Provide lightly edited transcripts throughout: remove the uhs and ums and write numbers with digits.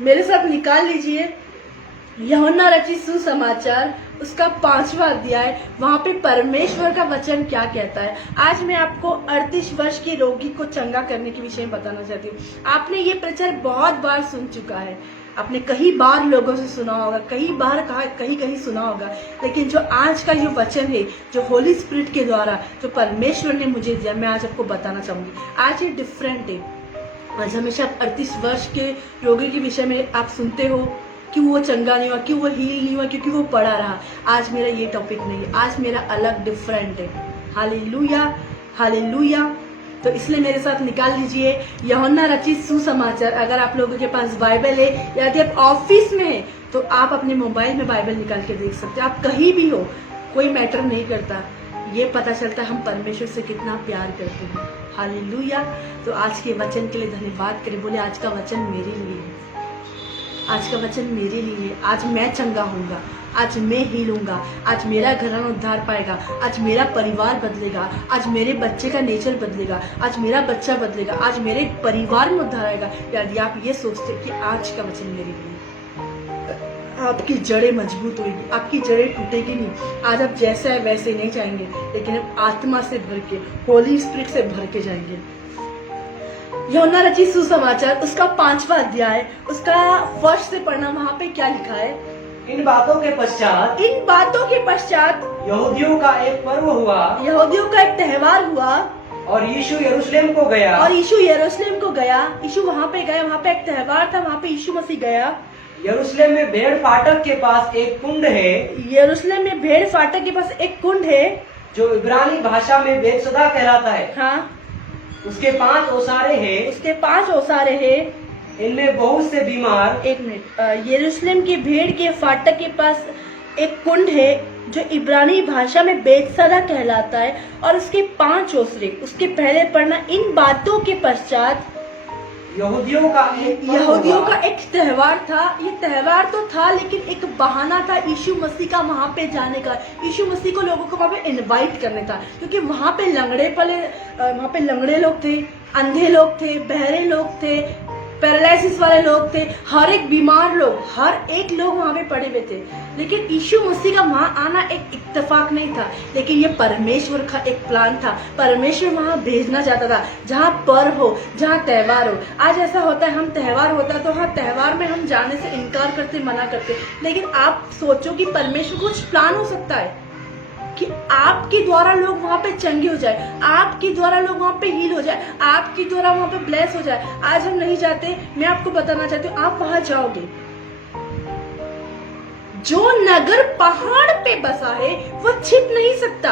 मेरे साथ निकाल लीजिए यूहन्ना रचित सुसमाचार उसका 5वां अध्याय। वहां पे परमेश्वर का वचन क्या कहता है। आज मैं आपको 38 वर्ष के रोगी को चंगा करने के विषय में बताना चाहती हूँ। आपने ये प्रचार बहुत बार सुन चुका है, आपने कई बार लोगों से सुना होगा, कई बार कहा, कहीं कहीं सुना होगा, लेकिन जो आज का जो वचन है, जो होली स्पिरिट के द्वारा जो परमेश्वर ने मुझे दिया, मैं आज आपको बताना चाहूंगी। आज ये डिफरेंट है। आज हमेशा 38 वर्ष के रोगी के विषय में आप सुनते हो कि वो चंगा नहीं हुआ, कि वो हील नहीं हुआ क्योंकि वो पड़ा रहा। आज मेरा ये टॉपिक नहीं है, आज मेरा अलग डिफरेंट है। Hallelujah, hallelujah. तो इसलिए मेरे साथ निकाल लीजिए यूहन्ना रचित सुसमाचार। अगर आप लोगों के पास बाइबल है या यदि आप ऑफिस में है तो आप अपने मोबाइल में बाइबल निकाल के देख सकते हैं। आप कहीं भी हो, कोई मैटर नहीं करता, ये पता चलता है हम परमेश्वर से कितना प्यार करते हैं। हालेलुया। तो आज के वचन के लिए धन्यवाद करें, बोले आज का वचन मेरे लिए है, आज का वचन मेरे लिए है। आज मैं चंगा होऊंगा, आज मैं हील होऊंगा, आज मेरा घराना उद्धार पाएगा, आज मेरा परिवार बदलेगा, आज मेरे बच्चे का नेचर बदलेगा, आज मेरा बच्चा बदलेगा, आज मेरे परिवार में उद्धार आएगा। यदि आप ये सोचते कि आज का वचन मेरे लिए, आपकी जड़ें मजबूत होगी, आपकी जड़ें टूटेगी नहीं। आज आप जैसे है वैसे नहीं जाएंगे, लेकिन आप आत्मा से भर के, होली स्पिरिट से भर के जाएंगे। यूहन्ना रचित सुसमाचार उसका 5वां अध्याय, उसका फर्स्ट से पढ़ना। वहां पे क्या लिखा है? इन बातों के पश्चात यहूदियों का एक पर्व हुआ, यहूदियों का एक त्योहार हुआ और यीशु यरूशलेम को गया। यीशु वहां पे गया, वहां पे एक त्योहार था, वहां पे यीशु मसीह गया। यरूशलेम में भेड़ फाटक के पास एक कुंड है, यरूशलेम में भेड़ फाटक के पास एक कुंड है, जो इब्रानी भाषा में बेतसदा कहलाता है। हाँ, उसके 5 ओसारे हैं, उसके 5 ओसारे हैं। इनमें बहुत से बीमार। एक मिनट, यरूशलेम के भेड़ के फाटक के पास एक कुंड है जो इब्रानी भाषा में बेतसदा कहलाता है, और उसके 5 ओसरे। उसके पहले पढ़ना, इन बातों के पश्चात यहूदियों का एक त्योहार था। ये त्योहार तो था, लेकिन एक बहाना था यीशु मसीह का वहां पे जाने का। यीशु मसीह को लोगों को वहां पे इनवाइट करने था, क्योंकि वहां पे लंगड़े लोग थे, अंधे लोग थे, बहरे लोग थे, पैरालिसिस वाले लोग थे, हर एक बीमार लोग, हर एक लोग वहां पे पड़े हुए थे। लेकिन यीशु मसीह का वहां आना एक इत्तेफाक नहीं था, लेकिन ये परमेश्वर का एक प्लान था। परमेश्वर वहां भेजना चाहता था, जहां पर्व हो, जहां त्योहार हो। आज ऐसा होता है, हम त्योहार होता है तो हाँ, त्योहार में हम जाने से इनकार करते, मना करते। लेकिन आप सोचो कि परमेश्वर को कुछ प्लान हो सकता है कि आपके द्वारा लोग वहां पे चंगे हो जाए, आपके द्वारा लोग वहां पे हील हो जाए, आपके द्वारा वहां पे ब्लेस हो जाए। आज हम नहीं जाते। मैं आपको बताना चाहती हूँ, आप वहां जाओगे। जो नगर पहाड़ पे बसा है वो छिप नहीं सकता।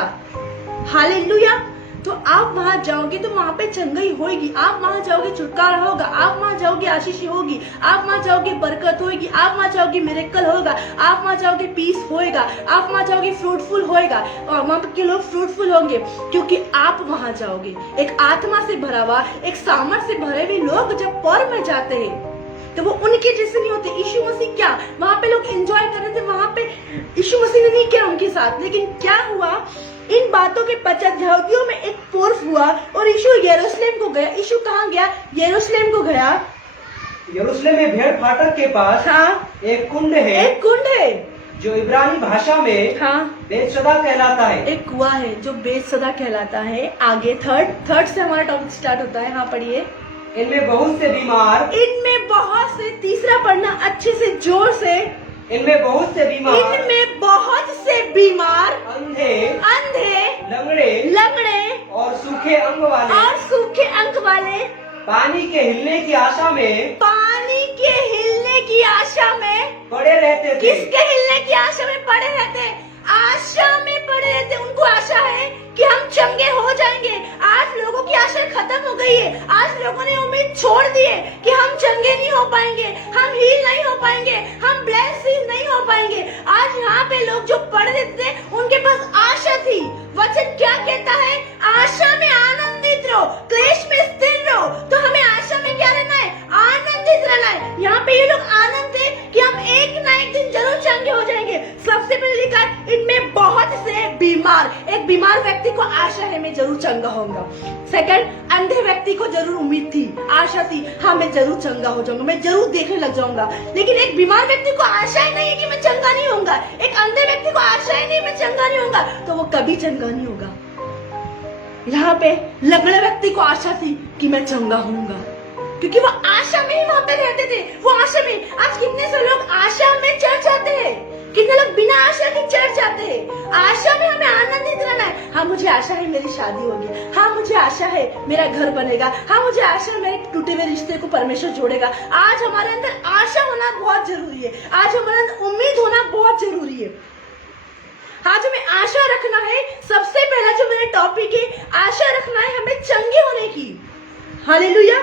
हालेलुया। तो आप वहां जाओगे तो वहां पे चंगाई होगी, आप वहां जाओगे छुटकारा होगा, आप वहां जाओगे आशीष होगी, आप वहां जाओगे बरकत होगी, आप वहां जाओगे मिरेकल होगा, आप वहां जाओगे पीस होएगा, आप वहां जाओगे फ्रूटफुल होएगा, और वहां के लोग फ्रूटफुल होंगे, क्योंकि आप वहां जाओगे। एक आत्मा से भरा हुआ, एक सामर्थ से भरे हुए लोग जब पर्व में जाते हैं तो वो उनके जैसे नहीं होते। यीशु मसीह क्या वहां पे लोग एंजॉय कर रहे थे, वहां पे यीशु मसीह ने नहीं किया उनके साथ, लेकिन क्या हुआ? इन बातों के पश्चात यहूदियों में एक पर्व हुआ और यीशु यरूशलेम को गया। यीशु कहाँ गया? यरूशलेम को गया। यरूशलेम में भेड़ फाटक के पास एक कुंड है, जो इब्रानी भाषा में बेतसदा कहलाता है। एक कुआं है जो बेतसदा कहलाता है। आगे थर्ड से हमारा टॉपिक स्टार्ट होता है। हाँ, पढ़िए। इनमें बहुत से बीमार, तीसरा पढ़ना अच्छे से, जोर से। इनमें बहुत से बीमार, अंधे, लंगड़े और सूखे अंग वाले पानी के हिलने की आशा में पड़े रहते थे। किसके हिलने की आशा में पड़े रहते? आशा में पड़े रहते। उनको आशा है कि हम चंगे हो जाएंगे। आज लोगों की आशा खत्म हो गई है। आज लोगों ने उम्मीद छोड़ दी है कि हम चंगे नहीं हो पाएंगे, हम हील नहीं हो पाएंगे, हम ब्लेसिंग नहीं हो पाएंगे। आज यहाँ पे लोग जो पढ़ देते थे, उनके पास आशा थी। वचन क्या कहता है? आशा में आनंदित रहो, क्लेश में स्थिर रहो। तो हमें आशा में क्या रहना है? आनंदित रहना है। यहाँ पे ये लोग आनंद थे कि हम एक ना एक दिन जरूर चंगे हो जाएंगे। सबसे पहले लिखा है, इनमें बहुत से बीमार। एक बीमार व्यक्ति को आशा है मैं जरूर चंगा होऊंगा। सेकंड, अंधे व्यक्ति को जरूर उम्मीद थी, आशा थी, हाँ मैं जरूर चंगा हो जाऊंगा, मैं जरूर देखने लग जाऊंगा। लेकिन एक बीमार व्यक्ति को आशा ही नहीं है कि मैं चंगा नहीं होऊंगा, एक अंधे व्यक्ति को आशा ही नहीं मैं चंगा नहीं होऊंगा, तो वो कभी चंगा नहीं होगा। यहाँ पे लंगड़े व्यक्ति को आशा थी कि मैं चंगा होऊंगा, क्योंकि वो आशा में ही वहां पे रहते थे। वो आशा में, आज कितने से लोग आशा में चढ़ जाते हैं, कितने लोग बिना आशा के चढ़ जाते हैं। आशा में हमें आनंदित रहना है। हाँ मुझे आशा है मेरी शादी होगी, हाँ मुझे आशा है मेरा घर बनेगा, हाँ मुझे आशा है मेरे टूटे हुए रिश्ते को परमेश्वर जोड़ेगा। आज हमारे अंदर आशा होना बहुत जरूरी है, आज हमारे अंदर उम्मीद होना बहुत जरूरी है। आज हमें आशा रखना है। सबसे पहला जो मेरा टॉपिक है, आशा रखना है हमें चंगे होने की। हालेलुया,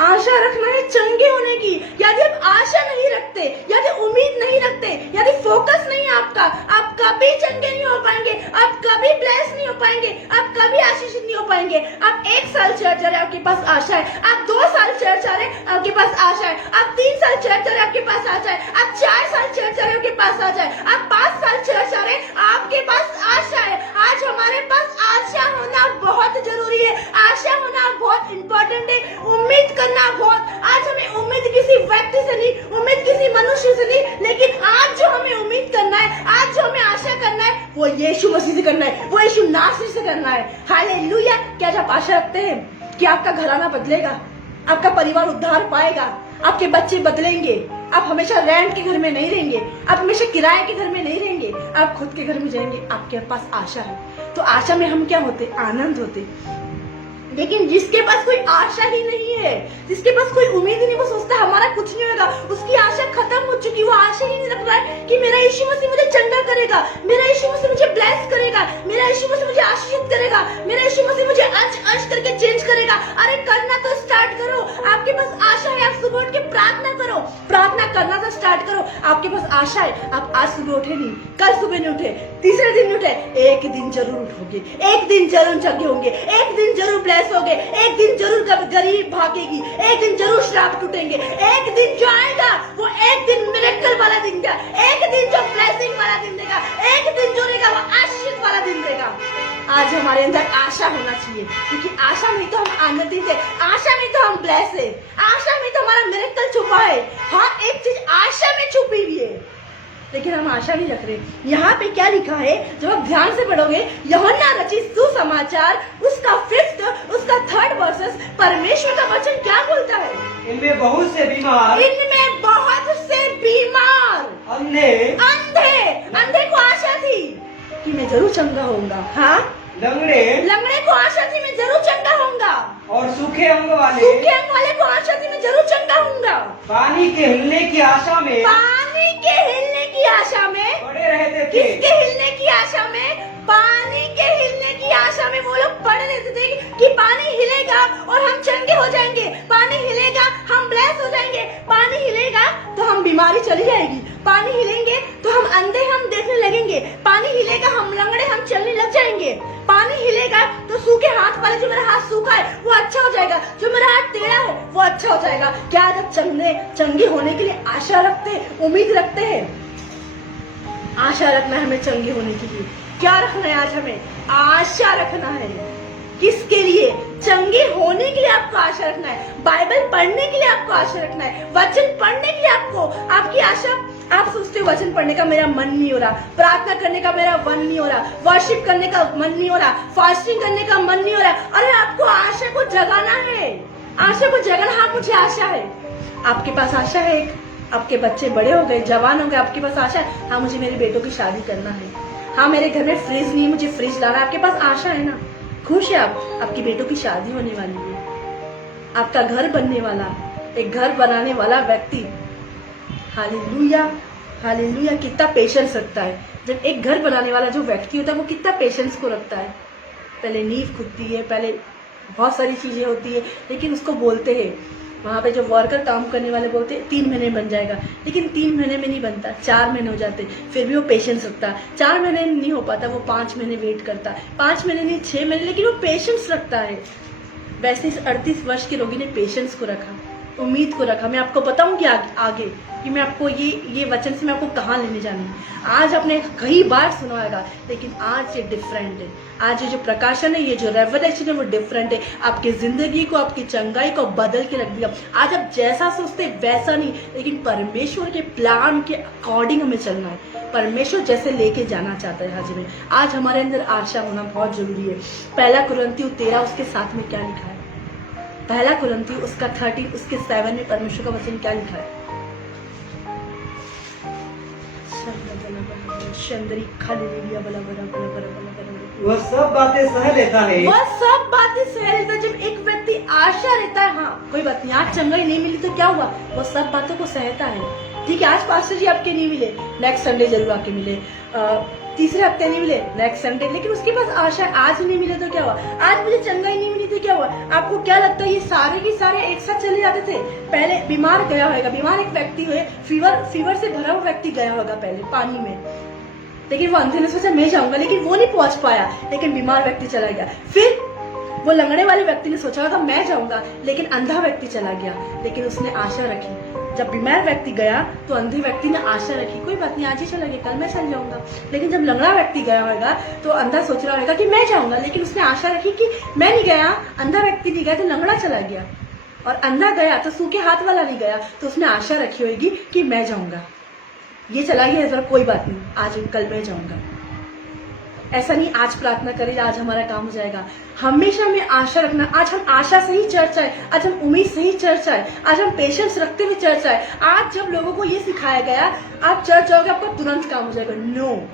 आशा रखना है चंगे होने की। यदि आप आशा नहीं रखते, यदि उम्मीद नहीं रखते, यदि फोकस नहीं है आपका, आप कभी चंगे नहीं हो पाएंगे, आप कभी ब्लेस नहीं हो पाएंगे, आप कभी आशीषित नहीं हो पाएंगे। आप 1 साल चर्च जा रहे हैं, आपके पास आशा है, आप 2 साल चर्च जा रहे हैं, आपके पास आशा है, आप 3 साल चर्च जा रहे हैं, आपके पास आशा है, आप 4 साल चर्च जा रहे हैं, आपके पास आशा है, आप 5 साल चर्च जा रहे हैं, आपके पास आशा है। आज हमारे पास आशा होना बहुत जरूरी है, आशा होना बहुत इंपॉर्टेंट है। उम्मीद करना बहुत, आज हमें उम्मीद किसी व्यक्ति से नहीं, उम्मीद किसी मनुष्य से नहीं, लेकिन आज जो हमें उम्मीद करना है, आज जो हमें आशा करना है, वो यीशु मसीह से करना है, वो यीशु नासरी से करना है। हालेलुया। क्या आप आशा रखते हैं कि आपका घराना बदलेगा, आपका परिवार उद्धार पाएगा, आपके बच्चे बदलेंगे, आप हमेशा रेंट के घर में नहीं रहेंगे, आप हमेशा किराए के घर में नहीं रहेंगे, आप खुद के घर में जाएंगे। आपके पास आशा है, तो आशा में हम क्या होते, आनंद होते। लेकिन जिसके पास कोई आशा ही नहीं है, जिसके पास कोई उम्मीद ही नहीं, वो सोचता है हमारा कुछ नहीं होगा, उसकी आशा खत्म हो चुकी, वो आशा ही नहीं रख रहा है कि मेरा यीशु मसीह मुझे चंगा करेगा, मेरा यीशु मसीह मुझे ब्लेस करेगा, मेरा यीशु मसीह मुझे आशीषित करेगा, मेरा यीशु मसीह मुझे अंश करके चेंज करेगा। अरे करना तो स्टार्ट करो, आपके पास आशा है, आप सुबह उठ के प्रार्थना करो, प्रार्थना करना तो स्टार्ट करो। आपके पास आशा है, आप आज सुबह उठे नहीं, कल सुबह नहीं उठे, तीसरे दिन नहीं उठे, एक दिन जरूर उठोगे, एक दिन जरूर चंगे होंगे, एक दिन जरूर ब्लेस होगे, एक दिन जरूर गरीब भागेगी, एक दिन जरूर श्राप टूटेंगे, एक दिन जो आएगा वो एक दिन मिरेकल वाला दिन देगा, एक दिन जो ब्लेसिंग वाला दिन देगा, एक दिन जो रहेगा वो आशीष वाला दिन देगा। आज हमारे अंदर आशा होना चाहिए, क्योंकि आशा में तो हम आनंदित है, आशा में तो हम ब्लेस है, आशा में तो हमारा मिरेकल छुपा है। हाँ एक चीज आशा में छुपी हुई है, लेकिन हम आशा नहीं रख रहे। यहाँ पे क्या लिखा है, जब आप ध्यान से पढ़ोगे, यूहन्ना रचित सुसमाचार उसका 5th उसका 3rd वर्सेस, परमेश्वर का वचन क्या बोलता है? इनमें बहुत से बीमार, इनमें बहुत से बीमार, अंधे को आशा थी कि मैं जरूर चंगा होऊंगा। हाँ लंगड़े को आशा थी मैं जरूर चंगा होऊंगा, और सूखे अंग वाले को आशा थी मैं जरूर चंगा होऊंगा। पानी के हिलने की आशा में पड़े रहते थे। किसके हिलने की आशा में? पानी के हिलने की आशा में वो लोग पड़े रहते थे कि पानी हिलेगा और हम चंगे हो जाएंगे, पानी हिलेगा हम ब्लेस हो जाएंगे, पानी हिलेगा तो हम बीमारी चली जाएगी, पानी हिलेंगे तो हम अंधे हम देखने लगेंगे, पानी हिलेगा हम लंगड़े हम चलने लग जाएंगे, पानी हिलेगा तो सूखे हाथ वाले, जो मेरा हाथ सूखा है वो अच्छा हो जाएगा, जो मेरा हाथ टेढ़ा है वो अच्छा हो जाएगा। क्या जब चंगे होने के लिए आशा रखते, उम्मीद रखते हैं? आशा रखना है हमें चंगे होने के लिए। क्या रखना है आज हमें? आशा रखना है। किसके लिए? चंगे होने के लिए आपको आशा रखना है, बाइबल पढ़ने के लिए आपको आशा रखना है, वचन पढ़ने के लिए आपकी आशा। आप सोचते हो वचन पढ़ने का मेरा मन नहीं हो रहा, प्रार्थना करने का मेरा मन नहीं हो रहा, वर्शिप करने का मन नहीं हो रहा, फास्टिंग करने का मन नहीं हो रहा। अरे आपको आशा को जगाना है, आशा को जगाना। हाँ मुझे आशा है, आपके पास आशा है, एक आपके बच्चे बड़े हो गए, जवान हो गए, आपके पास आशा है, हाँ मुझे मेरे बेटों की शादी करना है, हाँ मेरे घर में फ्रिज नहीं, मुझे फ्रिज लाना है। आपके पास आशा है ना, खुश है आप, आपकी बेटों की शादी होने वाली है, आपका घर बनने वाला, एक घर बनाने वाला व्यक्ति। Hallelujah, hallelujah. कितना पेशेंस रखता है जब एक घर बनाने वाला जो व्यक्ति होता है, वो कितना पेशेंस को रखता है। पहले नींव खुदती है, पहले बहुत सारी चीजें होती है, लेकिन उसको बोलते हैं वहाँ पे जो वर्कर काम करने वाले बोलते हैं 3 महीने बन जाएगा, लेकिन 3 महीने में नहीं बनता, 4 महीने हो जाते, फिर भी वो पेशेंस रखता है। 4 महीने नहीं हो पाता, वो 5 महीने वेट करता है, 5 महीने नहीं 6 महीने, लेकिन वो पेशेंस रखता है। वैसे इस 38 वर्ष के रोगी ने पेशेंस को रखा, उम्मीद को रखा। मैं आपको बताऊंगी आगे कि मैं आपको ये वचन से मैं आपको कहाँ लेने जानी है। आज आपने कई बार सुना होगा, लेकिन आज ये डिफरेंट है। आज ये जो प्रकाशन है, ये जो रेवलेशन है, वो डिफरेंट है। आपकी जिंदगी को, आपकी चंगाई को बदल के रख दिया। आज आप जैसा सोचते वैसा नहीं, लेकिन परमेश्वर के प्लान के अकॉर्डिंग हमें चलना है। परमेश्वर जैसे लेके जाना चाहता है। आज हमारे अंदर आशा होना बहुत जरूरी है। 1 कुरिन्थियों 13 उसके 7 में क्या लिखा है? 1 कुरिन्थियों उसका 13 उसके 7 में परमेश्वर का वचन क्या लिखा है? वह सब बातें सह लेता है। वह सब बातें सह लेता है। जब एक व्यक्ति आशा रहता है, हाँ कोई बात नहीं, आज चंगाई नहीं मिली तो क्या हुआ, वह सब बातों को सहता है। ठीक है, आज पास्टर जी आपके नहीं मिले, नेक्स्ट संडे जरूर आके मिले। तीसरे हफ्ते नहीं मिले, नेक्स्ट संडे। लेकिन उसके पास आशा, आज नहीं मिले तो क्या हुआ, आज मुझे चंगाई नहीं मिली तो क्या हुआ। आपको क्या लगता है ये सारे के सारे एक साथ चले जाते थे? पहले बीमार गया होगा, बीमार एक व्यक्ति हुए, फीवर से भरा हुआ व्यक्ति गया होगा पहले पानी में, लेकिन वो अंधे ने सोचा मैं जाऊंगा, लेकिन वो नहीं पहुंच पाया, लेकिन बीमार व्यक्ति चला गया। फिर वो लंगड़े वाले व्यक्ति ने सोचा होगा मैं जाऊंगा, लेकिन अंधा व्यक्ति चला गया, लेकिन उसने आशा रखी। जब बीमार व्यक्ति गया तो अंधे व्यक्ति ने आशा रखी, कोई बात नहीं आज ही चला गया, कल मैं चल जाऊंगा। लेकिन जब लंगड़ा व्यक्ति गया होगा तो अंधा सोच रहा होगा कि मैं जाऊंगा, लेकिन उसने आशा रखी कि मैं नहीं गया, अंधा व्यक्ति नहीं गया तो लंगड़ा चला गया, और अंधा गया तो सूखे हाथ वाला नहीं गया, तो उसने आशा रखी होगी कि मैं जाऊंगा, ये चला गया इस बार, कोई बात नहीं आज कल मैं जाऊंगा। ऐसा नहीं आज प्रार्थना करें आज हमारा काम हो जाएगा। हमेशा हमें आशा रखना। आज हम आशा से ही चर्च आए, आज हम उम्मीद से ही चर्च आए, आज हम पेशेंस रखते हुए चर्च आए। आज जब लोगों को ये सिखाया गया आप चर्च जाओगे आपका तुरंत काम हो जाएगा, नो,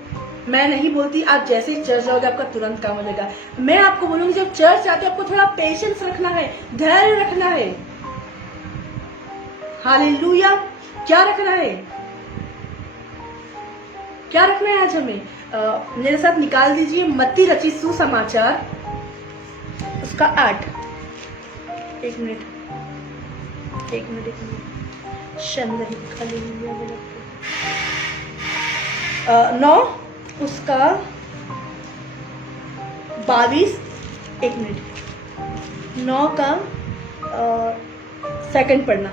मैं नहीं बोलती आप जैसे ही चर्च जाओगे आपका तुरंत काम हो जाएगा। मैं आपको बोलूंगी जब चर्च आते हो आपको थोड़ा पेशेंस रखना है, धैर्य रखना है। हालेलुया। क्या रखना है, क्या रखना है आज हमें? मेरे साथ निकाल दीजिए मत्ती रचित सुसमाचार उसका 8। एक मिनट शंदरी 9 उसका 22। एक मिनट 9 का सेकंड पढ़ना,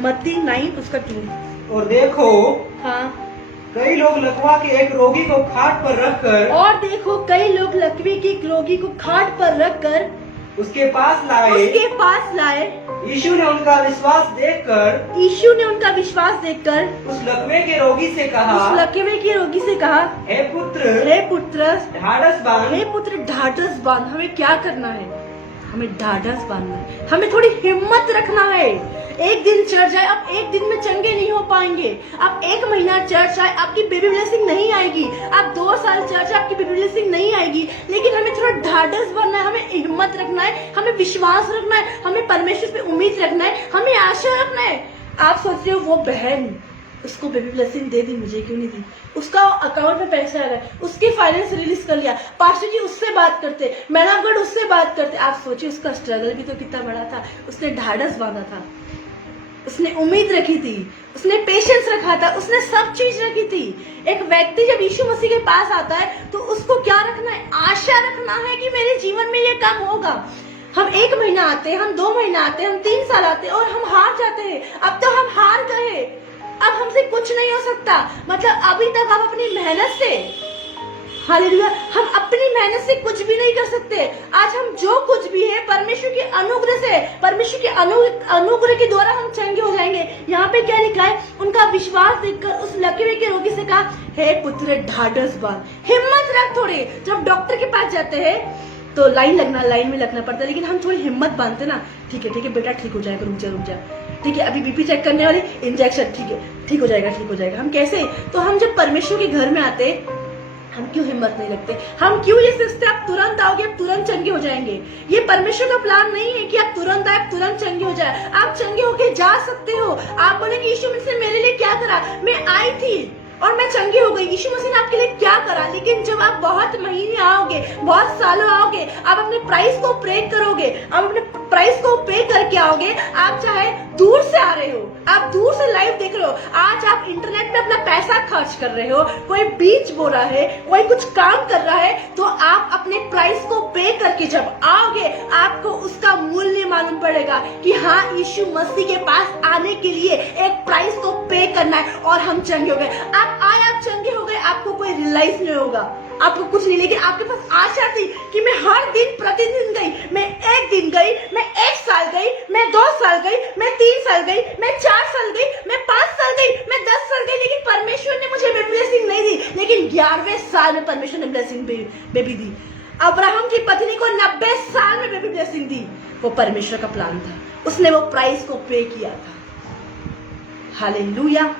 मत्ती 9 उसका 2। और देखो, हाँ, कई लोग लकवा के एक रोगी को खाट पर रखकर, और देखो कई लोग लकवे के एक रोगी को खाट पर रखकर उसके पास लाए। यीशु ने उनका विश्वास देखकर उस लकवे के रोगी से कहा, हे पुत्र ढाढ़स बांध। हमें क्या करना है? हमें ढाढ़स बांधना है, हमें थोड़ी हिम्मत रखना है। एक दिन चर्च आए, आप एक दिन में चंगे नहीं हो पाएंगे। आप 1 महीना चर्च आए, आपकी बेबी ब्लेसिंग नहीं आएगी। आप 2 साल चर्च आए, आपकी बेबी ब्लेसिंग नहीं आएगी। लेकिन हमें थोड़ा ढाढ़स बनना है, हमें हिम्मत रखना है, हमें विश्वास रखना है, हमें परमेश्वर पे उम्मीद रखना है, हमें आशा रखना है। आप सोच रहे हो वो बहन उसको बेबी ब्लेसिंग दे दी, मुझे क्यों नहीं दी? उसका अकाउंट में पैसे आ गए, उसके फाइनेंस रिलीज कर लिया, पास्टर जी उससे बात करते, मैनागढ़ उससे बात करते। आप सोचिए उसका स्ट्रगल भी तो कितना बड़ा था। उसने ढाढ़स बांधा था, उसने उम्मीद रखी थी, उसने पेशेंस रखा था, उसने सब चीज रखी थी। एक व्यक्ति जब यीशु मसीह के पास आता है तो उसको क्या रखना है? आशा रखना है कि मेरे जीवन में ये काम होगा। हम 1 महीना आते हैं, हम 2 महीना आते हैं, हम 3 साल आते हैं और हम हार जाते हैं। अब तो हम हार गए, अब हमसे कुछ नहीं हो सकता। मतलब अभी तक हम अपनी मेहनत से, हालेलुया, हम अपनी मेहनत से कुछ भी नहीं कर सकते। आज हम जो कुछ भी है परमेश्वर के अनुग्रह से, परमेश्वर के अनुग्रह के द्वारा हम चंगे हो जाएंगे। यहाँ पे क्या लिखा है? उनका विश्वास देखकर उस लकवे के रोगी से कहा, हे पुत्र ढाढ़स बांध, हिम्मत रख। थोड़ी जब डॉक्टर के पास जाते हैं तो लाइन में लगना पड़ता है, लेकिन हम थोड़ी हिम्मत बांधते ना, ठीक है बेटा, ठीक हो जाएगा, रुक जा, ठीक है, अभी बीपी चेक करने वाले इंजेक्शन, ठीक है, ठीक हो जाएगा। हम कैसे? तो हम जब परमेश्वर के घर में आते हम क्यों हिम्मत नहीं रखते? हम क्यों ये सोचते आप तुरंत आओगे, आप तुरंत चंगे हो जाएंगे? ये परमेश्वर का प्लान नहीं है कि आप तुरंत आए, आप तुरंत चंगे हो जाए। आप चंगे होके जा सकते हो। आप बोले कि यीशु मसीह ने मेरे लिए क्या करा? मैं आई थी, और मैं चंगी हो गई। यीशु मसीह ने आपके लिए क्या करा। लेकिन जब आप बहुत महीने आओगे, बहुत सालों आओगे, आप अपने प्राइस को पे करोगे, आप अपने प्राइस को पे करके आओगे। आप चाहे दूर से आ रहे हो, आप दूर से लाइव देख रहे हो, आज आप इंटरनेट पे अपना पैसा खर्च कर रहे हो, कोई बीज बो रहा है, कोई कुछ काम कर रहा है, तो आप अपने प्राइस को पे करके जब आओगे, आपको उसका मूल्य मालूम पड़ेगा कि हाँ, यीशु मसीह के पास आने के लिए एक प्राइस को पे करना है और हम चंगे हो गए। आप आए, आप चंगे हो गए, आपको कोई रियलाइज नहीं होगा, आपको कुछ नहीं, लेकिन आपके पास आशा थी कि मैं हर दिन प्रतिदिन गई, मैं एक दिन गई, मैं 1 साल गई, मैं 2 साल गई, मैं 3 साल गई, मैं 4 साल गई, मैं 5 साल गई, मैं 10 साल गई, लेकिन परमेश्वर ने मुझे ब्लेसिंग नहीं दी। लेकिन 11वें साल में परमेश्वर ने ब्लेसिंग बेबी दी। अब्राहम की पत्नी को 90 साल में बेबी ब्लेसिंग दी। वो परमेश्वर का प्लान था, उसने वो प्राइस को पे किया था। Hallelujah,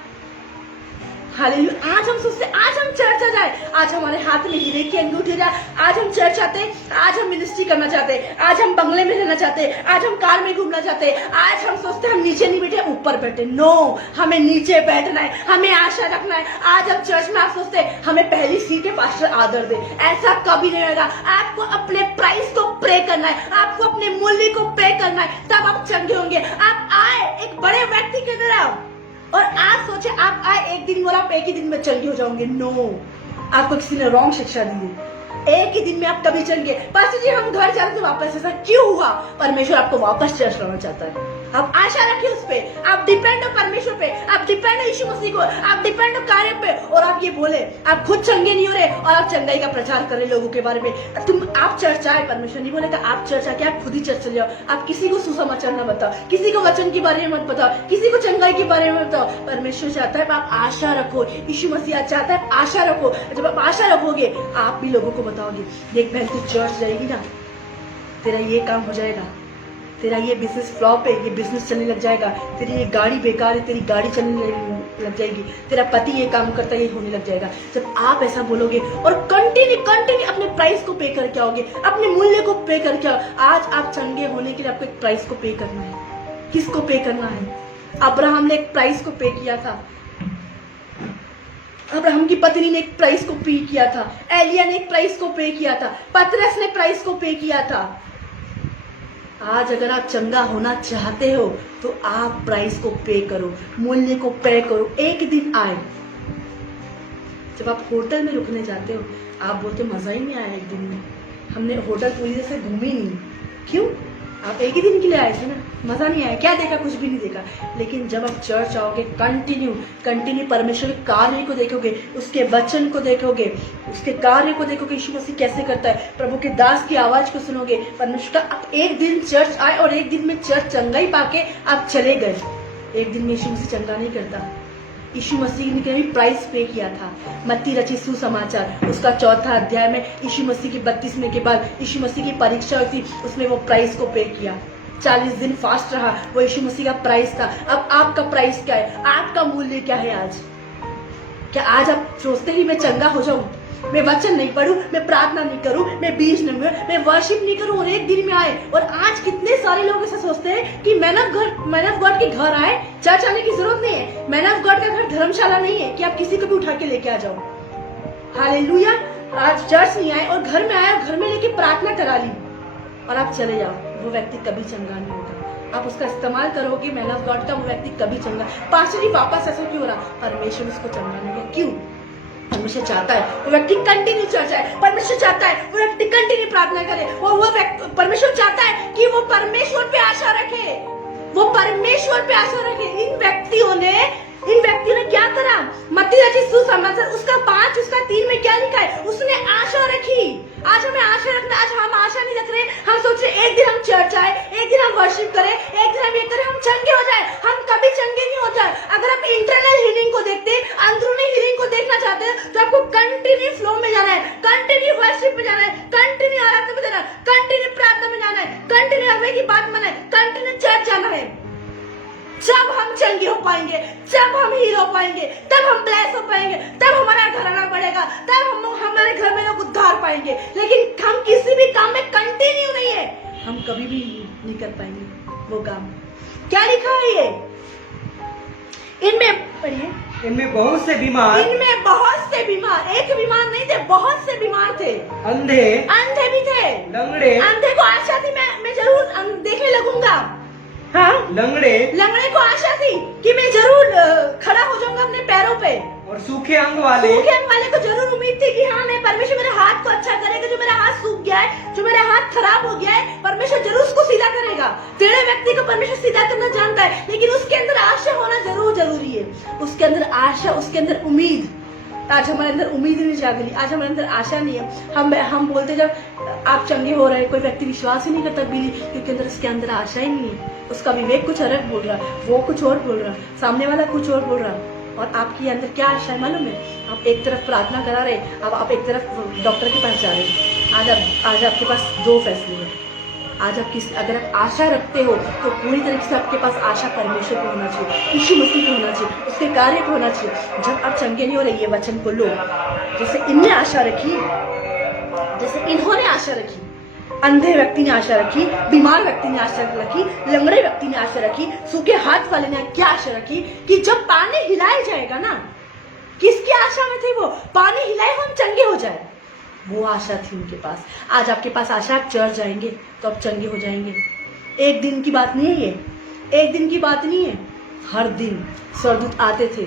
hallelujah. आज हम सोचते, आज हम चर्च आ जाए, आज हमारे हाथ में हीरे की अंगूठी जाए, आज हम चर्च आते हैं, आज हम मिनिस्ट्री करना चाहते हैं, आज हम बंगले में रहना चाहते हैं, आज हम कार में घूमना चाहते हैं, आज हम सोचते हैं हम नीचे नहीं बैठे, ऊपर बैठे। नो, हमें नीचे बैठना है, हमें आशा रखना है। आज हम चर्च में आप सोचते हैं हमें पहली सीट पे पास्टर आदर दे, ऐसा कभी नहीं होगा। आपको अपने प्राइस को पे करना है, आपको अपने मूल्य को पे करना है, तब आप चंगे होंगे। आप आए एक बड़े व्यक्ति की तरह और आज सोचे आप आए एक दिन और आप एक ही दिन में चंगे हो जाओगे। नो, आपको किसी ने रॉन्ग शिक्षा दी है। एक ही दिन में आप कभी चंगे। पास्टर जी हम घर जा रहे थे वापस, ऐसा क्यों हुआ? परमेश्वर आपको वापस चर्च लाना चाहता है। आप आशा रखिए उस पे, आप डिपेंड हो परमेश्वर पे, आप डिपेंड हो यीशु मसीह को, आप डिपेंड हो कार्य पे। और आप ये बोले आप खुद चंगे नहीं हो रहे और आप चंगाई का प्रचार कर रहे लोगों के बारे में। आप चर्च आए, परमेश्वर नहीं बोलेगा आप चर्च आके आप खुद ही चर्च चले जाओ। आप किसी को सुसमाचार न बताओ, किसी को वचन के बारे में मत बताओ, किसी को चंगाई के बारे में बताओ। परमेश्वर चाहता है आप आशा रखो, यीशु मसीह चाहता है आशा रखो। जब आप आशा रखोगे आप भी लोगों को बताओगे, देख बहन तू चर्च जाएगी ना, तेरा ये काम हो जाएगा, तेरा ये बिजनेस फ्लॉप है, ये बिजनेस चलने लग जाएगा, तेरी ये गाड़ी बेकार है, तेरी गाड़ी चलने लग जाएगी, तेरा पति ये काम करता है, ये होने लग जाएगा। जब आप ऐसा बोलोगे और कंटिन्यू अपने प्राइस को पे करके आओगे, अपने मूल्य को पे करके आओ। आज आप चंगे होने के लिए आपको एक प्राइस को पे करना है। किसको पे करना है? अब्राहम ने एक प्राइस को पे किया था, अब्राहम की पत्नी ने एक प्राइस को पे किया था, एलिया ने एक प्राइस को पे किया था, पतरस ने प्राइस को पे किया था। आज अगर आप चंगा होना चाहते हो तो आप प्राइस को पे करो, मूल्य को पे करो। एक दिन आए, जब आप होटल में रुकने जाते हो आप बोलते मजा ही नहीं आया, एक दिन में हमने होटल पूरी तरह से घूमी नहीं। क्यों? आप एक ही दिन के लिए आए थे ना, मजा नहीं आया, क्या देखा? कुछ भी नहीं देखा। लेकिन जब आप चर्च आओगे, कंटिन्यू परमेश्वर के कार्य को देखोगे, उसके वचन को देखोगे, उसके कार्य को देखोगे, यीशु मसीह कैसे करता है, प्रभु के दास की आवाज को सुनोगे, परमेश्वर का। आप एक दिन चर्च आए और एक दिन में चर्च चंगाई पाके आप चले गए। एक दिन में यीशु मसीह चंगा नहीं करता। यीशु मसीह ने कभी प्राइस पे किया था। मत्ती रचित सुसमाचार उसका 4था अध्याय में यीशु मसीह की 32वें के बाद यीशु मसीह की परीक्षा हुई थी, उसमें वो प्राइस को पे किया। 40 दिन फास्ट रहा, वो यीशु मसीह का प्राइस था। अब आपका प्राइस क्या है? आपका मूल्य क्या है? आज क्या आज आप सोचते ही मैं चंगा हो जाऊं, मैं वचन नहीं पढ़ूं, मैं प्रार्थना नहीं करूं, मैं बीज नहीं करूं, मैं वर्शिप नहीं करूं और एक दिन में आए? और आज कितने सारे लोग ऐसा सोचते हैं कि मैन ऑफ गॉड के घर आए, चर्च आने की जरूरत नहीं है। मैन ऑफ गॉड का घर धर्मशाला नहीं है कि आप किसी को भी उठा के लेके आ जाओ। हालेलुया। आज चर्च नहीं आए और घर में आए और घर में लेके प्रार्थना करा ली और आप चले जाओ, वो व्यक्ति कभी चंगा नहीं होगा। आप उसका इस्तेमाल करोगे मैन ऑफ गॉड का, वो व्यक्ति कभी चंगा। पास्टर जी वापस ऐसा क्यों हो रहा? परमेश्वर उसको चंगा नहीं है। क्यों? परमेश्वर चाहता है वो व्यक्ति कंटिन्यू चर्च आए, परमेश्वर चाहता है वो व्यक्ति कंटिन्यू प्रार्थना करे, वो व्यक्ति परमेश्वर चाहता है कि वो परमेश्वर पे आशा रखे, वो परमेश्वर पे आशा रखे। इन व्यक्तियों ने क्या करा? मत्ती रचित सुसमाचार उसका 5 उसका 3 में क्या लिखा है? उसने आशा रखी। आज हमें आशा रखना, आज हम आशा नहीं रख रहे। हम सोच रहे एक दिन हम चर्च आए, एक दिन हम वर्शिप करें, एक दिन हम ये करें, हम चंगे हो जाए। हम कभी चंगे नहीं हो जाए। अगर आप इंटरनल हीलिंग को देखते, अंदरूनी हीलिंग को देखना चाहते हैं तो आपको कंटिन्यू फ्लो में जाना है, कंटिन्यू वर्शिप में जाना है, कंटिन्यू आराधना में जाना है, कंटिन्यू प्रार्थना में जाना है, कंटिन्यू हमें की बात माना है, कंटिन्यू चर्च जाना है। जब हम चंगे हो पाएंगे, जब हम हील हो पाएंगे, तब हम ब्लेस हो पाएंगे, तब हमारा घराना बढ़ेगा, तब हम हमारे घर में लोग उद्धार पाएंगे। लेकिन हम किसी भी काम में कंटिन्यू नहीं है, हम कभी भी नहीं कर पाएंगे वो काम। क्या लिखा है ये? इनमें पढ़िए इनमें बहुत से बीमार, इनमें बहुत से बीमार, एक बीमार नहीं थे, बहुत से बीमार थे। अंधे, अंधे भी थे, लंगड़े, अंधे को आशा थी मैं जरूर देखने लगूंगा। हाँ, लंगड़े को आशा थी कि मैं जरूर खड़ा हो जाऊंगा अपने पैरों पे। और सूखे अंग वाले को जरूर उम्मीद थी कि हाँ, मैं परमेश्वर मेरे हाथ को अच्छा करेगा, जो मेरा हाथ सूख गया है, जो मेरा हाथ खराब हो गया है, परमेश्वर जरूर उसको सीधा करेगा। टेढ़े व्यक्ति को परमेश्वर सीधा करना जानता है, लेकिन उसके अंदर आशा होना जरूर जरूरी है। उसके अंदर आशा, उसके अंदर उम्मीद। आज हमारे अंदर उम्मीद नहीं जागी, आज हमारे अंदर आशा नहीं है। हम बोलते जब आप चंगे हो रहे, कोई व्यक्ति विश्वास ही नहीं करता क्योंकि अंदर उसके अंदर आशा ही नहीं है। उसका विवेक कुछ अलग बोल रहा है, वो कुछ और बोल रहा है, सामने वाला कुछ और बोल रहा है। और आपके अंदर क्या आशा है मालूम है? आप एक तरफ प्रार्थना करा रहे, अब आप एक तरफ डॉक्टर के पास जा रहे। आज आपके पास दो फैसले हैं। आज अगर आप आशा रखते हो तो पूरी तरीके से आपके पास आशा परमेश्वर पे होना चाहिए, यीशु मसीह पे होना चाहिए, उसके कार्य पे होना चाहिए। जब आप चंगे नहीं हो रहे, ये वचन को लो, जैसे इनने आशा रखी, जैसे इन्होंने आशा रखी। अंधे व्यक्ति ने आशा रखी, बीमार व्यक्ति ने आशा रखी, लंगड़े व्यक्ति ने आशा रखी, सूखे हाथ वाले ने क्या आशा रखी कि जब पानी हिलाया जाएगा ना, किसकी आशा में थे वो? पानी हिलाए हम चंगे हो जाए, वो आशा थी उनके पास। आज आपके पास आशा, आप चर्च जाएंगे तो आप चंगे हो जाएंगे। एक दिन की बात नहीं है ये, एक दिन की बात नहीं है। हर दिन स्वर्गदूत आते थे,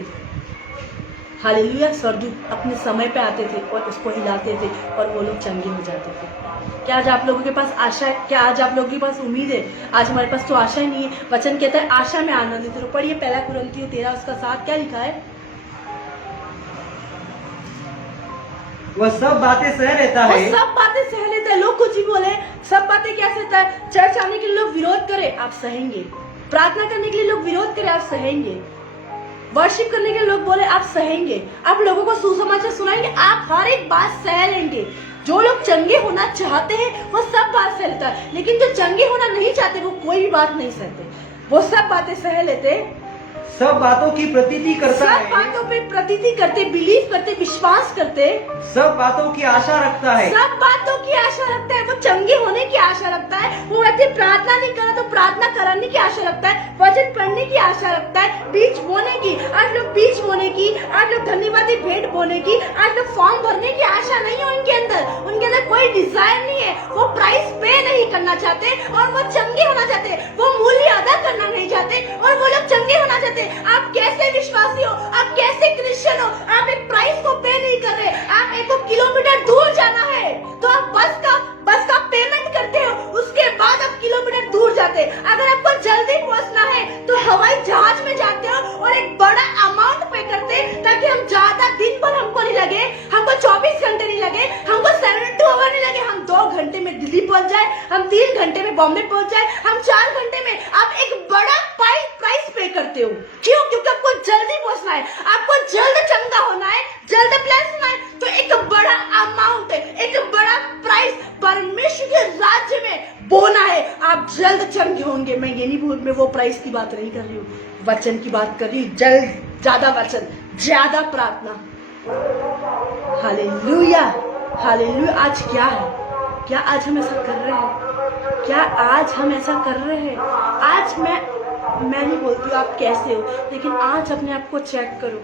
हालेलुया, स्वर्गदूत अपने समय पे आते थे और उसको हिलाते थे और वो लोग चंगे हो जाते थे। क्या आज आप लोगों के पास आशा है? क्या आज आप लोगों के पास उम्मीद है? आज हमारे पास तो आशा ही नहीं है। वचन कहता है आशा में आनंदित रहो। पढ़िए 1 कुरिन्थियों 13:7 क्या लिखा है? वह सब बातें सह लेता है, सब बातें सह लेता है। लोग कुछ ही बोले, सब बातें क्या सहता है? चर्च आने के लिए लोग विरोध करे, आप सहेंगे। प्रार्थना करने के लिए लोग विरोध करे, आप सहेंगे। वर्शिप करने के लिए लोग बोले, आप सहेंगे। आप लोगों को सुसमाचार सुनाएंगे, आप हर एक बात सह लेंगे। जो लोग चंगे होना चाहते हैं वो सब बात सह लेता है, लेकिन जो चंगे होना नहीं चाहते वो कोई भी बात नहीं सहते, वो सब बातें सह लेते। सब बातों की प्रतीति करता है, सब बातों पे प्रतीति करते, बिलीव करते, विश्वास करते, सब बातों की आशा रखता है, सब बातों की आशा रखता है। वो चंगे होने की आशा रखता है। वो व्यक्ति प्रार्थना नहीं कर रहा तो प्रार्थना कराने की आशा रखता है, वचन पढ़ने की आशा रखता है, बीज बोने की। आज लोग बीज बोने की, आज लोग धन्यवादी भेंट बोने की, आज लोग फॉर्म भरने की आशा नहीं है उनके अंदर। उनके अंदर कोई डिजायर नहीं है, वो प्राइस पे नहीं करना चाहते और वो चंगे होना चाहते, वो मूल्य अदा करना नहीं चाहते और वो लोग चंगे होना चाहते। आप कैसे विश्वासी हो? आप कैसे क्रिश्चियन हो? आप एक प्राइस को पे नहीं कर रहे। आप 1 किलोमीटर दूर जाना है तो आप बस का पेमेंट करते हो, उसके बाद आप किलोमीटर दूर जाते। अगर आपको जल्दी पहुंचना है तो हवाई जहाज में जाते हो और एक बड़ा अमाउंट पे करते ताकि हम ज्यादा दिन भर हमको नहीं लगे, हमको 24 घंटे नहीं लगे, हमको 72 आवर नहीं लगे। हम 2 घंटे में दिल्ली पहुंच जाए, हम 3 घंटे में बॉम्बे पहुंच जाए, हम 4 घंटे में। आप एक बड़ा प्राइस पे करते हो। क्यों? क्योंकि आपको जल्दी पहुंचना है, आपको जल्द चंगा होना है, जल्द ब्लेस होना है। तो एक बड़ा अमाउंट है, एक बड़ा प्राइस परमेश्वर के राज्य में बोना है। आप जल्द चंगे होंगे। मैं ये नहीं बोल, मैं वो प्राइस की बात नहीं कर रही हूँ, वचन की बात कर रही हूँ। जल्द, ज्यादा वचन, ज्यादा प्रार्थना। Hallelujah, hallelujah. आज क्या है? क्या आज हम ऐसा कर रहे हैं? क्या आज हम ऐसा कर रहे हैं? आज मैं नहीं बोलती हूँ आप कैसे हो, लेकिन आज अपने आप को चेक करो।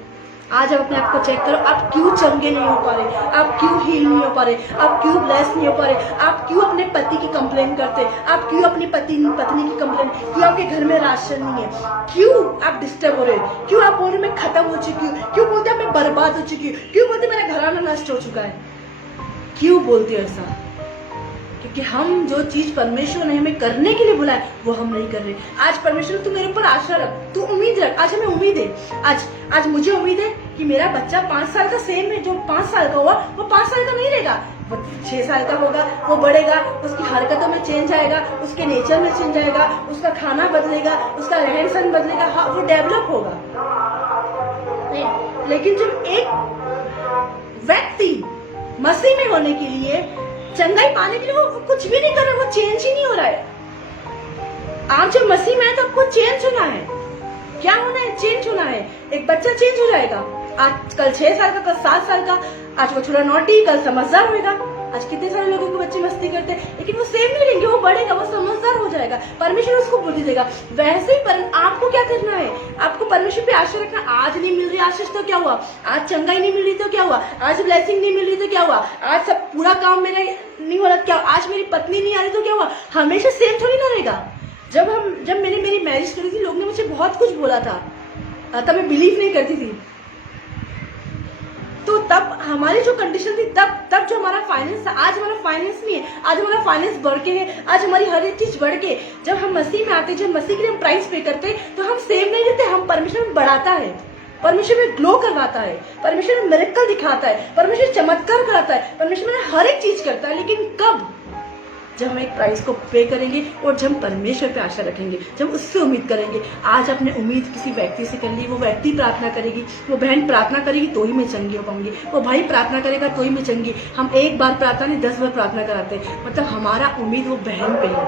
आज आप अपने आप को चेक करो, आप क्यों चंगे नहीं हो पा रहे, आप क्यों हील नहीं हो पा रहे, आप क्यों ब्लेस नहीं हो पा रहे, आप क्यों अपने पति की कंप्लेन करते, आप क्यों अपनी पत्नी की कंप्लेन, क्यों आपके घर में राशन नहीं है, क्यों आप डिस्टर्ब हो रहे, क्यों आप बोल रहे मैं खत्म हो चुकी हूँ, क्यों बोलते मैं बर्बाद हो चुकी हूँ, क्यों बोलते मेरा घराना नष्ट हो चुका है, क्यों बोलते ऐसा? क्योंकि हम जो चीज परमेश्वर ने हमें करने के लिए बुलाया वो हम नहीं कर रहे। आज परमेश्वर तू मेरे ऊपर आशा रख, तू उम्मीद रख। आज हमें उम्मीद है, आज मुझे उम्मीद है कि मेरा बच्चा 5 साल का सेम है, जो 5 साल का हुआ वो 5 साल का नहीं रहेगा, वो 6 साल का होगा, वो बढ़ेगा, उसकी हरकतों में चेंज आएगा, उसके नेचर में चेंज आएगा, उसका खाना बदलेगा, उसका रहन सहन बदलेगा, हाँ वो डेवलप होगा। लेकिन जब एक व्यक्ति मसीह में होने के लिए, चंगाई पाने के लिए वो कुछ भी नहीं कर रहा, वो चेंज ही नहीं हो रहा है। आप जब मसीह में है तो आपको चेंज होना है। क्या होना है? चेंज होना है। एक बच्चा चेंज हो जाएगा। आज कल 6 साल का, कल 7 साल का, आज वो थोड़ा नॉटी, कल समझदार होएगा। आज कितने सारे लोगों के बच्चे मस्ती करते हैं, लेकिन वो सेम नहीं लेंगे, वो बढ़ेगा, वो समझदार हो जाएगा, परमेश्वर उसको बुद्धि देगा। वैसे ही आपको क्या करना है, आपको परमेश्वर पे आशा रखना। आज नहीं मिल रही आशीष तो क्या हुआ, आज चंगाई नहीं मिल रही तो क्या हुआ, आज ब्लेसिंग नहीं मिल रही तो क्या हुआ, आज सब पूरा काम मेरा नहीं हो रहा क्या, आज मेरी पत्नी नहीं आ रही तो क्या हुआ। हमेशा सेम थोड़ी ना रहेगा। जब मैंने मेरी मैरिज करी थी, लोग ने मुझे बहुत कुछ बोला था, तब मैं बिलीव नहीं करती थी। तो तब हमारी जो कंडीशन थी, तब जो हमारा फाइनेंस था, आज हमारा फाइनेंस नहीं है, आज हमारा फाइनेंस बढ़ के है, आज हमारी हर एक चीज बढ़ के। जब हम मसीह में आते, जब मसीह के लिए हम प्राइस पे करते, तो हम सेम नहीं रहते, हम परमेश्वर में बढ़ाता है, परमेश्वर में ग्लो करवाता है, परमेश्वर में मिरेकल दिखाता है, परमेश्वर चमत्कार कराता है, परमेश्वर में हर एक चीज करता है। लेकिन कब, जब हम एक प्राइस को पे करेंगे और जब हम परमेश्वर पे आशा रखेंगे, जब उससे उम्मीद करेंगे। आज आपने उम्मीद किसी व्यक्ति से कर ली, वो व्यक्ति प्रार्थना करेगी, वो बहन प्रार्थना करेगी तो ही मैं चंगी हो पाऊंगी, वो भाई प्रार्थना करेगा तो ही मैं चंगी। हम एक बार प्रार्थना नहीं 10 बार प्रार्थना कराते हैं, मतलब हमारा उम्मीद वो बहन पे है,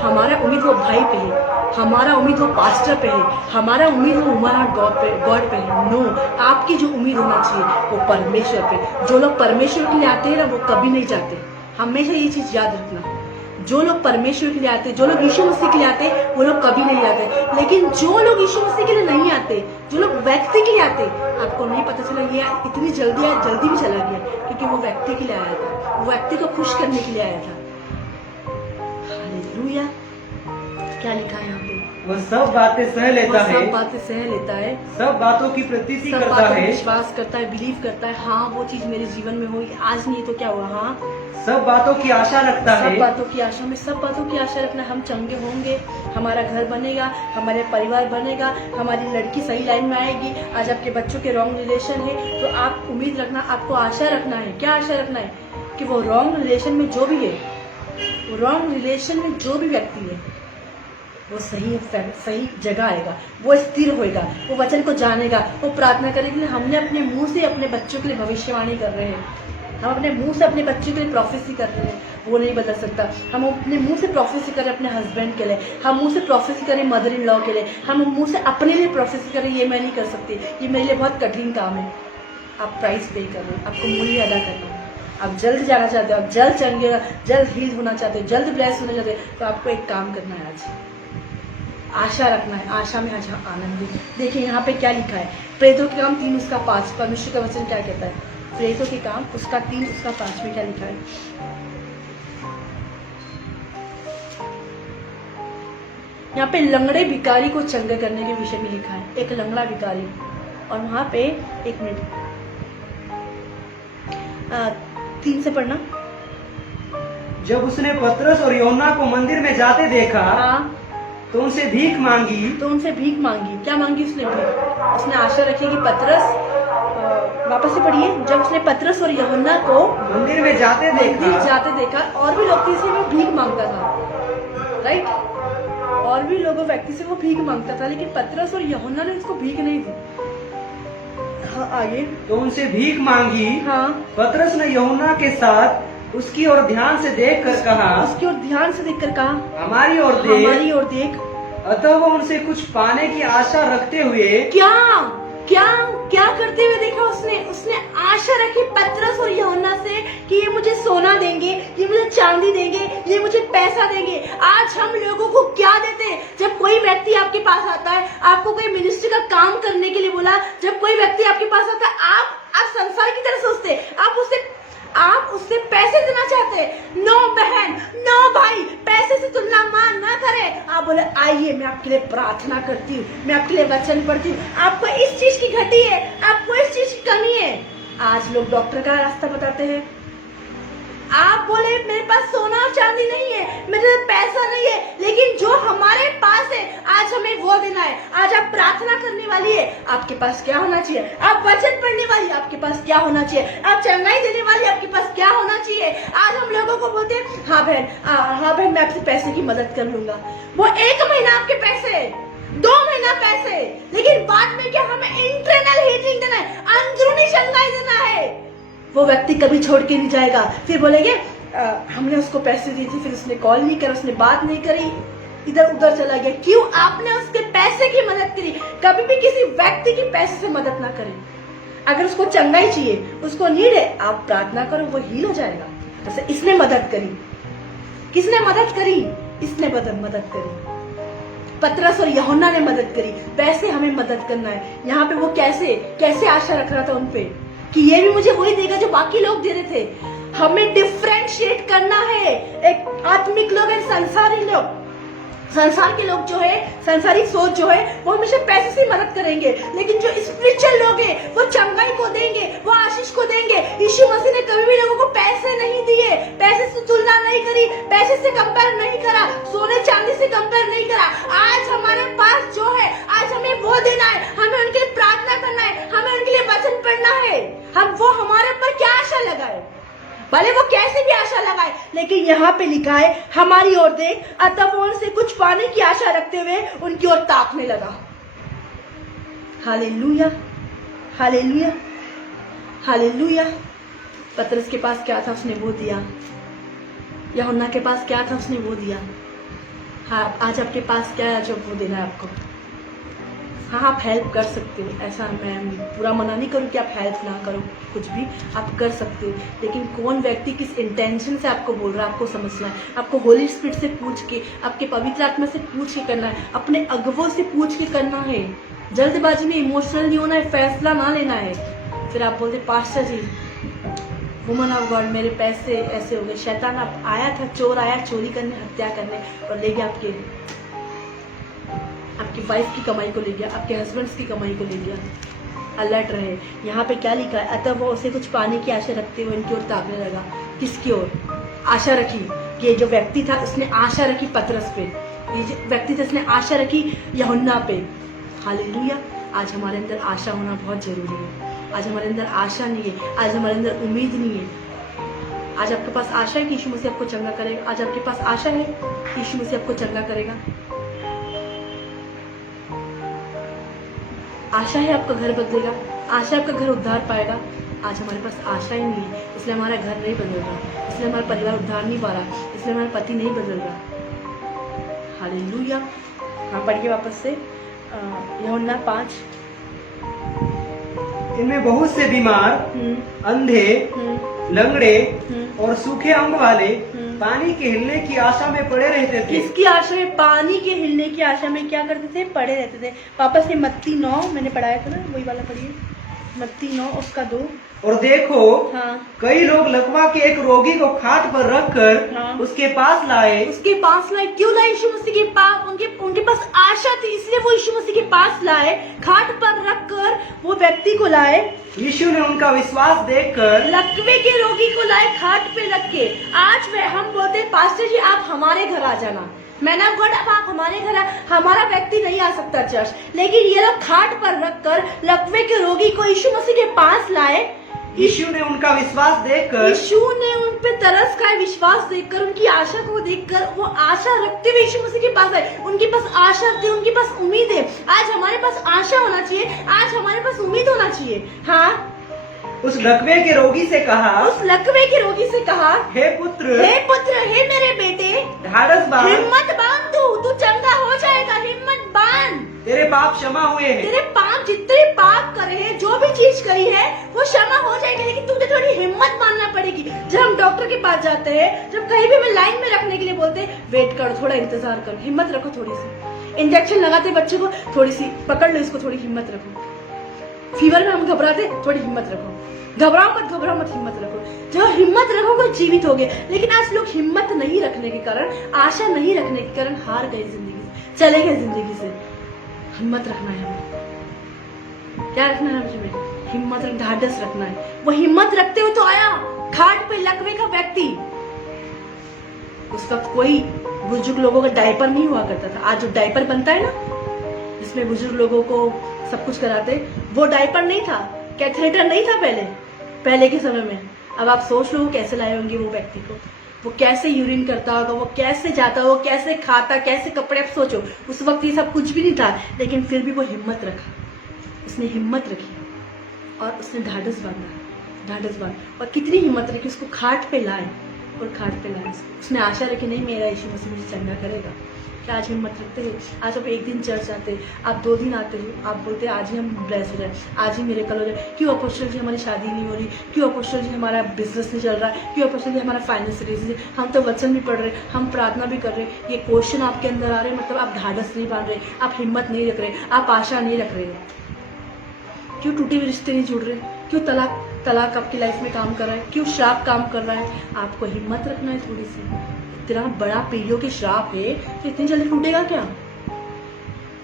हमारा उम्मीद वो भाई पे है, हमारा उम्मीद वो पास्टर पे है, हमारा उम्मीद वो हमारा गॉड पे है। नो, आपकी जो उम्मीद होना चाहिए वो परमेश्वर पे। जो लोग परमेश्वर के लिए आते हैं ना, वो कभी नहीं जाते। हमेशा ये चीज याद रखना, जो लोग परमेश्वर के लिए आते, जो लोग यीशु मसीह के लिए आते, वो लोग कभी नहीं आते। लेकिन जो लोग यीशु मसीह के लिए नहीं आते, जो लोग व्यक्ति के लिए आते, आपको नहीं पता चला ये इतनी जल्दी आया, जल्दी भी चला गया, क्योंकि वो व्यक्ति के लिए आया था, वो व्यक्ति को खुश करने के लिए आया था। हालेलुया। क्या लिखा है यहाँ पे, वो सब बातें सह लेता है, सब बातें सह लेता है, सब बातों की प्रतीति सब करता बातों है, विश्वास करता है, बिलीव करता है। हाँ, वो चीज मेरे जीवन में हुई, आज नहीं तो क्या हुआ। हाँ, सब बातों की आशा रखता है, सब बातों की आशा में, सब बातों की आशा रखना। हम चंगे होंगे, हमारा घर बनेगा, हमारे परिवार बनेगा, हमारी लड़की सही लाइन में आएगी। आज आपके बच्चों के रॉन्ग रिलेशन है, तो आप उम्मीद रखना, आपको आशा रखना है। क्या आशा रखना है, कि वो रॉन्ग रिलेशन में जो भी है, वो रॉन्ग रिलेशन में जो भी व्यक्ति है, वो सही जगह आएगा, वो स्थिर होएगा, वो वचन को जानेगा, वो प्रार्थना करेगा। हमने अपने मुंह से अपने बच्चों के लिए भविष्यवाणी कर रहे हैं, हम अपने मुंह से अपने बच्चों के लिए प्रोफेसी कर रहे हैं, वो नहीं बदल सकता। हम अपने मुंह से प्रोफेसी करें अपने हस्बैंड के लिए, हम मुंह से प्रोफेसी करें मदर इन लॉ के लिए, हम मुंह से अपने लिए प्रोफेसी करें, ये मैं नहीं कर सकती, ये मेरे लिए बहुत कठिन काम है। आप प्राइस पे कर रहे हो, आपको मूल्य अदा करना है। आप जल्द जाना चाहते हो, आप जल्द चंगे, जल्द हील होना चाहते हो, जल्द ब्लेस होना चाहते हो, तो आपको एक काम करना है, आज आशा रखना है, आशा में आज आनंद। देखिए यहाँ पे क्या लिखा है, प्रेतों के काम 3 उसका 5, परमेश्वर का वचन क्या कहता है, प्रेतों के काम उसका 3 उसका 5 में क्या लिखा है। यहाँ पे लंगड़े भिखारी को चंगा करने के विषय में लिखा है, एक लंगड़ा भिखारी। और वहां पे 1 मिनट 3 से पढ़ना। जब उसने पतरस और यूहन्ना को मंदिर में जाते देखा, हाँ, तो उनसे भीख मांगी। क्या मांगी उसने भीख? उसने आशा रखी कि पतरस, वापस से पढ़िए। जब उसने पतरस और यूहन्ना को मंदिर में जाते देखा, और भी लोग से वो भीख मांगता था, राइट, और भी लोगों व्यक्ति से वो भीख मांगता था, लेकिन पतरस और यूहन्ना ने उसको भीख नहीं दी। हाँ, आगे। तो उनसे भीख मांगी। हाँ, पतरस ने यूहन्ना के साथ उसकी ओर ध्यान से देखकर कहा, हमारी ओर देख। अतः वो उनसे कुछ पाने की आशा रखते हुए क्या करते हुए देखा उसने आशा रखी पतरस और यूहन्ना से कि ये मुझे सोना देंगे, ये मुझे चांदी देंगे, ये मुझे पैसा देंगे। आज हम लोगों को क्या देते हैं? जब कोई व्यक्ति आपके पास आता है, आपको कोई मिनिस्ट्री का काम करने के लिए बोला, जब कोई व्यक्ति आपके पास आता है, आप संसार की तरह सोचते, आप उससे पैसे देना चाहते। नो बहन, नो भाई, पैसे से तुलना मान ना करें। आप बोले आइए मैं आपके लिए प्रार्थना करती हूँ, मैं आपके लिए वचन पढ़ती हूँ, आपको इस चीज की घटी है, आपको इस चीज की कमी है। आज लोग डॉक्टर का रास्ता बताते हैं। आप बोले मेरे पास सोना और चांदी नहीं है, मेरे पास पैसा नहीं है, लेकिन जो हमारे पास है आज हमें वो देना है। आज आप प्रार्थना करने वाली है, आपके पास क्या होना चाहिए? आप वचन पढ़ने वाली, आपके पास क्या होना चाहिए? आप चंगाई देने वाली, आपके पास क्या होना चाहिए? आज हम लोगों को बोलते हैं हाँ बहन मैं आपसे पैसे की मदद कर लूंगा। वो 1 महीना आपके पैसे, 2 महीना पैसे, लेकिन बाद में क्या हमें इंटरनल हीलिंग देना है, अंदरूनी चंगाई देना है। वो व्यक्ति कभी छोड़ के नहीं जाएगा। फिर बोलेंगे हमने उसको पैसे दिए थे, फिर उसने कॉल नहीं करा, उसने बात नहीं करी, इधर उधर चला गया। क्यों? आपने उसके पैसे की मदद करी। कभी भी किसी व्यक्ति की पैसे से मदद ना करें। अगर उसको चंगाई चाहिए, उसको नीड है, आप प्रार्थना करो, वो हील हो जाएगा। जैसे इसने मदद करी, किसने मदद करी? इसने मदद करी, पतरस और यूहन्ना ने मदद करी। वैसे हमें मदद करना है। यहाँ पे वो कैसे आशा रख रहा था उन पे कि ये भी मुझे वही देगा जो बाकी लोग दे रहे थे। हमें डिफरेंशिएट करना है, एक आत्मिक लोग और संसारी लोग। संसार के लोग जो है, संसारिक सोच जो है, वो हमेशा पैसे से मदद करेंगे, लेकिन जो स्पिरिचुअल लोग हैं वो चंगाई को देंगे, वो आशीष को देंगे। यीशु मसीह ने कभी भी लोगों को पैसे नहीं दिए, पैसे से तुलना नहीं करी, पैसे से कंपेयर नहीं करा, सोने चांदी से कंपेयर नहीं करा। आज हमारे पास जो है, आज हमें वो देना है, हमें उनके लिए प्रार्थना करना है, हमें उनके लिए वचन पढ़ना है। हम वो हमारे ऊपर क्या आशा लगाए, भले वो कैसे भी आशा लगाए, लेकिन यहाँ पे लिखा है हमारी ओर देख, अतः वो उनसे कुछ पाने की आशा रखते हुए उनकी ओर ताकने लगा। Hallelujah, hallelujah, hallelujah. पतरस के पास क्या था, उसने वो दिया। यूहन्ना के पास क्या था, उसने वो दिया। हाँ, आज आपके पास क्या है जो वो देना है आपको। हाँ, आप हेल्प कर सकते हो, ऐसा मैं पूरा मना नहीं करूँ कि आप हेल्प ना करो, कुछ भी आप कर सकते हो, लेकिन कौन व्यक्ति किस इंटेंशन से आपको बोल रहा है आपको समझना है। आपको होली स्पिरिट से पूछ के, आपके पवित्र आत्मा से पूछ के करना है, अपने अगुवों से पूछ के करना है। जल्दबाजी में इमोशनल नहीं होना है, फैसला ना लेना है। फिर आप बोलते pastor ji, woman of God, मेरे पैसे ऐसे हो गए, शैतान आप आया था, चोर आया चोरी करने, हत्या करने, और ले गया आपकी वाइफ की कमाई को ले गया, आपके हस्बैंड्स की कमाई को ले गया। अलर्ट रहे। यहाँ पे क्या लिखा है, अतः वो उसे कुछ पाने की आशा रखते हुए उनकी ओर ताकने लगा। किसकी ओर आशा रखी? ये जो व्यक्ति था उसने आशा रखी पतरस पे, ये जो व्यक्ति था उसने आशा रखी यूहन्ना पे। हालेलुया। आज हमारे अंदर आशा होना बहुत जरूरी है। आज हमारे अंदर आशा नहीं है, आज हमारे अंदर उम्मीद नहीं है। आज आपके पास आशा है कि यीशु मसीह आपको चंगा करेगा। आज आपके पास आशा है कि यीशु मसीह आपको चंगा करेगा। आशा है आपका घर बदलेगा, आशा आपका घर उद्धार पाएगा। आज हमारे पास आशा ही नहीं है, इसलिए हमारा घर नहीं बदल रहा, इसलिए हमारा परिवार उद्धार नहीं पा रहा, इसलिए हमारा पति नहीं बदल रहा। हालेलुया। हाँ, पढ़िए वापस से यूहन्ना 5। इनमें बहुत से बीमार, अंधे, लंगड़े और सूखे अंग वाले पानी के हिलने की आशा में पड़े रहते थे। किसकी आशा में? पानी के हिलने की आशा में क्या करते थे? पड़े रहते थे। वापस से मत्ती 9 मैंने पढ़ाया था ना, वही वाला पढ़िए, मत्ती 9 उसका 2। और देखो, हाँ, कई लोग लकवा के एक रोगी को खाट पर रखकर, हाँ, उसके पास लाए। क्यों लाए? यीशु मसीह के पास, उनके पास आशा थी, इसलिए वो यीशु मसीह के पास लाए। खाट पर रखकर वो व्यक्ति को लाए। यीशु ने उनका विश्वास देखकर लकवे के रोगी को लाए खाट पे रख के। आज हम बोलते हैं पास्टर जी आप हमारे घर आ जाना, मैन ऑफ गॉड अब आप हमारे घर, हमारा व्यक्ति नहीं आ सकता चर्च, लेकिन ये लोग खाट पर रखकर लकवे के रोगी को यीशु मसीह के पास लाए। यीशु ने उनका विश्वास देखकर, यीशु ने उन पे तरस खाए, विश्वास देखकर, उनकी आशा को देखकर, वो आशा रखते हुए यीशु मसीह के पास आए। उनके पास आशा थी, उनके पास उम्मीद है। आज हमारे पास आशा होना चाहिए, आज हमारे पास उम्मीद होना चाहिए। हाँ, उस लकवे के रोगी से कहा, हे पुत्र, हे मेरे बेटे, ढाढ़स बांध, हिम्मत बांध, तू चंगा हो जाएगा, हिम्मत बांध, तेरे पाप क्षमा हुए हैं। तेरे पाप जितने पाप करे हैं, जो भी चीज करी है वो क्षमा हो जाएगी, लेकिन तुझे थोड़ी हिम्मत मानना पड़ेगी। जब हम डॉक्टर के पास जाते हैं, जब कहीं भी हमें लाइन में रखने के लिए बोलते हैं, वेट करो, थोड़ा इंतजार करो, हिम्मत रखो थोड़ी सी। इंजेक्शन लगाते बच्चे को, थोड़ी सी पकड़ लो इसको, थोड़ी हिम्मत रखो। फीवर में हम घबराते, थोड़ी हिम्मत रखो, घबराओ मत, हिम्मत रखो। जब हिम्मत रखोगे जीवित होगे। लेकिन आज लोग हिम्मत नहीं रखने के कारण, आशा नहीं रखने के कारण हार गए जिंदगी से, चले गए जिंदगी से। हिम्मत रखना है हमें। क्या रखना है हमें? हिम्मत, ढाढ़स रखना है। वो हिम्मत रखते हुए तो आया खाट पे लकवे का व्यक्ति। उस वक्त कोई बुजुर्ग लोगों का डायपर नहीं हुआ करता था। आज जो डायपर बनता है ना, जिसमें बुजुर्ग लोगों को सब कुछ कराते, वो डायपर नहीं था, कैथेटर नहीं था पहले के समय में। अब आप सोच लो कैसे लाए होंगे वो व्यक्ति को, वो कैसे यूरिन करता होगा, वो कैसे जाता, वो कैसे खाता, कैसे कपड़े। आप सोचो, उस वक्त ये सब कुछ भी नहीं था, लेकिन फिर भी वो हिम्मत रखा, उसने हिम्मत रखी और उसने ढाढ़स बांधा। और कितनी हिम्मत रखी, उसको खाट पे लाए। और खाट पे लाया। उसने आशा रखी नहीं मेरा यीशु मसीह मुझे चंगा करेगा। क्या आज हिम्मत रखते हैं? आज आप एक दिन चर्च आते हैं, आप 2 दिन आते हो, आप बोलते हैं आज ही हम ब्लेस्ड हैं, आज ही मेरे कल हो जाए। क्यों अपोस्टल जी हमारी शादी नहीं हो रही? क्यों अपोस्टल जी हमारा बिजनेस नहीं चल रहा है? क्यों अपोस्टल जी हमारा फाइनेंस रीजन? हम तो वचन भी पढ़ रहे, हम प्रार्थना भी कर रहे, ये क्वेश्चन आपके अंदर आ रहे हैं, मतलब आप ढाढ़स नहीं बांध रहे, आप हिम्मत नहीं रख रहे, आप आशा नहीं रख रहे। क्यों टूटे हुए रिश्ते नहीं जुड़ रहे? क्यों तलाक आपकी लाइफ में काम कर रहा है? क्यों श्राप काम कर रहा है? आपको हिम्मत रखना है थोड़ी सी। इतना बड़ा पीढ़ियों की श्राप है तो इतनी जल्दी टूटेगा क्या?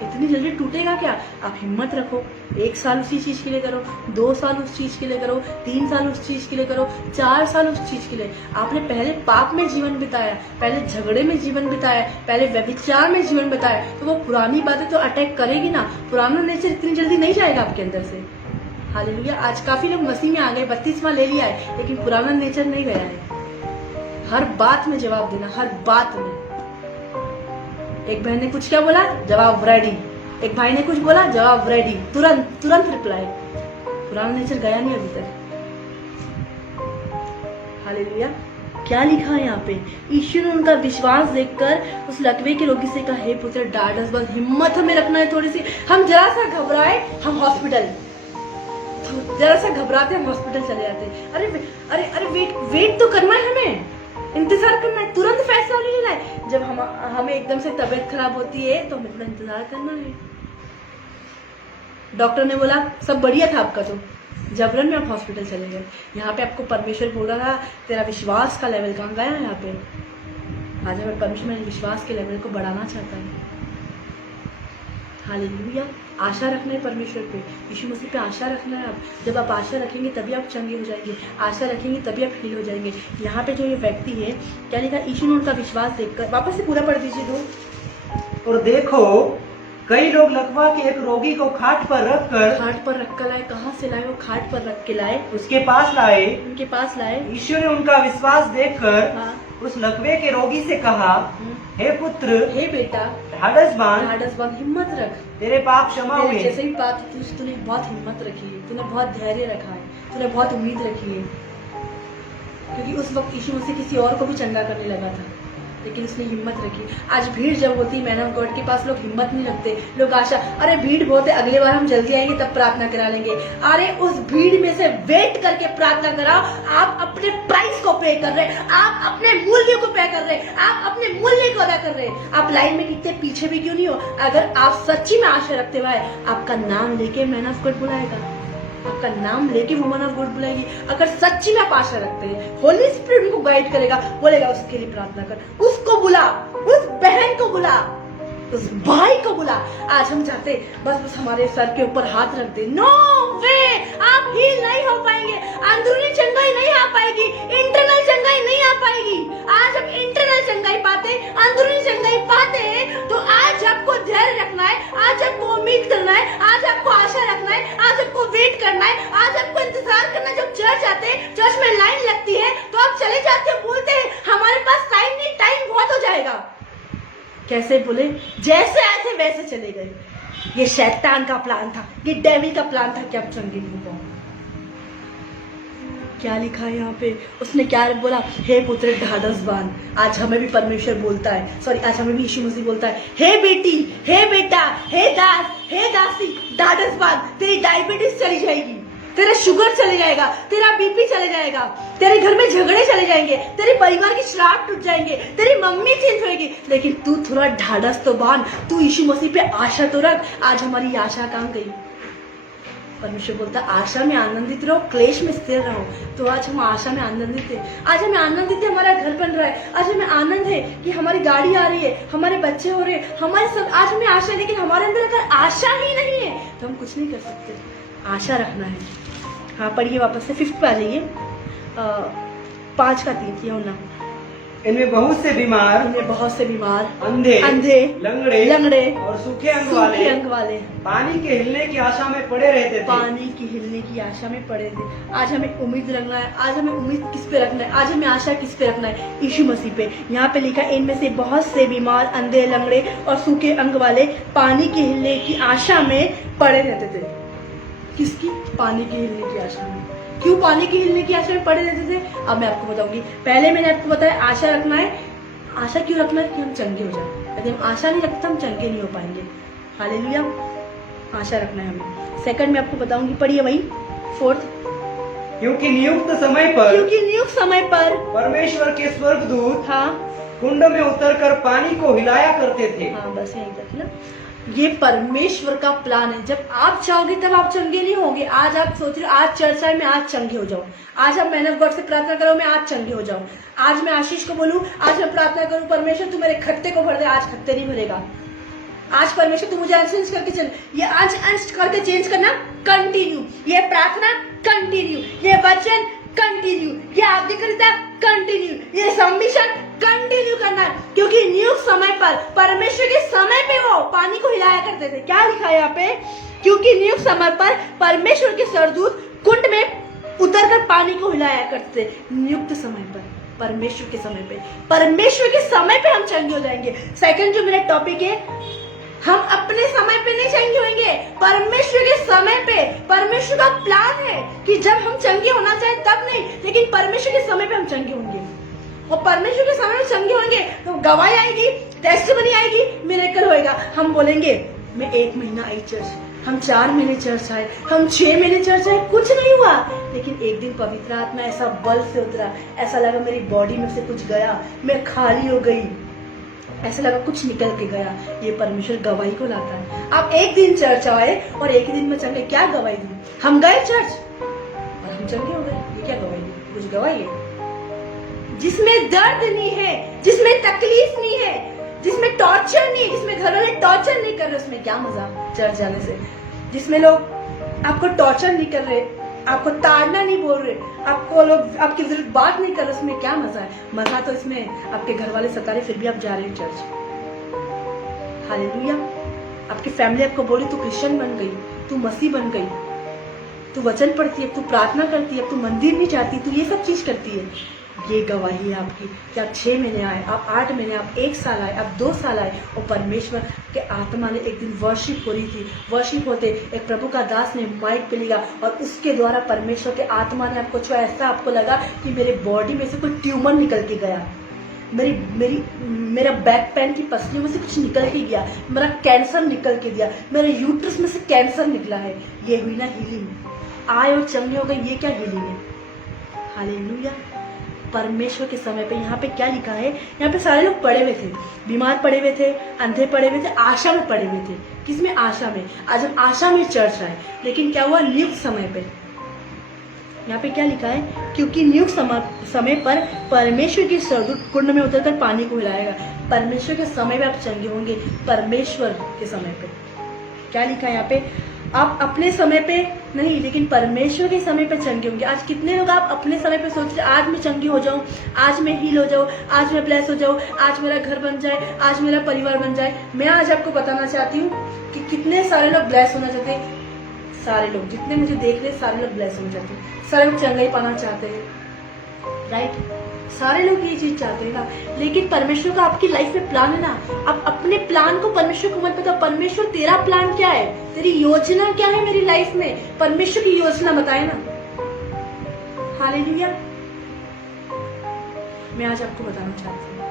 इतनी जल्दी टूटेगा क्या? आप हिम्मत रखो। 1 साल उसी चीज के लिए करो, 2 साल उस चीज के लिए करो, 3 साल उस चीज के लिए करो, 4 साल उस चीज के लिए। आपने पहले पाप में जीवन बिताया, पहले झगड़े में जीवन बिताया, पहले व्यभिचार में जीवन बिताया, तो वो पुरानी बातें तो अटैक करेगी ना। पुराना नेचर इतनी जल्दी नहीं जाएगा आपके अंदर से। हालेलुया। आज काफी लोग मसीह में आ गए, 32वां ले लिया है, लेकिन पुराना नेचर नहीं गया है। हर बात में जवाब देना, हर बात में। एक बहन ने कुछ क्या बोला, जवाब रेडी। एक भाई ने कुछ बोला, जवाब रेडी, तुरंत रिप्लाई। पुराना नेचर गया नहीं अभी तक। हालेलुया। क्या लिखा है यहाँ पे? यीशु ने उनका विश्वास देखकर उस लकवे के रोगी से कहा, हे पुत्र ढाढ़स बस, हिम्मत हमें रखना है थोड़ी सी। हम जरा सा घबराए, हम हॉस्पिटल, जरा सा घबराते हम हॉस्पिटल चले जाते। अरे वेट तो करना है, हमें इंतजार करना है, तुरंत फैसला नहीं लेना है। जब हमें एकदम से तबीयत खराब होती है तो हमें थोड़ा इंतजार करना है। डॉक्टर ने बोला सब बढ़िया था आपका, तो जबरन में आप हॉस्पिटल चले गए। यहाँ पे आपको परमेश्वर बोल रहा था तेरा विश्वास का लेवल कहाँ गया है? यहाँ पे आज हमें परमेश्वर मेरे विश्वास के लेवल को बढ़ाना चाहता है। हालेलुया। आशा रखना है परमेश्वर पे, यीशु मसीह पे आशा रखना है। आप जब आप आशा रखेंगे तभी आप चंगे हो जाएंगे, आशा रखेंगे तभी आप हील हो जाएंगे। यहाँ पे जो ये व्यक्ति है, क्या लिखा? यीशु ने उनका विश्वास देखकर, वापस से पूरा पढ़ दीजिए दो। और देखो कई लोग लकवा के एक रोगी को खाट पर रखकर लाए। कहाँ से लाए? वो खाट पर रख के लाए, उनके पास लाए। यीशु ने उनका विश्वास देखकर उस लकवे के रोगी से कहा, हे पुत्र, हे बेटा, ढाढ़स बांध, हिम्मत रख, तेरे पाप क्षमा हुए। जैसे ही बात तूने बहुत हिम्मत रखी है, तूने बहुत धैर्य रखा है, तूने बहुत उम्मीद रखी है। क्योंकि उस वक्त यीशु मसीह किसी और को भी चंगा करने लगा था, लेकिन उसने हिम्मत रखी। आज भीड़ जब होती है मैन ऑफ गॉड के पास, लोग हिम्मत नहीं रखते, लोग आशा, अरे भीड़ बहुत है, अगले बार हम जल्दी आएंगे तब प्रार्थना करा लेंगे। अरे उस भीड़ में से वेट करके प्रार्थना कराओ। आप अपने प्राइस को पे कर रहे, आप अपने मूल्य को पे कर रहे, आप अपने मूल्य को अदा कर रहे। आप लाइन में कितने पीछे भी क्यों नहीं हो, अगर आप सच्ची में आशा रखते हुए, आपका नाम लेके मैन ऑफ गॉड बुलाएगा, आपका नाम लेके वुमन ऑफ गॉड बुलाएगी। अगर सच्ची में आप आशा रखते हैं, होली स्पिरिट उनको गाइड करेगा, बोलेगा उसके लिए प्रार्थना कर, उसको बुला, उस बहन को बुला, उस भाई को बुला। आज हम चाहते बस हमारे सर के ऊपर हाथ रख दे। नो वे, आप हील नहीं हो पाएंगे, अंदरूनी चंगाई नहीं आ पाएगी, इंटरनल चंगाई नहीं आ पाएगी। आज हम इंटरनल चंगाई पाते, अंदरूनी चंगाई पाते हैं, तो आज आपको धैर्य रखना है, आज आपको उम्मीद करना है, आज आपको आशा रखना है, आज आपको वेट करना है, आज आपको इंतजार करना है। जब चर्च आते हैं, चर्च में लाइन लगती है, तो आप चले जाते हैं, बोलते हैं हमारे पास टाइम नहीं, टाइम बहुत हो जाएगा। कैसे बोले? जैसे आए थे वैसे चले गए। ये शैतान का प्लान था, ये डेविल का प्लान था कि आप चंगे नहीं हो। क्या लिखा है यहाँ पे? उसने क्या बोला? हे पुत्र ढाढ़स बांध। आज हमें भी परमेश्वर बोलता है, सॉरी आज हमें भी यीशु मसीह बोलता है, हे बेटी, हे बेटा, हे दास, हे दासी, ढाढ़स बांध। तेरी डायबिटीज चली जाएगी, तेरा शुगर चले जाएगा, तेरा बीपी चले जाएगा, तेरे घर में झगड़े चले जाएंगे, तेरे परिवार की श्राप टूट जाएंगे, तेरी मम्मी चेंज होएगी, लेकिन तू थोड़ा ढाढ़स तो बांध, तू यीशु मसीह पे आशा तो रख। आज हमारी आशा कहाँ गई? परमेश्वर बोलता आशा में आनंदित रहो, क्लेश में स्थिर रहो। तो आज हम आशा में आनंदित है, आज हमें आनंदित है, हमारा घर बन रहा है, आज हमें आनंद है कि हमारी गाड़ी आ रही है, हमारे बच्चे हो रहे हैं, हमारे सब, आज हमें आशा है। लेकिन हमारे अंदर अगर आशा ही नहीं है तो हम कुछ नहीं कर सकते। आशा रखना है। हाँ पढ़िए वापस से 5 पे आ जाइए, 5 का 3 ये होना। इनमें बहुत से बीमार, अंधे, लंगड़े और सूखे अंग वाले पानी के हिलने की आशा में पड़े रहते थे। पानी की हिलने की आशा में पड़े थे। आज हमें उम्मीद रखना है, आज हमें उम्मीद किस पे रखना है, आज हमें आशा किस पे रखना है? यीशु मसीह पे। यहाँ पे लिखा है इनमें से बहुत से बीमार, अंधे, लंगड़े और सूखे अंग वाले पानी के हिलने की आशा में पड़े रहते थे। किसकी? पानी के हिलने की आशा में। क्यों पानी के हिलने की आशा में पड़े रहते थे? अब मैं आपको बताऊंगी। पहले मैंने आपको बताया आशा रखना है। आशा क्यों रखना है? कि हम चंगे हो जाए। यदि हम आशा नहीं रखते हम चंगे नहीं हो पाएंगे। हालेलुया, आशा रखना है हमें। सेकंड में आपको बताऊंगी, पढ़िए वही 4th। क्योंकि नियुक्त समय पर परमेश्वर के स्वर्गदूत कुंड में उतरकर पानी को हिलाया करते थे। हाँ, बस यही तक ना। ये परमेश्वर का प्लान है। जब आप चाहोगे तब आप चंगे नहीं होंगे। आज आप सोच रहे हो आज चर्च है, मैं आज चंगे हो जाऊं। आज आप मैन ऑफ गॉड से प्रार्थना करो, मैं आज चंगे हो जाऊं। आज मैं आशीष को बोलूं, आज मैं प्रार्थना करूं, परमेश्वर तू मेरे खत्ते को भर दे, आज खत्ते नहीं भरेगा। आज परमेश्वर तू मुझे अंश करके चल, ये अंश करके चेंज करना कंटिन्यू, ये प्रार्थना कंटिन्यू, ये वचन कंटिन्यू, ये आज्ञाकारिता कंटिन्यू, ये सबमिशन कंटिन्यू करना। क्योंकि नियुक्त समय पर परमेश्वर के समय पे वो पानी को हिलाया करते थे। क्या लिखा है यहाँ पे? क्योंकि नियुक्त समय पर परमेश्वर के स्वर्गदूत कुंड में उतरकर पानी को हिलाया करते थे। नियुक्त समय पर, परमेश्वर के समय पे, परमेश्वर के समय पे हम चंगे हो जाएंगे। सेकंड जो मेरा टॉपिक है, हम अपने समय पे नहीं चंगे होंगे, परमेश्वर के समय पे। परमेश्वर का प्लान है कि जब हम चंगे होना चाहे तब नहीं, लेकिन परमेश्वर के समय पे हम चंगे होंगे। और परमेश्वर के समय में चंगे होंगे तो गवाही आएगी, टेस्टिमनी आएगी, मिरेकल होएगा। हम बोलेंगे मैं 1 महीना आई चर्च, हम 4 महीने चर्च आए, हम 6 महीने चर्च आए, कुछ नहीं हुआ। लेकिन एक दिन पवित्र आत्मा ऐसा बल से उतरा, ऐसा लगा मेरी बॉडी में से कुछ गया, मैं खाली हो गई, ऐसा लगा कुछ निकल के गया। ये परमेश्वर गवाही को लाता है। आप एक दिन चर्च आए और एक दिन में चंगे, क्या गवाही दी? हम गए चर्च और हम चंगे हो गए, ये क्या गवाही दी? कुछ गवाही है? जिसमें दर्द नहीं है, जिसमें तकलीफ नहीं है, जिसमें टॉर्चर नहीं है, जिसमें घर वाले टॉर्चर नहीं कर रहे, उसमें क्या मजा चर्च जाने से? जिसमें लोग आपको टॉर्चर नहीं कर रहे, आपको ताड़ना नहीं बोल रहे, आपको लोग आपकी विरुद्ध बात नहीं कर रहे, उसमें क्या मजा है? मजा तो इसमें आपके घर वाले सता रहे फिर भी आप जा रहे हो चर्च। हालेलुया। आपकी फैमिली आपको बोली तू क्रिश्चियन बन गई, तू मसीह बन गई, तू वचन पढ़ती है, तू प्रार्थना करती है, तू मंदिर नहीं जाती, तू ये सब चीज करती है। ये गवाही है आपकी कि आप 6 महीने आए, आप 8 महीने, आप 1 साल आए, आप 2 साल आए और परमेश्वर के आत्मा ने एक दिन वर्शिप हो रही थी। वर्शिप होते एक प्रभु का दास ने माइक पे लिया और उसके द्वारा परमेश्वर के आत्मा ने आपको छुआ। ऐसा आपको लगा कि मेरे बॉडी में से कोई ट्यूमर निकल के गया, मेरा बैक पेन की पसलियों में से कुछ निकल के गया, मेरा कैंसर निकल के दिया, मेरे यूट्रस में से कैंसर निकला है। ये हुई ना हीलिंग? आए और चंगे हो गए, ये क्या हीलिंग है? हालेलुया। परमेश्वर के समय पे यहाँ पे क्या लिखा है? यहाँ पे सारे लोग पड़े हुए थे, बीमार पड़े हुए थे, अंधे पड़े हुए थे, आशा में पड़े हुए थे। किसमें? आशा में। आज हम आशा में चर्च आए, लेकिन क्या हुआ? नियुक्त समय पे। यहाँ पे क्या लिखा है? क्योंकि नियुक्त समय पर परमेश्वर की स्वर्गदूत कुंड में उतरकर पानी को हिलाएगा। परमेश्वर के समय पे आप चंगे होंगे, परमेश्वर के समय पे। क्या लिखा है यहाँ पे? आप अपने समय पे नहीं, लेकिन परमेश्वर के समय पे चंगे होंगे। आज कितने लोग आप अपने समय पे सोच रहे, आज मैं चंगी हो जाऊं, आज मैं हील हो जाऊं, आज मैं ब्लेस हो जाऊं, आज मेरा घर बन जाए, आज मेरा परिवार बन जाए। मैं आज आपको बताना चाहती हूँ कि कितने सारे लोग ब्लेस होना चाहते हैं। सारे लोग जितने मुझे देख रहे, सारे लोग ब्लेस होना चाहते हैं, सारे लोग चंगाई पाना चाहते हैं, राइट? सारे लोग ये चीज चाहते हैं ना। लेकिन परमेश्वर का आपकी लाइफ में प्लान है ना। आप अपने प्लान को परमेश्वर को मत बताओ। परमेश्वर तेरा प्लान क्या है, तेरी योजना क्या है मेरी लाइफ में? परमेश्वर की योजना बताए ना। हालेलुया। मैं आज आपको बताना चाहती हूँ,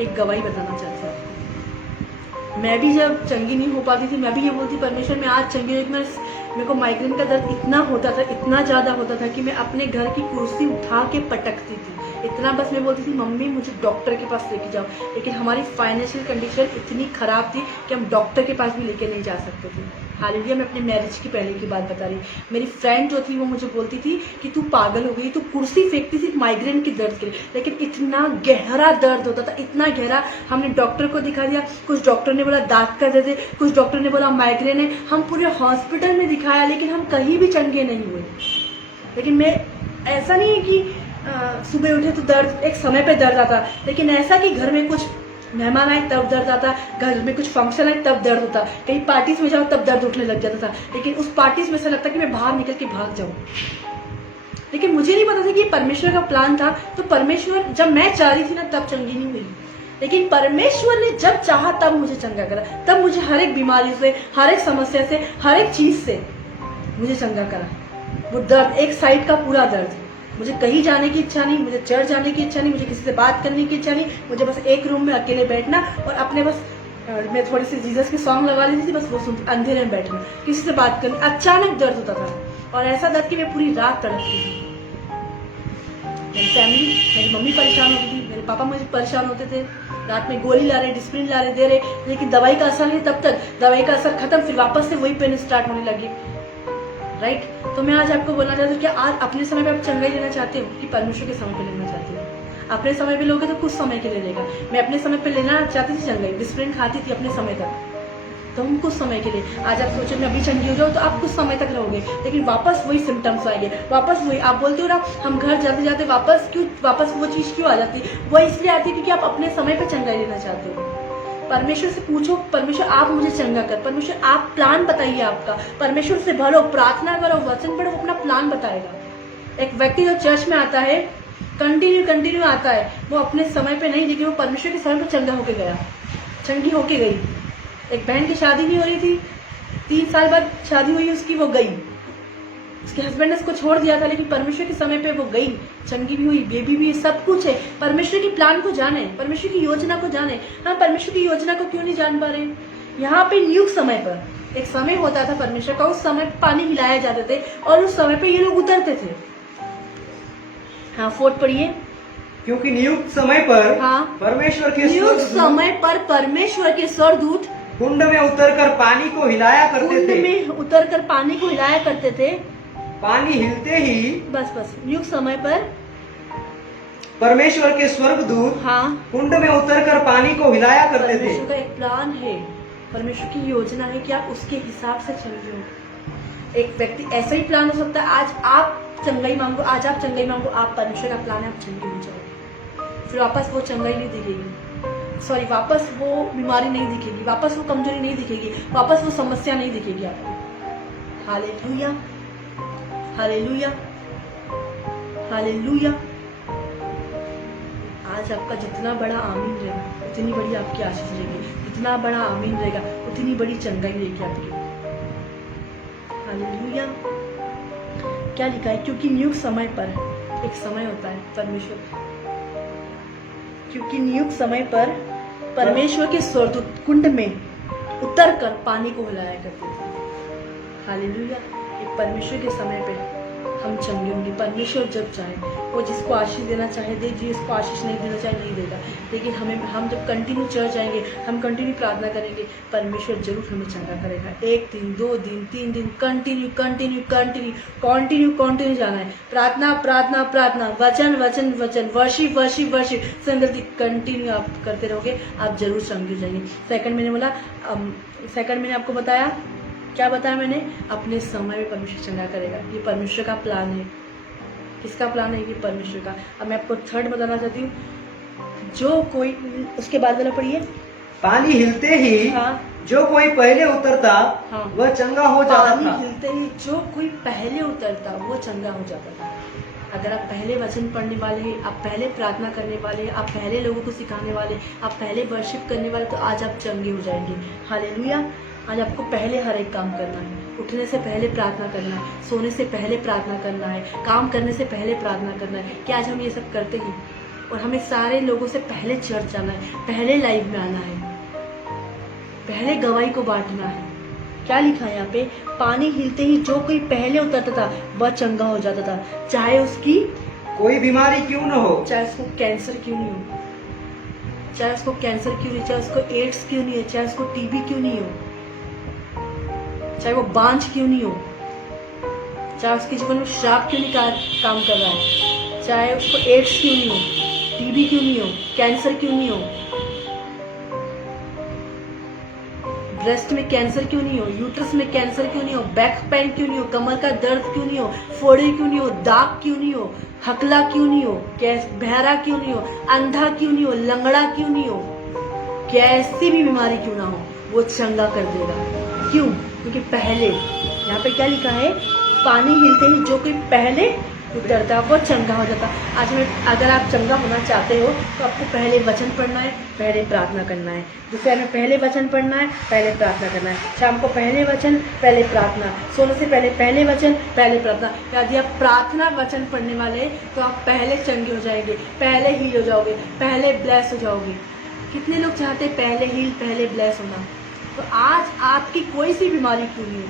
एक गवाही बताना चाहती हूँ। मैं भी जब चंगी नहीं हो पाती थी, मैं भी ये बोलती परमेश्वर मैं आज चंगी हुई। मेरे को माइग्रेन का दर्द इतना होता था, इतना ज्यादा होता था कि मैं अपने घर की कुर्सी उठा के पटकती थी। इतना बस मैं बोलती थी मम्मी मुझे डॉक्टर के पास लेके जाओ। लेकिन हमारी फाइनेंशियल कंडीशन इतनी खराब थी कि हम डॉक्टर के पास भी लेके नहीं जा सकते थे। हालेलुया। मैं अपने मैरिज की पहले की बात बता रही। मेरी फ्रेंड जो थी वो मुझे बोलती थी कि तू पागल हो गई, तू कुर्सी फेंकती थी माइग्रेन के दर्द के लिए। लेकिन इतना गहरा दर्द होता था, इतना गहरा। हमने डॉक्टर को दिखा दिया, कुछ डॉक्टर ने बोला दांत का दर्द है, कुछ डॉक्टर ने बोला माइग्रेन है। हम पूरे हॉस्पिटल में दिखाया, लेकिन हम कहीं भी चंगे नहीं हुए। लेकिन मैं ऐसा नहीं है कि सुबह उठे तो दर्द, एक समय पे दर्द आता, लेकिन ऐसा कि घर में कुछ मेहमान आए तब दर्द आता, घर में कुछ फंक्शन आए तब दर्द होता, कहीं पार्टीज में जाओ तब दर्द उठने लग जाता था। लेकिन उस पार्टीज में ऐसा लगता कि मैं बाहर निकल के भाग जाऊं। लेकिन मुझे नहीं पता था कि परमेश्वर का प्लान था। तो परमेश्वर जब मैं चाह रही थी ना तब चंगी नहीं हुई, लेकिन परमेश्वर ने जब चाहा तब मुझे चंगा करा। तब मुझे हर एक बीमारी से, हर एक समस्या से, हर एक चीज से मुझे चंगा करा। वो दर्द, एक साइड का पूरा दर्द, मुझे कहीं जाने की इच्छा नहीं, मुझे चर्च जाने की इच्छा नहीं, मुझे किसी से बात करने की इच्छा नहीं, मुझे बस एक रूम में अकेले बैठना और अपने बस मैं थोड़ी सी जीसस की सॉन्ग लगा लेती थी, बस वो सुन अंधेरे में बैठना, किसी से बात करनी। अचानक दर्द होता था और ऐसा दर्द कि मैं पूरी रात तड़पती थी। मेरी फैमिली, मेरी मम्मी परेशान होती थी, मेरे पापा मुझे परेशान होते थे, रात में गोली ला रहे, डिस्प्रिन ला रहे, दे रहे, लेकिन दवाई का असर नहीं। तब तक दवाई का असर खत्म, फिर वापस से वही पेन स्टार्ट होने लगी। राइट, तो मैं आज आपको बोलना चाहती हूँ कि आज अपने समय पे आप चंगाई लेना चाहते हो कि परमेश्वर के समय पे लेना चाहते हो? अपने समय पे लोगे तो कुछ समय के लिए लेगा। मैं अपने समय पे लेना चाहती थी चंगाई, डिस्प्रिन खाती थी अपने समय तक, तो हम कुछ समय के लिए। आज आप सोचो मैं अभी चंगी हो जाऊँ तो आप कुछ समय तक रहोगे, लेकिन वापस वही सिम्टम्स आएंगे, वापस वही। आप बोलते हो ना हम घर जाते जाते वापस वो चीज़ क्यों आ जाती है? वो इसलिए आती है क्योंकि आप अपने समय पे चंगाई लेना चाहते हो। परमेश्वर से पूछो, परमेश्वर आप मुझे चंगा कर, परमेश्वर आप प्लान बताइए आपका, परमेश्वर से भरो, प्रार्थना करो, वचन पढ़ो, अपना प्लान बताएगा। एक व्यक्ति जो चर्च में आता है, कंटिन्यू आता है, वो अपने समय पे नहीं, लेकिन वो परमेश्वर के समय पे चंगा होके गया, चंगी होके गई। एक बहन की शादी नहीं हो रही थी, 3 साल बाद शादी हुई उसकी, वो गई, उसके हस्बैंड ने उसको छोड़ दिया था, लेकिन परमेश्वर के समय पे वो गई, चंगी भी हुई, बेबी भी, सब कुछ है। परमेश्वर के प्लान को जाने, परमेश्वर की योजना को जाने। हाँ, परमेश्वर की योजना को क्यों नहीं जान पा रहे? यहाँ पे नियुक्त समय पर एक समय होता था परमेश्वर का, उस समय पानी हिलाए जाते थे और उस समय पे ये लोग उतरते थे। हाँ, 4 पढ़िए। क्योंकि नियुक्त समय पर हाँ, परमेश्वर के नियुक्त समय पर परमेश्वर के स्वर्गदूत कुंड में उतरकर पानी को हिलाया करते थे। कुंड में उतरकर पानी को हिलाया करते थे। पानी हिलते ही बस नियुक्त समय पर परमेश्वर के स्वर्गदूत हाँ कुंड में उतरकर पानी को हिलाया करते थे। परमेश्वर का एक प्लान है, परमेश्वर की योजना है कि आप उसके हिसाब से चल रहे हो। एक व्यक्ति ऐसा ही प्लान हो सकता है, आज आप चंगाई मांगो, आज आप चंगाई मांगो, आप परमेश्वर का प्लान है आप चंगे हो जाओ, फिर वापस वो चंगाई नहीं दिखेगी, सॉरी वापस वो बीमारी नहीं दिखेगी, वापस वो कमजोरी नहीं दिखेगी, वापस वो समस्या नहीं दिखेगी आपको। Hallelujah, hallelujah, hallelujah. आज आपका जितना बड़ा आमीन रहेगा उतनी बड़ी आपकी आशीष रहेगी, जितना बड़ा आमीन रहेगा उतनी बड़ी चंगाई रहेगी आपकी। हालेलुया। क्या लिखा है? क्योंकि नियुक्त समय पर एक समय होता है परमेश्वर, क्योंकि नियुक्त समय पर परमेश्वर के स्वर्गदूत कुंड में उतरकर पानी को हिलाया करते थे। हालेलुया। एक परमेश्वर के समय पे हम चंगे होंगे। परमेश्वर जब चाहे, वो जिसको आशीष देना चाहे दे, जिसको आशीष नहीं देना चाहे नहीं देगा, लेकिन हम जब कंटिन्यू चर्च जाएंगे, हम कंटिन्यू प्रार्थना करेंगे, परमेश्वर जरूर हमें चंगा करेगा। 1 दिन 2 दिन 3 दिन कंटिन्यू जाना है। प्रार्थना, वचन, वर्शिप संगति कंटिन्यू आप करते रहोगे, आप जरूर चंगे हो जाएंगे। सेकंड मैंने आपको बताया, क्या बताया मैंने? अपने समय में परमेश्वर चंगा करेगा, ये परमेश्वर का प्लान है। किसका प्लान है? ये परमेश्वर का। अब मैं आपको थर्ड बताना चाहती हूँ, जो कोई, उसके बाद वाला पढ़िए। पानी हिलते ही हाँ, जो कोई पहले उतरता हाँ, वह चंगा हो जाता था। पानी हिलते ही जो कोई पहले उतरता वो चंगा हो जाता था। अगर आप पहले वचन पढ़ने वाले, आप पहले प्रार्थना करने वाले, आप पहले लोगों को सिखाने वाले, आप पहले वर्शिप करने वाले, तो आज आप चंगे हो जाएंगे। हालेलुया। आज आपको पहले हर एक काम करना है। उठने से पहले प्रार्थना करना है, सोने से पहले प्रार्थना करना है, काम करने से पहले प्रार्थना करना है। क्या आज हम ये सब करते हैं? और हमें सारे लोगों से पहले चर्च जाना है, पहले लाइव में आना है, पहले गवाही को बांटना है। क्या लिखा है यहाँ पे? पानी हिलते ही जो कोई पहले उतरता था वह चंगा हो जाता था, चाहे उसकी कोई बीमारी क्यों न हो, चाहे उसको कैंसर क्यों नहीं हो, चाहे उसको कैंसर क्यों नहीं, चाहे उसको एड्स क्यों नहीं है, चाहे उसको टीबी क्यों नहीं हो, चाहे वो बांझ क्यों नहीं हो, चाहे उसके जीवन में श्राप क्यों नहीं काम कर रहा है, चाहे उसको एड्स क्यों नहीं हो, टीबी क्यों नहीं हो, कैंसर क्यों नहीं हो, ब्रेस्ट में कैंसर क्यों नहीं हो, यूट्रस में कैंसर क्यों नहीं हो, बैक पेन क्यों नहीं हो, कमर का दर्द क्यों नहीं हो, फोड़े क्यों नहीं हो, दाग क्यों नहीं हो, हकला क्यों नहीं हो, बहरा क्यों नहीं हो, अंधा क्यों नहीं हो, लंगड़ा क्यों नहीं हो, कैसी भी बीमारी क्यों ना हो, वो चंगा कर देगा। क्यों? क्योंकि पहले, यहाँ पे क्या लिखा है? पानी हिलते ही जो कोई पहले उतरता, वो चंगा हो जाता। आज में अगर आप चंगा होना चाहते हो तो आपको पहले वचन पढ़ना है, पहले प्रार्थना करना है। दोपहर में पहले वचन पढ़ना है, पहले प्रार्थना करना है। शाम को पहले वचन, पहले प्रार्थना। सोने से पहले पहले वचन, पहले प्रार्थना। यदि आप प्रार्थना वचन पढ़ने वाले तो आप पहले चंगे हो जाएंगे, पहले हील हो जाओगे, पहले ब्लेस हो जाओगे। कितने लोग चाहते हैं पहले हील, पहले ब्लेस होना? तो आज आपकी कोई सी बीमारी क्यों नहीं हो,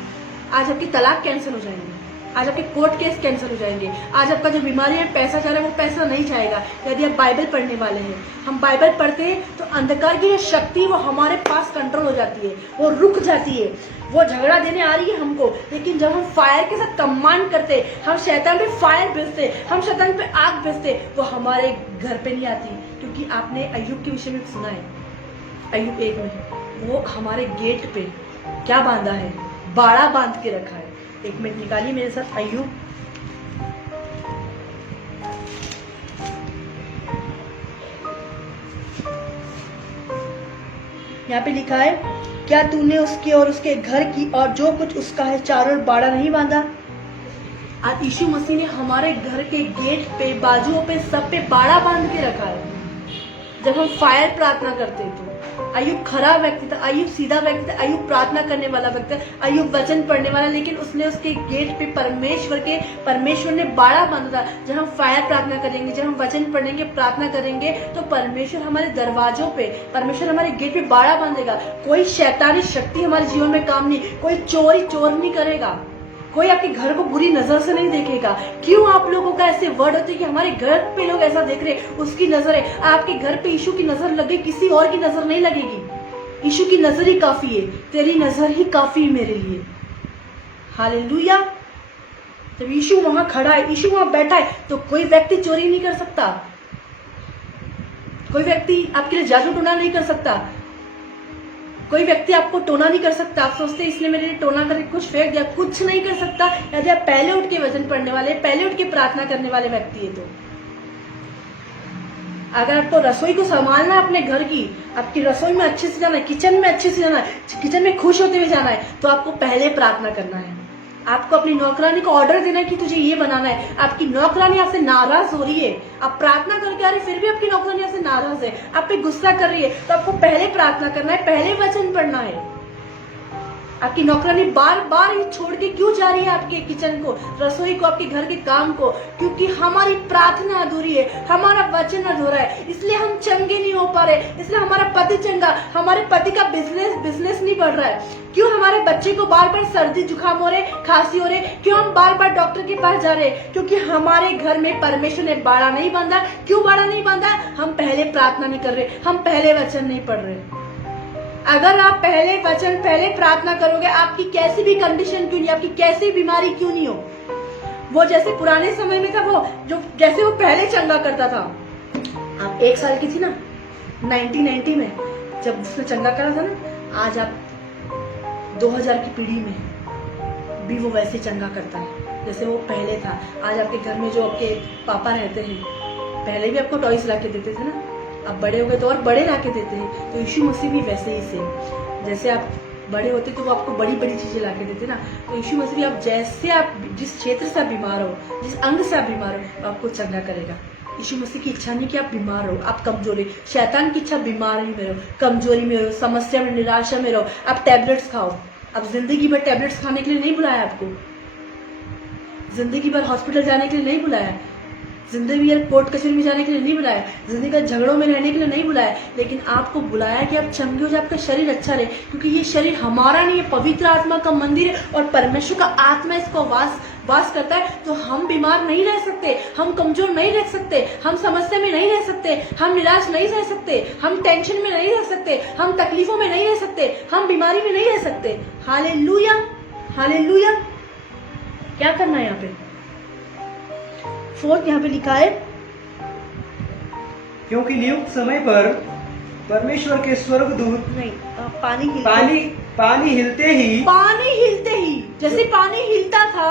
आज आपकी तलाक कैंसिल हो जाएंगे, आज आपके कोर्ट केस कैंसिल हो जाएंगे, आज आपका जो बीमारी है पैसा जा रहा है वो पैसा नहीं जाएगा यदि आप बाइबल पढ़ने वाले हैं। हम बाइबल पढ़ते हैं तो अंधकार की जो शक्ति वो हमारे पास कंट्रोल हो जाती है, वो रुक जाती है। वो झगड़ा देने आ रही है हमको, लेकिन जब हम फायर के साथ कमांड करते, हम शैतान पे फायर भेजते, हम शैतान पे आग भेजते, वो हमारे घर पे नहीं आती। क्योंकि आपने अय्यूब के विषय में सुना है, अय्यूब 1 में वो हमारे गेट पे क्या बांधा है, बाड़ा बांध के रखा है। 1 मिनट निकालिए मेरे साथ अय्यूब। यहाँ पे लिखा है, क्या तूने उसके और उसके घर की और जो कुछ उसका है चारों ओर बाड़ा नहीं बांधा? आज यीशु मसीह ने हमारे घर के गेट पे, बाजुओं पे, सब पे बाड़ा बांध के रखा है। जब हम फायर प्रार्थना करते तो अय्यूब खराब व्यक्ति था, अय्यूब सीधा व्यक्ति था, अय्यूब प्रार्थना करने वाला व्यक्ति था, अय्यूब वचन पढ़ने वाला, लेकिन उसने उसके गेट पे परमेश्वर ने बाड़ा बांधा था। जब हम फायर प्रार्थना करेंगे, जब हम वचन पढ़ेंगे, प्रार्थना करेंगे तो परमेश्वर हमारे दरवाजों पे, परमेश्वर हमारे गेट पे बाड़ा बांधेगा। कोई शैतानी शक्ति हमारे जीवन में काम नहीं, कोई चोर नहीं करेगा, कोई आपके घर को बुरी नजर से नहीं देखेगा। क्यों आप लोगों का ऐसे वर्ड होते हैं कि हमारे घर पे लोग ऐसा देख रहे, उसकी नजर है। आपके घर पे यीशु की नजर लगे, किसी और की नजर नहीं लगेगी। यीशु की नजर ही काफी है, तेरी नजर ही काफी है मेरे लिए। हालेलुया। जब यीशु वहां खड़ा है, यीशु वहां बैठा है, तो कोई व्यक्ति चोरी नहीं कर सकता, कोई व्यक्ति आपके लिए जादू टोना नहीं कर सकता, कोई व्यक्ति आपको टोना नहीं कर सकता। आप सोचते हैं इसलिए मेरे लिए टोना करके कुछ फेंक दिया, कुछ नहीं कर सकता यदि आप पहले उठ के वचन पढ़ने वाले, पहले उठ के प्रार्थना करने वाले व्यक्ति है। तो अगर आपको रसोई को संभालना है अपने घर की, आपकी रसोई में अच्छे से जाना है, किचन में अच्छे से जाना है, किचन में खुश होते हुए जाना है, तो आपको पहले प्रार्थना करना है। आपको अपनी नौकरानी को ऑर्डर देना है कि तुझे ये बनाना है, आपकी नौकरानी आपसे नाराज हो रही है, आप प्रार्थना करके आ रहे फिर भी आपकी नौकरानी आपसे नाराज है, आप पे गुस्सा कर रही है, तो आपको पहले प्रार्थना करना है, पहले वचन पढ़ना है। आपकी नौकरानी बार बार ये छोड़ के क्यों जा रही है आपके किचन को, रसोई को, आपके घर के काम को? क्योंकि हमारी प्रार्थना अधूरी है, हमारा वचन अधूरा है, इसलिए हम चंगे नहीं हो पा रहे, इसलिए हमारा पति चंगा, हमारे पति का बिजनेस नहीं बढ़ रहा है। क्यों हमारे बच्चे को बार बार सर्दी जुकाम हो रहे, खांसी हो रहे? क्यों हम बार बार डॉक्टर के पास जा रहे? क्योंकि हमारे घर में परमेश्वर ने बाड़ा नहीं बांधा। क्यों बाड़ा नहीं बांधा? हम पहले प्रार्थना नहीं कर रहे, हम पहले वचन नहीं पढ़ रहे। अगर आप पहले वचन, पहले प्रार्थना करोगे, आपकी कैसी भी कंडीशन क्यों नहीं, आपकी कैसी बीमारी क्यों नहीं हो, वो जैसे पुराने समय में था, वो जो जैसे वो पहले चंगा करता था। आप 1 साल की थी ना 1990 में जब उसने चंगा करा था ना, आज आप 2000 की पीढ़ी में भी वो वैसे चंगा करता है जैसे वो पहले था। आज आपके घर में जो आपके पापा रहते हैं, पहले भी आपको टॉयज ला के देते थे ना, अब बड़े हो गए तो और बड़े ला के देते हैं। तो यीशु मसीह भी वैसे ही सेम, जैसे आप बड़े होते तो वो आपको बड़ी बड़ी चीजें ला के देते ना, तो यीशु मसीह भी आप जैसे, आप जिस क्षेत्र से आप बीमार हो, जिस अंग से आप बीमार हो, आपको चंगा करेगा। यीशु मसीह की इच्छा नहीं कि आप बीमार हो, आप कमजोरी, शैतान की इच्छा बीमारी में रहो, कमजोरी में रहो, समस्या में, निराशा में रहो, आप टैबलेट्स खाओ। अब जिंदगी भर टैबलेट्स खाने के लिए नहीं बुलाया आपको, जिंदगी भर हॉस्पिटल जाने के लिए नहीं बुलाया, जिंदगी भर कोर्ट कचहरी में जाने के लिए नहीं बुलाया, जिंदगी भर झगड़ों में रहने के लिए नहीं बुलाया, लेकिन आपको बुलाया कि आप चंगे हो जाए, आपका शरीर अच्छा रहे। क्योंकि ये शरीर हमारा नहीं है, पवित्र आत्मा का मंदिर है और परमेश्वर का आत्मा इसको वास करता है। तो हम बीमार नहीं रह सकते, हम कमजोर नहीं रह सकते, हम समस्या में नहीं रह सकते, हम निराश नहीं रह सकते, हम टेंशन में नहीं रह सकते, हम तकलीफों में नहीं रह सकते, हम बीमारी में नहीं रह सकते। Hallelujah, hallelujah. क्या करना है यहाँ पे? 4 यहाँ पे लिखा है, क्योंकि नियुक्त समय पर परमेश्वर के स्वर्गदूत नहीं, पानी हिलते ही जैसे पानी हिलता था,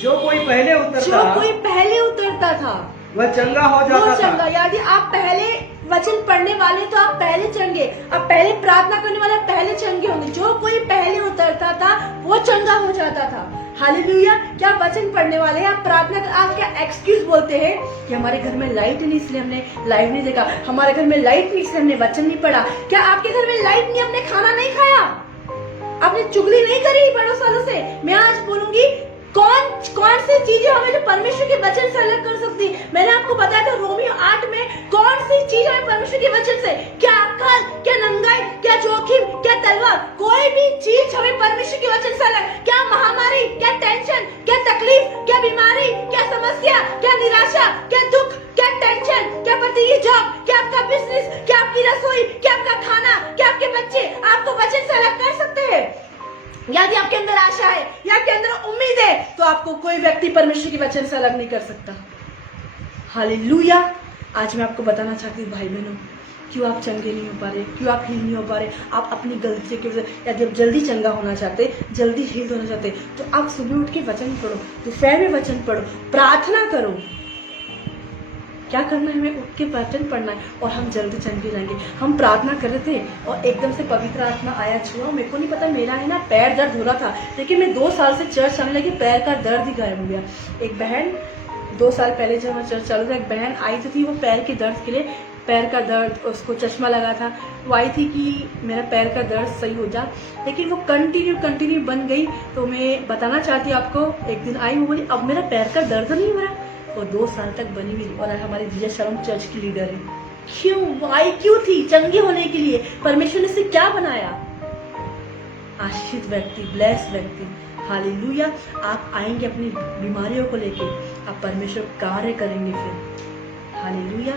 जो कोई पहले उतरता था वह चंगा हो जाता था। यदि आप पहले वचन पढ़ने वाले तो आप पहले चंगे, आप पहले प्रार्थना करने वाले पहले चंगे होंगे। जो कोई पहले उतरता था वो चंगा हो जाता था। हालेलुया। क्या वचन पढ़ने वाले हैं, आप प्रार्थना कर, आप क्या एक्सक्यूज बोलते हैं कि हमारे घर में लाइट नहीं इसलिए हमने लाइव नहीं देखा, हमारे घर में लाइट नहीं इसलिए हमने वचन नहीं पढ़ा। क्या आपके घर में लाइट नहीं, हमने खाना नहीं खाया, आपने चुगली नहीं करी बड़ों सालों से? मैं आज बोलूंगी कौन सी चीजें हमें जो परमेश्वर के वचन से अलग कर सकती। मैंने आपको बताया था रोमियो 8 में कौन सी चीज हमें परमेश्वर के वचन से, क्या अक्ल, क्या नंगाई, क्या जोखिम, क्या तलवार, कोई भी चीज हमें परमेश्वर के वचन से अलग, क्या महामारी, क्या टेंशन, क्या तकलीफ, क्या बीमारी, क्या समस्या, क्या निराशा, क्या दुख, क्या टेंशन, क्या पति की जॉब, क्या आपका बिजनेस, क्या आपकी रसोई, क्या आपका खाना, क्या आपके बच्चे आपको वचन से अलग कर सकते हैं? यदि आपके अंदर आशा है या आपके अंदर उम्मीद है तो आपको कोई व्यक्ति परमेश्वर के वचन से अलग नहीं कर सकता। हालेलुया। आज मैं आपको बताना चाहती हूँ भाई बहनों, क्यों आप चंगे नहीं हो पा रहे, क्यों आप हील नहीं हो पा रहे, आप अपनी गलती की वजह, या जब जल्दी चंगा होना चाहते, जल्दी हील होना चाहते, तो आप सुबह उठ के वचन पढ़ो, दोपहर में वचन पढ़ो, प्रार्थना करो। क्या करना है, हमें उठ के वचन पढ़ना है और हम जल्दी चंगे जाएंगे। हम प्रार्थना कर रहे थे और एकदम से पवित्र आत्मा आया, छुआ, मेरे को नहीं पता, मेरा है ना पैर दर्द हो रहा था, लेकिन मैं 2 साल से चर्च आने लगी, पैर का दर्द ही गायब हो गया। एक बहन 2 साल पहले जब मैं चर्च चालू था, एक बहन आई थी, वो पैर के दर्द के लिए, पैर का दर्द, उसको चश्मा लगा था, वो आई थी कि मेरा पैर का दर्द सही हो जा, लेकिन वो कंटिन्यू बन गई। तो मैं बताना चाहती हूँ आपको, एक दिन आई, वो बोली अब मेरा पैर का दर्द नहीं हो रहा, वो 2 साल तक बनी हुई और हमारी जीसस शालोम चर्च की लीडर है। क्यों, वाई क्यों थी? चंगे होने के लिए। परमेश्वर ने इसे क्या बनाया? आशीषित व्यक्ति, ब्लेस्ड व्यक्ति। हालेलुया। आप आएंगे अपनी बीमारियों को लेके, आप परमेश्वर कार्य करेंगे फिर। हालेलुया।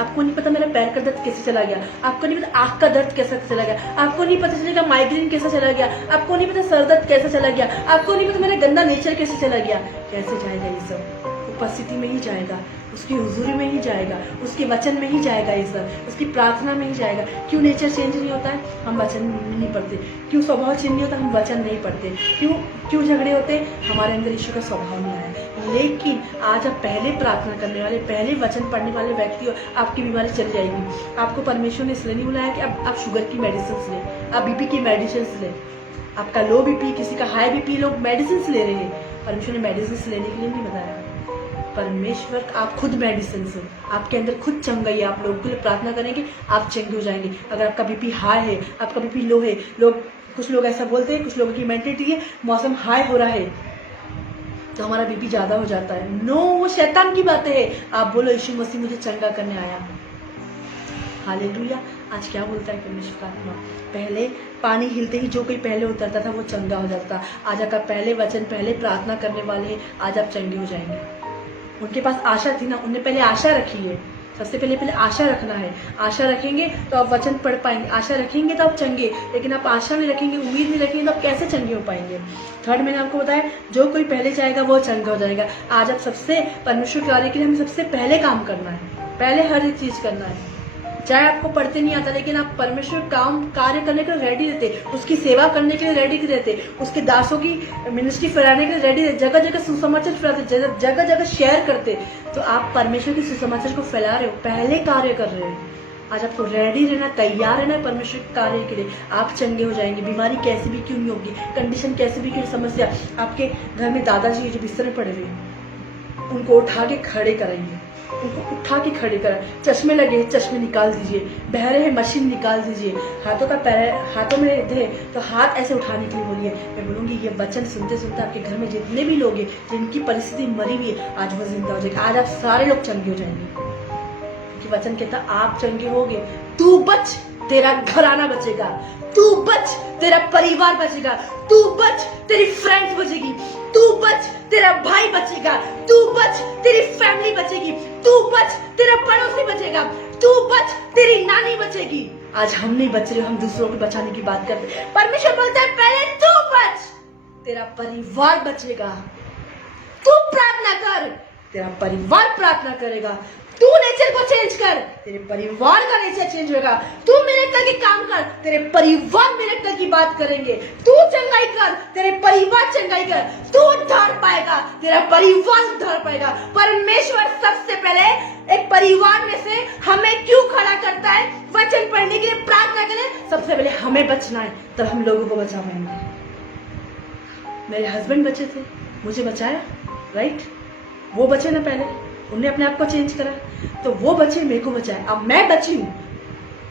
आपको नहीं पता मेरा पैर का दर्द कैसे चला गया, आपको नहीं पता आँख का दर्द कैसे चला गया, आपको नहीं पता चलेगा माइग्रेन कैसे चला गया, आपको नहीं पता सर दर्द कैसे चला गया, आपको नहीं पता मेरा गंदा नेचर कैसे चला गया। कैसे जाएगा ये सब? उपस्थिति में ही जाएगा, उसकी हुजूरी में ही जाएगा, उसके वचन में ही जाएगा, ये सब उसकी प्रार्थना में ही जाएगा। क्यों नेचर चेंज नहीं होता है? हम वचन नहीं पढ़ते। क्यों स्वभाव चेंज नहीं होता? हम वचन नहीं पढ़ते। क्यों झगड़े होते? हमारे अंदर ईश्वर का स्वभाव नहीं आया। लेकिन आज आप पहले प्रार्थना करने वाले, पहले वचन पढ़ने वाले व्यक्ति हो, आपकी बीमारी चल जाएगी। आपको परमेश्वर ने इसलिए नहीं बुलाया कि आप शुगर की मेडिसिन लें, आप बीपी की मेडिसिन लें। आपका लो बीपी, किसी का हाई बीपी, लोग मेडिसिन ले रहे हैं। परमेश्वर ने मेडिसिन लेने के लिए नहीं बताया। परमेश्वर, आप खुद मेडिसिन हो, आपके अंदर खुद चंगाई है। आप लोगों के लिए प्रार्थना करेंगे, आप चंगे हो जाएंगे। अगर आपका बीपी हाई है, आपका बीपी लो है, कुछ लोग ऐसा बोलते हैं, कुछ लोगों की मेंटेलिटी है, मौसम हाई हो रहा है तो हमारा बीपी ज्यादा हो जाता है। नो, वो शैतान की बातें है। आप बोलो यीशु मसीह मुझे चंगा करने आया। हालेलुया। आज क्या बोलता है परमेश्वर का आत्मा? पहले पानी हिलते ही जो कोई पहले उतरता था वो चंगा हो जाता। आज आप पहले वचन, पहले प्रार्थना करने वाले हैं, आज आप चंगे हो जाएंगे। उनके पास आशा थी ना, उनने पहले आशा रखी है। सबसे पहले आशा रखना है। आशा रखेंगे तो आप वचन पढ़ पाएंगे, आशा रखेंगे तो आप चंगे। लेकिन आप आशा नहीं रखेंगे, उम्मीद नहीं रखेंगे तो आप कैसे चंगे हो पाएंगे? थर्ड, मैंने आपको बताया जो कोई पहले जाएगा वो चंगा हो जाएगा। आज आप सबसे परमेश्वर कार्य के लिए हमें सबसे पहले काम करना है, पहले हर एक चीज करना है। चाहे आपको पढ़ते नहीं आता, लेकिन आप परमेश्वर कार्य करने के लिए रेडी रहते, उसकी सेवा करने के लिए रेडी रहते, उसके दासों की मिनिस्ट्री फैलाने के लिए रेडी रहते, जगह जगह सुसमाचार फैलाते, जगह जगह शेयर करते, तो आप परमेश्वर के सुसमाचार को फैला रहे हो, पहले कार्य कर रहे हो। आज आपको रेडी रहना, तैयार रहना है परमेश्वर के कार्य के लिए। आप चंगे हो जाएंगे। बीमारी कैसी भी क्यों नहीं होगी, कंडीशन कैसी भी क्यों, समस्या, आपके घर में दादाजी जो बिस्तर में पड़े हुए, उनको उठा के खड़े कराइए, उनको उठा के खड़े करा। चश्मे लगे हैं, चश्मे निकाल दीजिए। बहरे हैं, मशीन निकाल दीजिए। हाथों में दे तो हाथ ऐसे उठाने के लिए बोलिए। मैं बोलूंगी ये वचन सुनते सुनते आपके घर में जितने भी लोग हैं, जिनकी परिस्थिति मरी हुई है, आज वो जिंदा हो जाएगी। आज आप सारे लोग चंगे हो जाएंगे। वचन कहता आप चंगे होगे, तू बच, तेरा घराना बचेगा, तू बच, तेरा परिवार बचेगा, तू बच, तेरी फ्रेंड्स बचेगी, तू बच, तेरा भाई बचेगा, तू बच, तेरी फैमिली बचेगी, तू बच, तेरा पड़ोसी बचेगा, तू बच, तेरी नानी बचेगी। आज हम नहीं बच रहे, हम दूसरों को बचाने की बात करते हैं। परमेश्वर बोलता है पहले तू बच, तेरा परिवार बचेगा। तू प्रार्थना कर, तेरा परिवार प्रार्थना करेगा। तू नेचर को चेंज कर, तेरे परिवार का नेचर चेंज होगा। तू मिरेकल के काम कर, तेरे परिवार मिरेकल की बात करेंगे। तू चंगाई कर, तेरे परिवार चंगाई कर। तू उद्धार पाएगा, तेरा परिवार उद्धार पाएगा। परमेश्वर सबसे पहले एक परिवार में से हमें क्यों खड़ा करता है? वचन पढ़ने के लिए, प्रार्थना के लिए। सबसे पहले हमें बचना है, तब हम लोगों को बचा पाएंगे। मेरे हस्बैंड बचे थे, मुझे बचाया, राइट? वो बचे ना पहले, उन्होंने अपने आप को चेंज करा, तो वो बचे, मेरे को बचाया। अब मैं बची हूँ,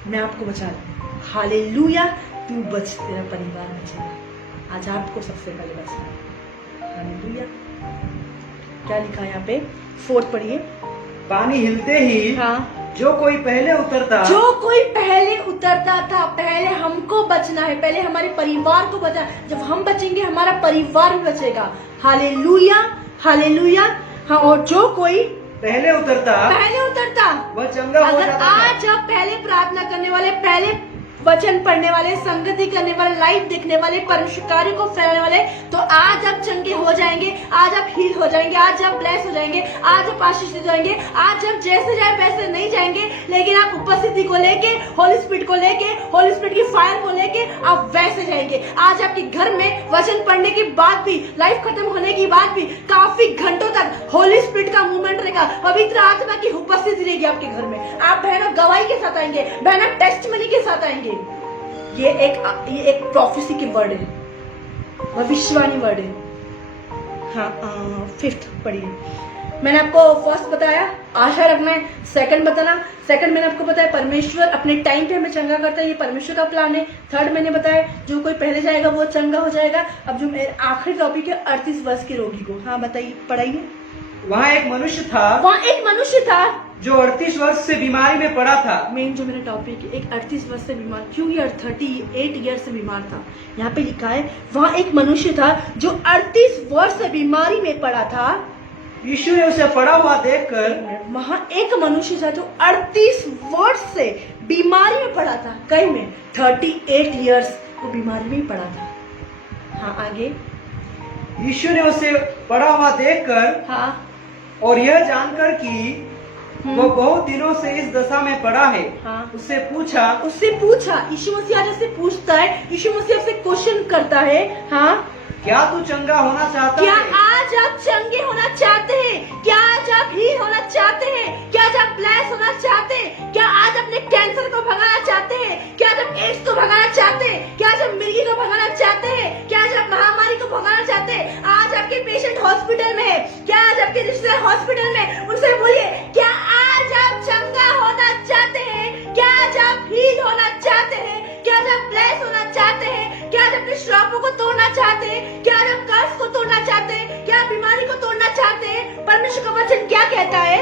मैं आपको बचा रहा हूँ। हालेलुया, तू बच, तेरा परिवार बचेगा। आज आपको सबसे पहले बचना है। हालेलुया। क्या लिखा है यहाँ पे? 4 पढ़िए। पानी हिलते ही हाँ, जो कोई पहले उतरता था, पहले हमको बचना है, पहले हमारे परिवार को बचना। जब हम बचेंगे, हमारा परिवार भी बचेगा। Hallelujah, hallelujah. हाँ, और जो कोई पहले उतरता वह चंगा हो अगर जाता था। आज आप पहले प्रार्थना करने वाले, पहले वचन पढ़ने वाले, संगति करने वाले, लाइव देखने वाले, परमेश्वर कार्य को फैलाने वाले, तो आज आप चंगे हो जाएंगे, आज आप हील हो जाएंगे, आज आप ब्लेस हो जाएंगे, आज आप आशीष हो जाएंगे। आज आप जैसे जाए वैसे नहीं जाएंगे, लेकिन आप उपस्थिति को लेके, होली स्पिरिट को लेके, होली स्पिरिट की फायर को लेके आप वैसे जाएंगे। आज आपके घर में वचन पढ़ने के बाद भी, लाइफ खत्म होने के बाद भी काफी घंटों तक होली स्पिरिट का मूवमेंट रहेगा, पवित्र आत्मा की उपस्थिति रहेगी आपके घर में। आप बहनों गवाही के साथ आएंगे, बहनों टेस्टमनी के साथ आएंगे। ये एक प्रोफेसी की वर्ड है, भविष्यवाणी वर्ड है। हाँ, 5th पढ़िए। मैंने आपको फर्स्ट बताया आशा रखना है, सेकंड बताना। सेकंड मैंने आपको बताया परमेश्वर अपने टाइम पे हमें चंगा करता है, ये परमेश्वर का प्लान है। थर्ड मैंने बताया जो कोई पहले जाएगा वो चंगा हो जाएगा। अब जो मेरे आखिरी टॉपिक है 38 वर्ष के रोगी को। हाँ बताइए, पढ़ाइए। वहाँ एक मनुष्य था जो 38 वर्ष से बीमारी में पड़ा था। मेन जो मेरा टॉपिक है, एक 38 वर्ष से बीमार, क्यों ये 38 ईयर से बीमार था? यहाँ पे लिखा है वहाँ एक मनुष्य था जो 38 वर्ष से बीमारी में पड़ा था। यीशु ने उसे पड़ा हुआ देखकर, वहाँ एक मनुष्य था जो 38 वर्ष से बीमारी में पड़ा था। कई में 38 ईयर्स वो बीमारी में पड़ा था। हाँ आगे। यीशु ने उसे पड़ा हुआ देखकर, हाँ, और यह जानकर कि वो बहुत दिनों से इस दशा में पड़ा है, हाँ, उससे पूछा। यीशु मसीह आज उससे पूछता है, यीशु मसीह उससे क्वेश्चन करता है। हाँ, क्या तू चंगा होना चाहता क्या है? आज आप चंगे होना चाहते हैं? क्या आज आप हील होना चाहते हैं? क्या आज आप ब्लेस होना चाहते हैं? क्या आज अपने कैंसर को भगाना चाहते हैं? क्या आज आप एड्स को भगाना चाहते हैं? क्या आज आप मिर्गी को भगाना चाहते हैं? क्या आज आप महामारी को भगाना चाहते हैं? आज आपके पेशेंट हॉस्पिटल में है, क्या आज आपके रिश्तेदार हॉस्पिटल में, उनसे बोलिए क्या आज आप चंगा होना चाहते हैं? क्या आज आप हील होना चाहते हैं? क्या आज आप ब्लेस होना चाहते हैं? क्या आज अपने श्रापों को तोड़ना चाहते हैं? क्या आज आप कर्ज को तोड़ना चाहते हैं? क्या आप बीमारी को तोड़ना चाहते हैं? परमेश्वर का वचन क्या कहता है?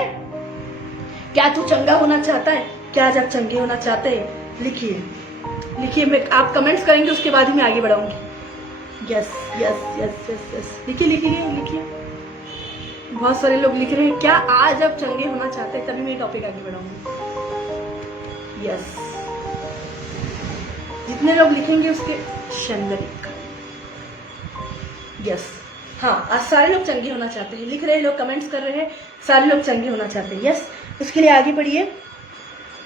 क्या तू चंगा होना चाहता है? क्या आज आप चंगे होना चाहते हैं? लिखिए, मैं आप कमेंट्स करेंगे, उसके बाद ही मैं आगे बढ़ाऊंगी। Yes yes yes yes yes, लिखिए। बहुत सारे लोग लिख रहे हैं क्या आज आप चंगे होना चाहते हैं, तभी मैं टॉपिक आगे बढ़ाऊंगी। यस, जितने लोग लिखेंगे उसके शंदरिक। यस, हाँ, आज सारे लोग चंगे होना चाहते हैं, लिख रहे हैं लोग, कमेंट्स कर रहे हैं, सारे लोग चंगे होना चाहते हैं। यस, उसके लिए आगे बढ़िए।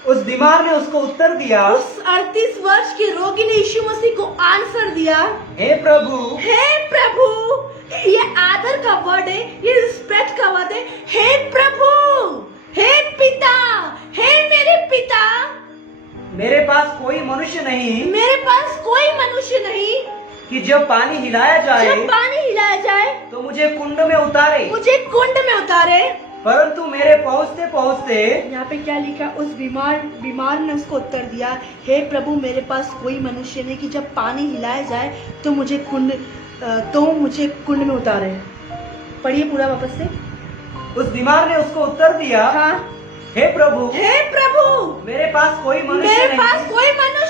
उस बीमार ने उसको उत्तर दिया, उस 38 वर्ष के रोगी ने यीशु मसीह को आंसर दिया, हे प्रभु। ये आदर का वर्ड है, ये रिस्पेक्ट का वर्ड है। हे प्रभु, हे पिता, हे मेरे पिता, मेरे पास कोई मनुष्य नहीं कि जब पानी हिलाया जाए तो मुझे कुंड में उतारे। परंतु मेरे पहुँचते पहुँचते, यहाँ पे क्या लिखा? उस बीमार ने उसको उत्तर दिया, हे प्रभु मेरे पास कोई मनुष्य नहीं कि जब पानी हिलाया जाए तो मुझे कुंड में उतारे। पढ़िए पूरा वापस से। उस बीमार ने उसको उत्तर दिया, हाँ, हे प्रभु, मेरे पास कोई मनुष्य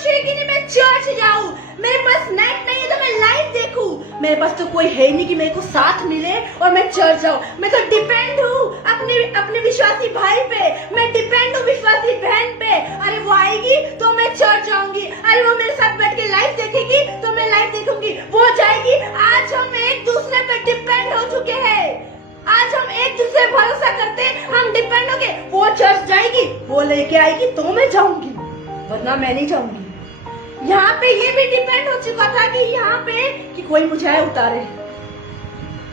है कि नहीं मैं चर्च जाऊं, मेरे पास नेट नहीं है तो मैं लाइव देखूं, मेरे पास तो कोई है नहीं कि मेरे को साथ मिले और मैं चर्च जाऊं। मैं तो डिपेंड हूँ अपने विश्वासी भाई पे, मैं डिपेंड हूँ विश्वासी बहन पे। अरे वो आएगी तो मैं चर्च जाऊंगी, अरे वो मेरे साथ बैठ के लाइव देखेगी तो मैं लाइव देखूंगी, वो जाएगी। आज हम एक दूसरे पे डिपेंड हो चुके हैं, आज हम एक दूसरे भरोसा करते हैं, हम डिपेंड हो गए। वो चर्च जाएगी, वो लेके आएगी तो मैं जाऊंगी, वरना मैं नहीं जाऊंगी। यहाँ पे ये भी डिपेंड हो चुका था कि यहाँ पे कि कोई मुझे आए उतारे।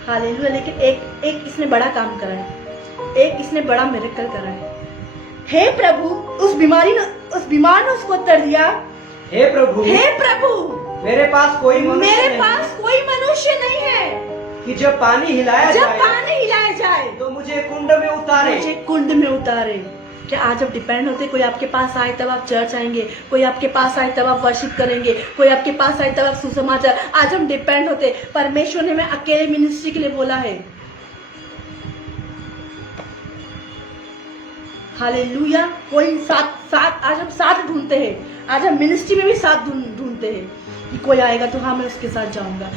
हालेलुया। लेकिन एक इसने बड़ा काम करा है, एक इसने बड़ा मिरेकल करा है। हे प्रभु, उस बीमार ने उसको उत्तर दिया, हे प्रभु, मेरे पास कोई मनुष्य नहीं है कि जब पानी हिलाया जाए तो मुझे कुंड में उतारे। क्या आज आप डिपेंड होते? कोई आपके पास आए तब आप चर्च आएंगे, कोई आपके पास आए तब आप वर्शिप करेंगे, कोई आपके पास आए तब आप सुसमाचार। आज हम डिपेंड होते। परमेश्वर ने मैं अकेले मिनिस्ट्री के लिए बोला है। हालेलुया। कोई साथ आज हम साथ ढूंढते हैं। आज हम मिनिस्ट्री में भी साथ ढूंढते हैं कि कोई आएगा तो हाँ मैं उसके साथ जाऊंगा।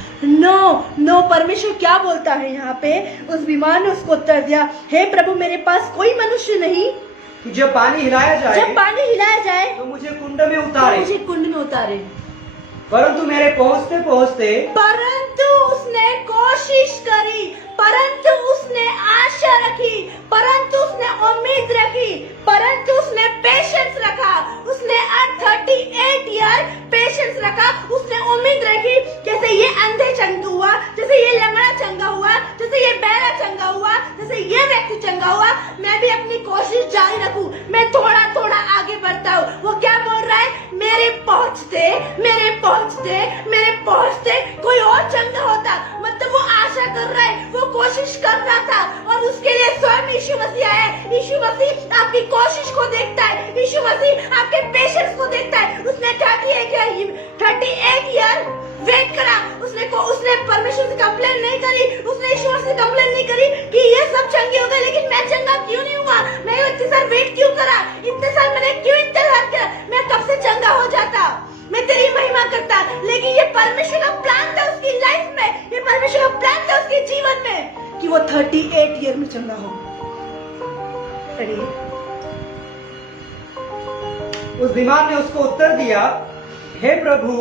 नो, परमेश्वर क्या बोलता है यहाँ पे? उस बीमार ने उसको उत्तर दिया, हे प्रभु मेरे पास कोई मनुष्य नहीं कि जब पानी हिलाया जाए तो मुझे कुंड में उतारे। परंतु मेरे पहुंचते उसने कोशिश करी, परंतु उसने आशा रखी, परंतु उसने उम्मीद रखी, परंतु उसने पेशेंस रखा। उसने 38 ईयर पेशेंस रखा। उसने उम्मीद रखी, जैसे ये अंधे चंगा हुआ, जैसे ये लंगड़ा चंगा हुआ, जैसे ये बहरा चंगा हुआ, जैसे ये व्यक्ति चंगा हुआ, मैं भी अपनी कोशिश जारी रखूं। मैं थोड़ा थोड़ा आगे बढ़ता हूँ। वो क्या बोल रहा है? मेरे पहुंचते कोई और चंगा होता। मतलब वो आशा कर रहा है, वो कोशिश कर रहा था, और उसके लिए स्वयं यीशु मसीह आया। यीशु मसीह आपकी कोशिश को देखता है। यीशु मसीह आपके पेशेंस को देखता है। उसने 38 ईयर वेट करा। उसने परमेश्वर से कंप्लेन नहीं करी, उसने ईश्वर से कंप्लेन नहीं करी कि ये सब चंगे हो गए लेकिन मैं चंगा क्यों नहीं हुआ, मैं इतने साल वेट क्यों करा, इतने साल मैंने क्यों इंतजार किया, मैं कब से चंगा हो जाता, मैं तेरी महिमा करता। लेकिन ये परमेश्वर का प्लान था उसकी लाइफ में, ये परमेश्वर का प्लान था उसके जीवन में कि वो 38 ईयर में चंगा हो। उस बीमार ने उसको उत्तर दिया, हे प्रभु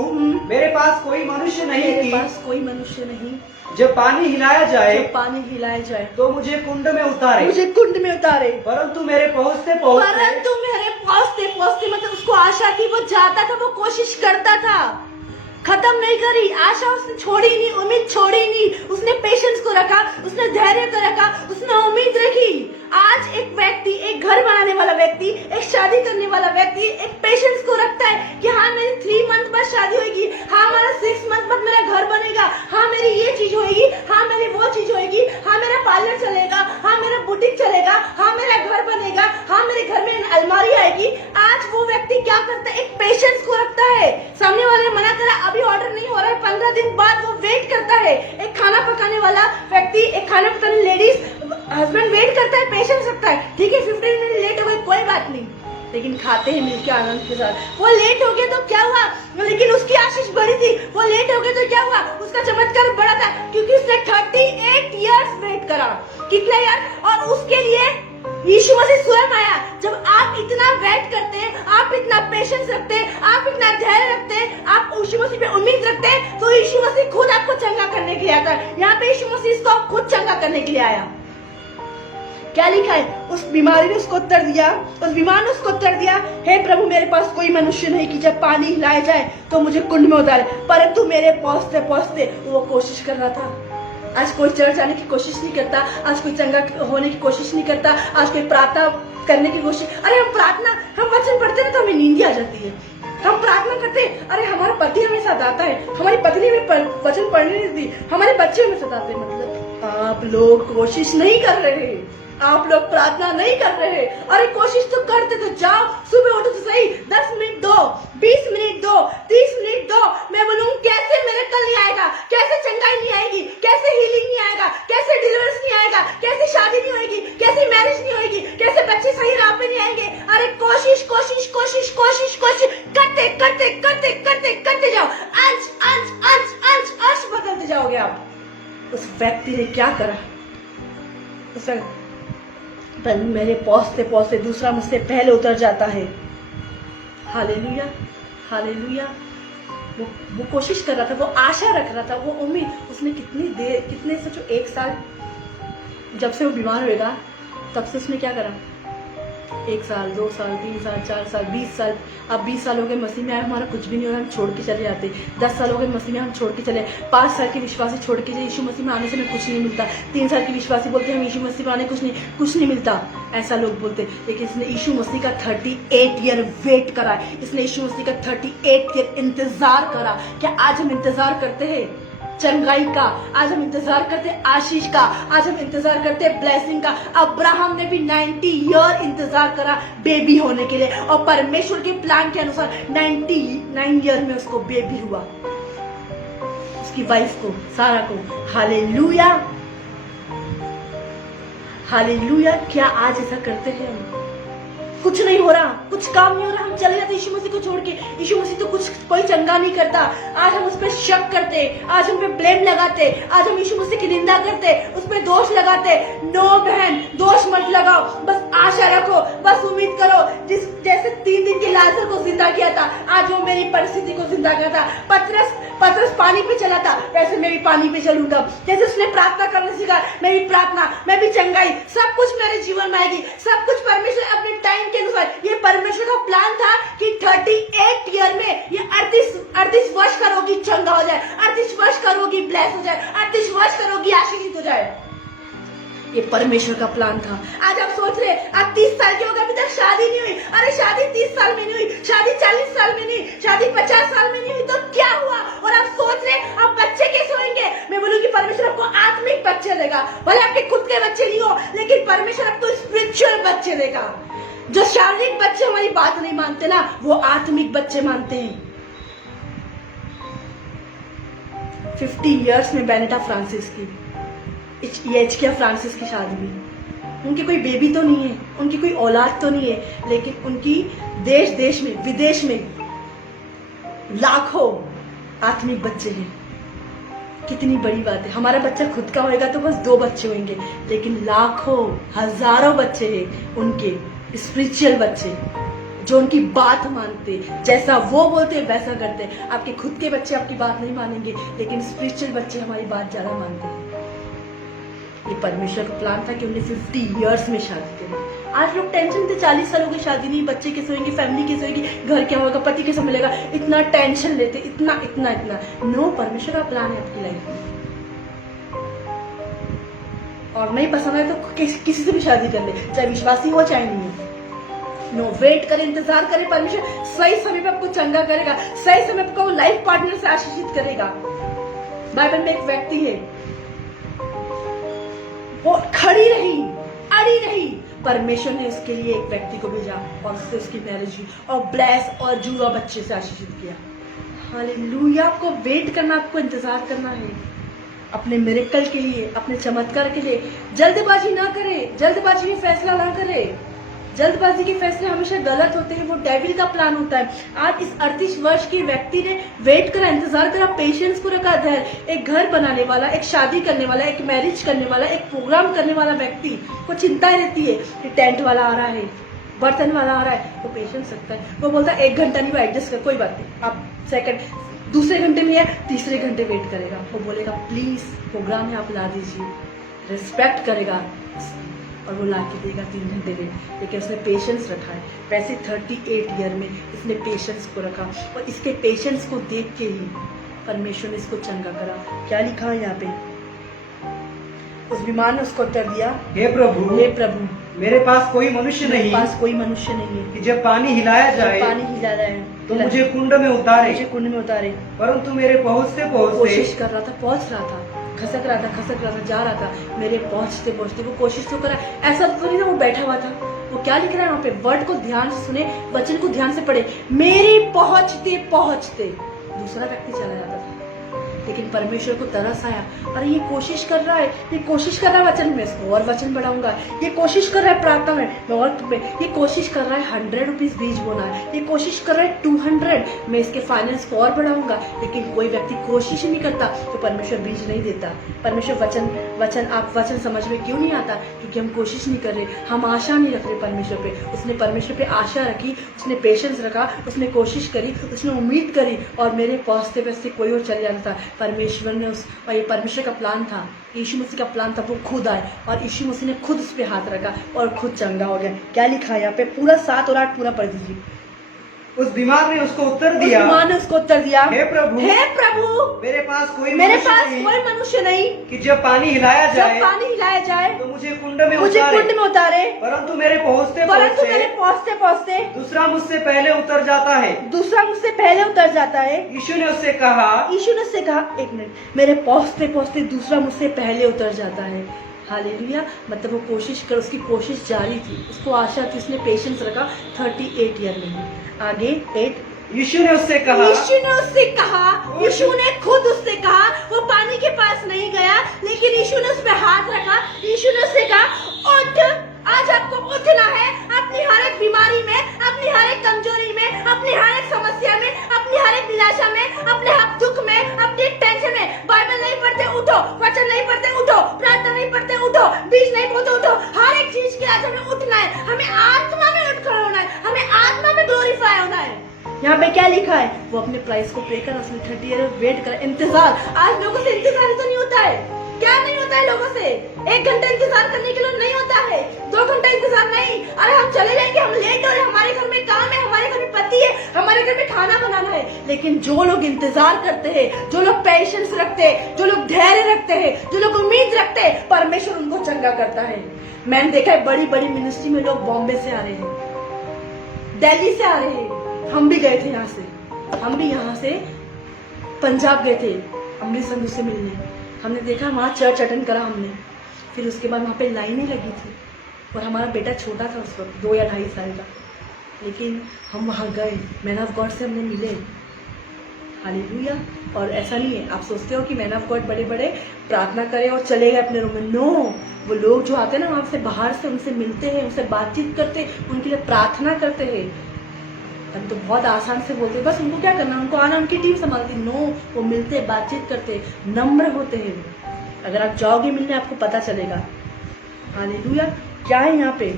मेरे पास कोई मनुष्य नहीं जब पानी हिलाया जाए तो मुझे कुंड में उतारे। परंतु मेरे पहुंचते मतलब उसको आशा थी, वो जाता था, वो कोशिश करता था, खत्म नहीं करी। आशा उसने छोड़ी नहीं, उम्मीद छोड़ी नहीं। उसने पेशेंस को रखा, उसने धैर्य को रखा, उसने उम्मीद रखी। आज एक व्यक्ति, एक घर बनाने वाला व्यक्ति, एक शादी करने वाला व्यक्ति एक पेशेंस को रखता है कि हाँ मेरी 3 मंथ बाद शादी होगी, हाँ हमारा 6 मंथ बाद मेरा घर बनेगा, हाँ मेरी ये चीज होगी, हाँ मेरी वो चीज होगी, हाँ मेरा पार्लर चलेगा, हाँ मेरा बुटीक चलेगा, हाँ मेरा घर बनेगा, हाँ मेरे घर में अलमारी आएगी। आज वो व्यक्ति क्या करता है? एक पेशेंस को रखता है। सामने वाले ने मना करा, अभी ऑर्डर नहीं हो रहा है, 15 दिन बाद वो वेट करता है। एक खाना पकाने वाला व्यक्ति, एक खाना पकाने लेडीज, हस्बैंड वेट करता है, पेशेंस रखता है, ठीक है 15 मिनट लेट हो गई कोई बात नहीं, लेकिन खाते हैं मिलके आनंद के साथ। वो लेट हो गया तो क्या हुआ, लेकिन उसकी आशीष बढ़ी थी। वो लेट हो गया तो क्या हुआ, उसका चमत्कार बढ़ा था, क्योंकि उसने 38 इयर्स वेट करा। कितना ईयर? और उसके लिए यीशु मसीह स्वयं आया। जब आप इतना वेट करते हैं, आप इतना पेशेंस रखते हैं, आप इतना धैर्य रखते हैं, आप यीशु मसीह पे उम्मीद रखते हैं, तो यीशु मसीह खुद आपको चंगा करने के लिए आता है। यहाँ पे यीशु मसीह इसको खुद चंगा करने के लिए आया। क्या लिखा है? उस बीमारी ने उसको उत्तर दिया, उस बीमार ने उसको उत्तर दिया, हे प्रभु मेरे पास कोई मनुष्य नहीं कि जब पानी हिलाया जाए तो मुझे कुंड में उतारे। परंतु मेरे पहुंचते वो कोशिश कर रहा था। आज कोई चर्च आने की कोशिश नहीं करता, आज कोई चंगा होने की कोशिश नहीं करता, आज कोई प्रार्थना करने की कोशिश। अरे हम वचन पढ़ते हैं तो हमें नींद आ जाती है। हम प्रार्थना करते हैं, अरे हमारा पति हमें सताता है, हमारी पत्नी हमें वचन पढ़ने नहीं देती, हमारे बच्चे हमें सताते हैं। मतलब आप लोग कोशिश नहीं कर रहे, आप लोग प्रार्थना नहीं कर रहे। अरे कोशिश तो करते तो जाओ, सुबह उठो तो सही, 10 मिनट दो, 20 मिनट दो, 30 मिनट दो। मैं बोलूँ कैसे मिरेकल नहीं आएगा, कैसे चंगाई नहीं आएगी, कैसे हीलिंग नहीं आएगा, कैसे डिलीवरेंस नहीं आएगा, कैसे शादी नहीं होगी, कैसे मैरिज नहीं होगी, कैसे बच्चे सही राह पे नहीं आएंगे। अरे कोशिश करते जाओ, अंश बदलते जाओगे आप। उस व्यक्ति ने क्या करा? पर मेरे पहुंचते दूसरा मुझसे पहले उतर जाता है। Hallelujah, hallelujah. वो कोशिश कर रहा था, वो आशा रख रहा था, वो उम्मीद। उसने कितने सोचो 1 साल जब से वो बीमार होएगा तब से उसने क्या करा? 1 साल, 2 साल, 3 साल, 4 साल, 20 साल, अब 20 साल हो गए मसीह में आए, हमारा कुछ भी नहीं हो रहा, हम छोड़ के चले जाते। 10 साल हो गए मसीह में, हम छोड़ के चले। 5 साल के विश्वासी छोड़ के जाए, यीशु मसीह में आने से हमें कुछ नहीं मिलता। 3 साल के विश्वासी बोलते हैं हम यीशु मसीह में आने कुछ नहीं मिलता, ऐसा लोग बोलते। लेकिन इसने यीशु मसीह का 38 ईयर वेट करा, इसने यीशु मसीह का 38 ईयर इंतजार करा। क्या आज हम इंतजार करते हैं चंगाई का? आज हम इंतजार करते हैं आशीष का, आज हम इंतजार करते हैं ब्लेसिंग का। अब्राहम ने भी 90 ईयर इंतजार करा बेबी होने के लिए, और परमेश्वर के प्लान के अनुसार 99 ईयर में उसको बेबी हुआ, उसकी वाइफ को, सारा को। Hallelujah, hallelujah. क्या आज ऐसा करते हैं हम? कुछ नहीं हो रहा, कुछ काम नहीं हो रहा, हम चले जाते यीशु मसीह को छोड़ के। यीशु मसीह तो कुछ कोई चंगा नहीं करता। आज हम उस पर शक करते, आज हम पे ब्लेम लगाते, आज हम यीशु मसीह की निंदा करते, उस पर दोष लगाते। नो बहन, दोष मत लगाओ, बस आशा रखो, बस उम्मीद करो। जैसे 3 दिन के लाजर को जिंदा किया था, आज वो मेरी परिस्थिति को जिंदा किया था। पतरस पानी पे चला था, वैसे मैं भी पानी पे चलूंगा। जैसे उसने प्रार्थना करने सीखा, मैं भी प्रार्थना, मैं भी चंगाई, सब कुछ मेरे जीवन में आएगी। सब कुछ परमेश्वर अपने टाइम के अनुसार। ये परमेश्वर का प्लान था कि 38 ईयर में ये 38 वर्ष का रोगी चंगा हो जाए, 38 वर्ष का रोगी ब्लेस हो जाए, 38 वर्ष का रोगी आशीषित हो जाए। ये परमेश्वर का प्लान था। आज आप सोच रहे आप 30 साल के हो गए, अभी तक शादी नहीं हुई। अरे शादी 30 साल में नहीं हुई, शादी 40 साल में नहीं, शादी 50 साल में नहीं हुई, तो क्या हुआ? और आप सोच रहे आप बच्चे कैसे होंगे? मैं बोलूंगी परमेश्वर आपको आत्मिक बच्चे देगा। भले आपके खुद के बच्चे नहीं हो, लेकिन परमेश्वर आपको स्पिरिचुअल बच्चे देगा। जो शारीरिक बच्चे हमारी बात नहीं मानते ना, वो आत्मिक बच्चे मानते हैं। 50 इयर्स में बेनेटा फ्रांसिस की, एचकिया फ्रांसिस की शादी हुई। उनके कोई बेबी तो नहीं है, उनकी कोई औलाद तो नहीं है, लेकिन उनकी देश में, विदेश में लाखों आत्मिक बच्चे हैं। कितनी बड़ी बात है। हमारा बच्चा खुद का होएगा तो बस 2 बच्चे होंगे, लेकिन लाखों हजारों बच्चे हैं उनके स्पिरिचुअल बच्चे, जो उनकी बात मानते, जैसा वो बोलते वैसा करते। आपके खुद के बच्चे आपकी बात नहीं मानेंगे, लेकिन स्पिरिचुअल बच्चे हमारी बात ज्यादा मानते हैं। ये परमेश्वर का प्लान था कि उन्हें 50 इयर्स में शादी करें। आज लोग टेंशन थे, 40 साल हो गए शादी नहीं, बच्चे कैसे होंगे, फैमिली कैसे होगी, घर क्या होगा, पति कैसे मिलेगा, इतना टेंशन लेते, इतना। नो, परमेश्वर का प्लान है आपकी लाइफ में। और नहीं पसंद है तो किसी से भी शादी कर ले, चाहे विश्वासी हो चाहे नहीं हो। नो, वेट करें, इंतजार करें। परमेश्वर सही समय पे आपको चंगा करेगा, सही समय पे आपको लाइफ पार्टनर से आशीषित करेगा। बाइबल में एक व्यक्ति है, वो खड़ी रही, अड़ी रही, परमेश्वर ने उसके लिए एक व्यक्ति को भेजा और उससे उसकी मैरिज हुई और ब्लेस और जुआ बच्चे से आशीषित किया। हालेलुया। आपको वेट करना, आपको इंतजार करना है अपने मिरेकल के लिए, अपने चमत्कार के लिए। जल्दबाजी ना करें, जल्दबाजी में फैसला ना करें। जल्दबाजी के फैसले हमेशा गलत होते हैं, वो डेविल का प्लान होता है। आज इस 38 वर्ष के व्यक्ति ने वेट करा, इंतजार करा, पेशेंस को रखा, धैर्य। एक घर बनाने वाला, एक शादी करने वाला, एक मैरिज करने वाला, एक प्रोग्राम करने वाला व्यक्ति को चिंता रहती है कि टेंट वाला आ रहा है, बर्तन वाला आ रहा है, तो पेशेंस रखता है। वो बोलता है 1 घंटा नहीं, वो एडजस्ट कर, कोई बात नहीं, आप दूसरे घंटे में या तीसरे घंटे वेट करेगा। वो बोलेगा प्लीज प्रोग्राम है, आप ला दीजिए, रिस्पेक्ट करेगा और वो ला के देगा 3 घंटे में। लेकिन उसने पेशेंस रखा है। वैसे 38 ईयर में इसने पेशेंस को रखा, और इसके पेशेंस को देख के ही परमेश्वर ने इसको चंगा करा। क्या लिखा है यहाँ पे? उस बीमार ने उसको उत्तर दिया, हे प्रभु, मेरे पास कोई मनुष्य नहीं, कोई मनुष्य नहीं है कि जब पानी हिलाया जाए तो मुझे कुंड में उतारे। परंतु मेरे पहुँचते कोशिश कर रहा था, पहुंच रहा था, खसक रहा था, जा रहा था। मेरे पहुंचते वो कोशिश तो करा। ऐसा तो नहीं ना वो बैठा हुआ था। वो क्या लिख रहा है वहाँ पे? वर्ड को ध्यान से सुने, वचन को ध्यान से पढ़े। मेरे पहुंचते दूसरा व्यक्ति चला जाता था, लेकिन परमेश्वर को तरस आया। अरे ये कोशिश कर रहा है वचन में, इसको और वचन बढ़ाऊंगा। ये कोशिश कर रहा है प्रार्थना में, मैं और ये कोशिश कर रहा है 100 रुपीज बीज बोना है, ये कोशिश कर रहा है 200, मैं इसके फाइनेंस को और बढ़ाऊंगा। लेकिन कोई व्यक्ति कोशिश ही नहीं करता तो परमेश्वर बीज नहीं देता। परमेश्वर वचन समझ में क्यों नहीं आता? क्योंकि हम कोशिश नहीं कर रहे, हम आशा नहीं रख रहे परमेश्वर पे। उसने परमेश्वर पे आशा रखी, उसने पेशेंस रखा, उसने कोशिश करी, उसने उम्मीद करी, और मेरे पहुंचते कोई और चले जाता था। परमेश्वर ने और ये परमेश्वर का प्लान था, यीशु मसीह का प्लान था, वो खुद आए और यीशु मसीह ने खुद उस पर हाथ रखा और खुद चंगा हो गया। क्या लिखा है यहाँ पे? पूरा 7 और 8 पूरा पढ़ दीजिए। उस बीमार ने उसको उत्तर दिया, हे प्रभु, मेरे पास कोई मनुष्य नहीं कि जब पानी हिलाया जाए तो मुझे कुंड में उतारे, परंतु मेरे पहुँचते पहुँचते दूसरा मुझसे पहले उतर जाता है। यीशु ने उससे कहा, एक मिनट, मेरे पहुँचते दूसरा मुझसे पहले उतर जाता है। हालेलुया। मतलब वो उसकी कोशिश जारी थी, उसको आशा थी, उसने पेशेंस रखा 38 ईयर में। आगे 8। यीशु ने उससे कहा, यीशु ने खुद उससे कहा, वो पानी के पास नहीं गया, लेकिन यीशु ने उस पे हाथ रखा। यीशु ने उससे कहा, उठ, आज आपको उठना है। अपनी हर एक बीमारी में, अपनी हर एक कमजोरी में, अपनी हर एक समस्या में, अपनी हर एक निराशा में, अपने हर दुख में, अपनी टेंशन में, बाइबल नहीं पढ़ते उठो, वचन नहीं पढ़ते उठो, प्रार्थना नहीं पढ़ते उठो, बीज नहीं बोते उठो। हर एक चीज के आज हमें उठना है, हमें आत्मा में उठ खड़ा होना है, हमें आत्मा में ग्लोरीफाई होना है। यहाँ पे क्या लिखा है? वो अपने प्राइस को पे कर, उसने 30 ईयर वेट कर, इंतजार। आज लोगों से इंतजार ही तो नहीं होता है। क्या नहीं होता है लोगों से? 1 घंटा इंतजार करने के लिए नहीं होता है, 2 घंटा इंतजार नहीं। अरे हम चले जाएंगे, हम लेट हो रहे, हमारे घर में काम है, हमारे घर में पति है, हमारे घर में खाना बनाना है। लेकिन जो लोग इंतजार करते हैं, जो लोग पेशेंस रखते हैं, जो लोग धैर्य रखते हैं, जो लोग उम्मीद रखते हैं, परमेश्वर उनको चंगा करता है। मैंने देखा है बड़ी बड़ी मिनिस्ट्री में लोग बॉम्बे से आ रहे हैं, दिल्ली से आ रहे हैं। हम भी गए थे यहाँ से पंजाब गए थे अमृत संधू से मिलने। हमने देखा वहाँ चर्च अटेंड करा हमने, फिर उसके बाद वहाँ पे लाइनें लगी थी और हमारा बेटा छोटा था उस वक्त, 2 या 2.5 साल का। लेकिन हम वहाँ गए, मैन ऑफ गॉड से हमने मिले। हालेलुया। और ऐसा नहीं है, आप सोचते हो कि मैन ऑफ गॉड बड़े बड़े प्रार्थना करें और चले गए अपने रूम में। नो, वो लोग जो आते हैं ना वहाँ से बाहर से, उनसे मिलते हैं, उनसे बातचीत करते, उनके लिए प्रार्थना करते हैं। हम तो बहुत आसान से बोलते हैं, बस उनको क्या करना, उनको आना, उनकी टीम संभालती। नो, वो मिलते, बातचीत करते, नम्र होते हैं। अगर आप जाओगे मिलने, आपको पता चलेगा। हालेलुया। क्या है यहाँ पे?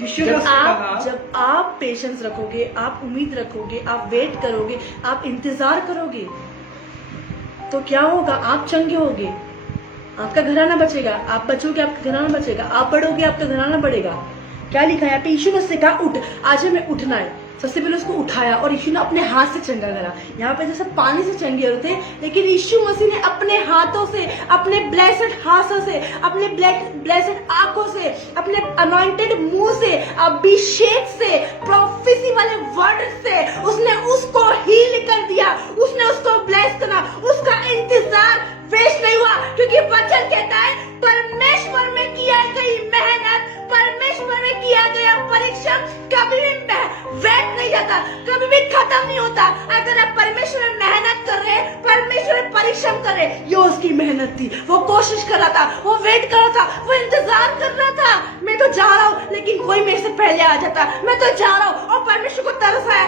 जब आप पेशेंस रखोगे, आप उम्मीद रखोगे, आप वेट करोगे, आप इंतजार करोगे, तो क्या होगा? आप चंगे होगे, आपका घराना बचेगा, आप बचोगे, आपका घराना बचेगा, आप बढ़ोगे, आपका घराना बढ़ेगा। क्या लिखा है यहाँ पे? यीशु ने उससे कहा, उठ, आज हमें उठना है। सबसे पहले उसको उठाया और यीशु ने अपने हाथ से चंगा करा। यहाँ पे जैसे पानी से चंगे होते, लेकिन यीशु मसीह ने अपने हाथों से, अपने ब्लेसेड हाथों से, अपने ब्लेसेड आंखों से, अपने अनॉइंटेड मुंह से, अभिषेक से, प्रोफेसी वाले वर्ड से उसने उसको हील कर दिया, उसने उसको ब्लेस करा। उसका इंतजार वेस्ट नहीं हुआ, क्योंकि वचन कहता है परमेश्वर में किया गई मेहनत, परमेश्वर में किया गया परिश्रम कभी भी व्यर्थ नहीं जाता, कभी भी खत्म नहीं होता। अगर आप परमेश्वर में मेहनत कर रहे हैं, परमेश्वर में परिश्रम कर रहे, ये उसकी मेहनत थी। वो कोशिश कर रहा था, वो वेट कर रहा था, वो इंतजार कर रहा था। मैं तो जा रहा हूँ, लेकिन कोई मेरे से पहले आ जाता। मैं तो जा रहा हूँ, और परमेश्वर को तरस आया,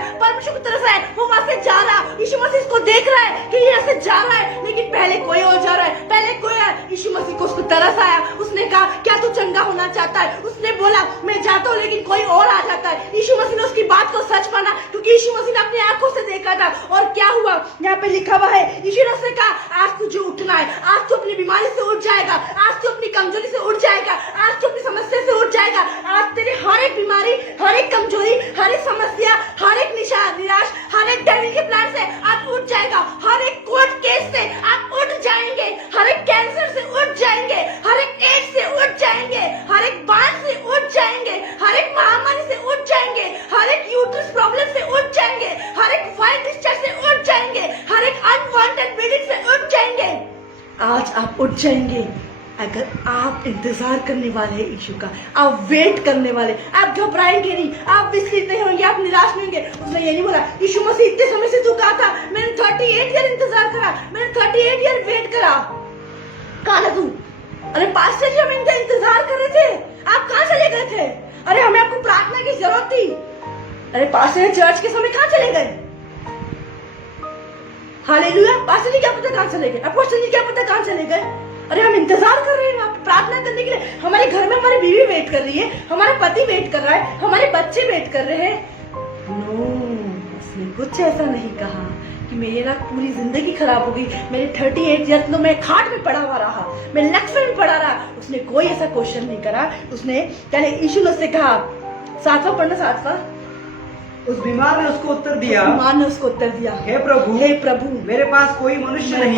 वो वहां से जा रहा। यीशु मसीह इसको देख रहा है कि यहाँ से जा रहा है, लेकिन पहले कोई और जा रहा है, पहले कोई आया। यीशु मसीह को उसको तरस आया। उसने कहा, क्या तू चंगा होना चाहता है? उसने बोला, मैं जाता हूँ, लेकिन कोई और आ जाता है। यीशु मसीह ने उसकी बात को सच माना, क्योंकि यीशु मसीह ने अपनी आंखों से देखा था। और क्या हुआ? यहाँ पे लिखा हुआ है, यीशु ने उससे कहा, आज तुझे उठना है, आज तू अपनी बीमारी से उठ जाएगा, आज तू अपनी कमजोरी से उठ जाएगा, आज तू अपनी समस्या से उठ जाएगा। आज तेरी हर एक बीमारी, हर एक कमजोरी, हर एक समस्या, हर एक निराश, हर एक डेविल के प्लान से आज उठ जाएगा। हर एक कोर्ट केस से आप उठ जाएंगे, हर एक कैंसर से उठ जाएंगे, हर एक एड्स से उठ जाएंगे, हर एक बाढ़ से उठ जाएंगे, हर एक महामारी से उठ जाएंगे, हर एक यूट्रस प्रॉब्लम से उठ जाएंगे, हर एक वाइल्ड डिस्चार्ज से उठ जाएंगे, हर एक अनवांटेड ब्लीडिंग से उठ जाएंगे। आज आप उठ जाएंगे अगर आप इंतजार करने वाले हैं यीशु का, आप वेट करने वाले, आप घबराएंगे नहीं, आप विचलित नहीं होंगे, आप निराश नहीं होंगे। उसने ये नहीं बोला, यीशु मसीह इतने समय से तू कहा था, मैंने 38 ईयर इंतजार करा, मैंने 38 ईयर वेट करा, कहा ना तू? अरे पास्टर जी, हम इनका इंतजार कर रहे थे, आप कहाँ चले गए थे? अरे हमें आपको प्रार्थना की जरूरत थी। अरे पास्टर चर्च के समय कहाँ चले गए? हालेलुया। पास्टर जी क्या पता कहाँ चले गए, अपोस्टल जी क्या पता कहाँ चले गए? अरे हम इंतजार कर रहे हैं आप प्रार्थना करने के लिए। हमारे घर में हमारी बीवी वेट कर रही है, हमारा पति वेट कर रहा है, हमारे बच्चे वेट कर रहे हैं। नो, उसने कुछ ऐसा नहीं कहा कि मेरी ना पूरी जिंदगी खराब हो गई, मेरे 38 ईयर्स तो मैं खाट में पड़ा हुआ रहा, मैं लेक्चर में पड़ा रहा। उसने कोई ऐसा क्वेश्चन नहीं करा। उसने पहले यीशु ने उससे कहा, 7वां पढ़ना, 7वां। उस बीमार ने उसको उत्तर दिया, बीमार ने उसको उत्तर दिया, हे प्रभु, हे प्रभु, मेरे पास कोई मनुष्य नहीं,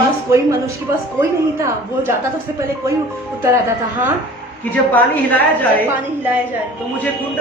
मनुष्य के पास कोई नहीं था। वो जाता था, उससे पहले कोई उत्तर आता था, हाँ, कि जब पानी हिलाया जाए तो मुझे कुंड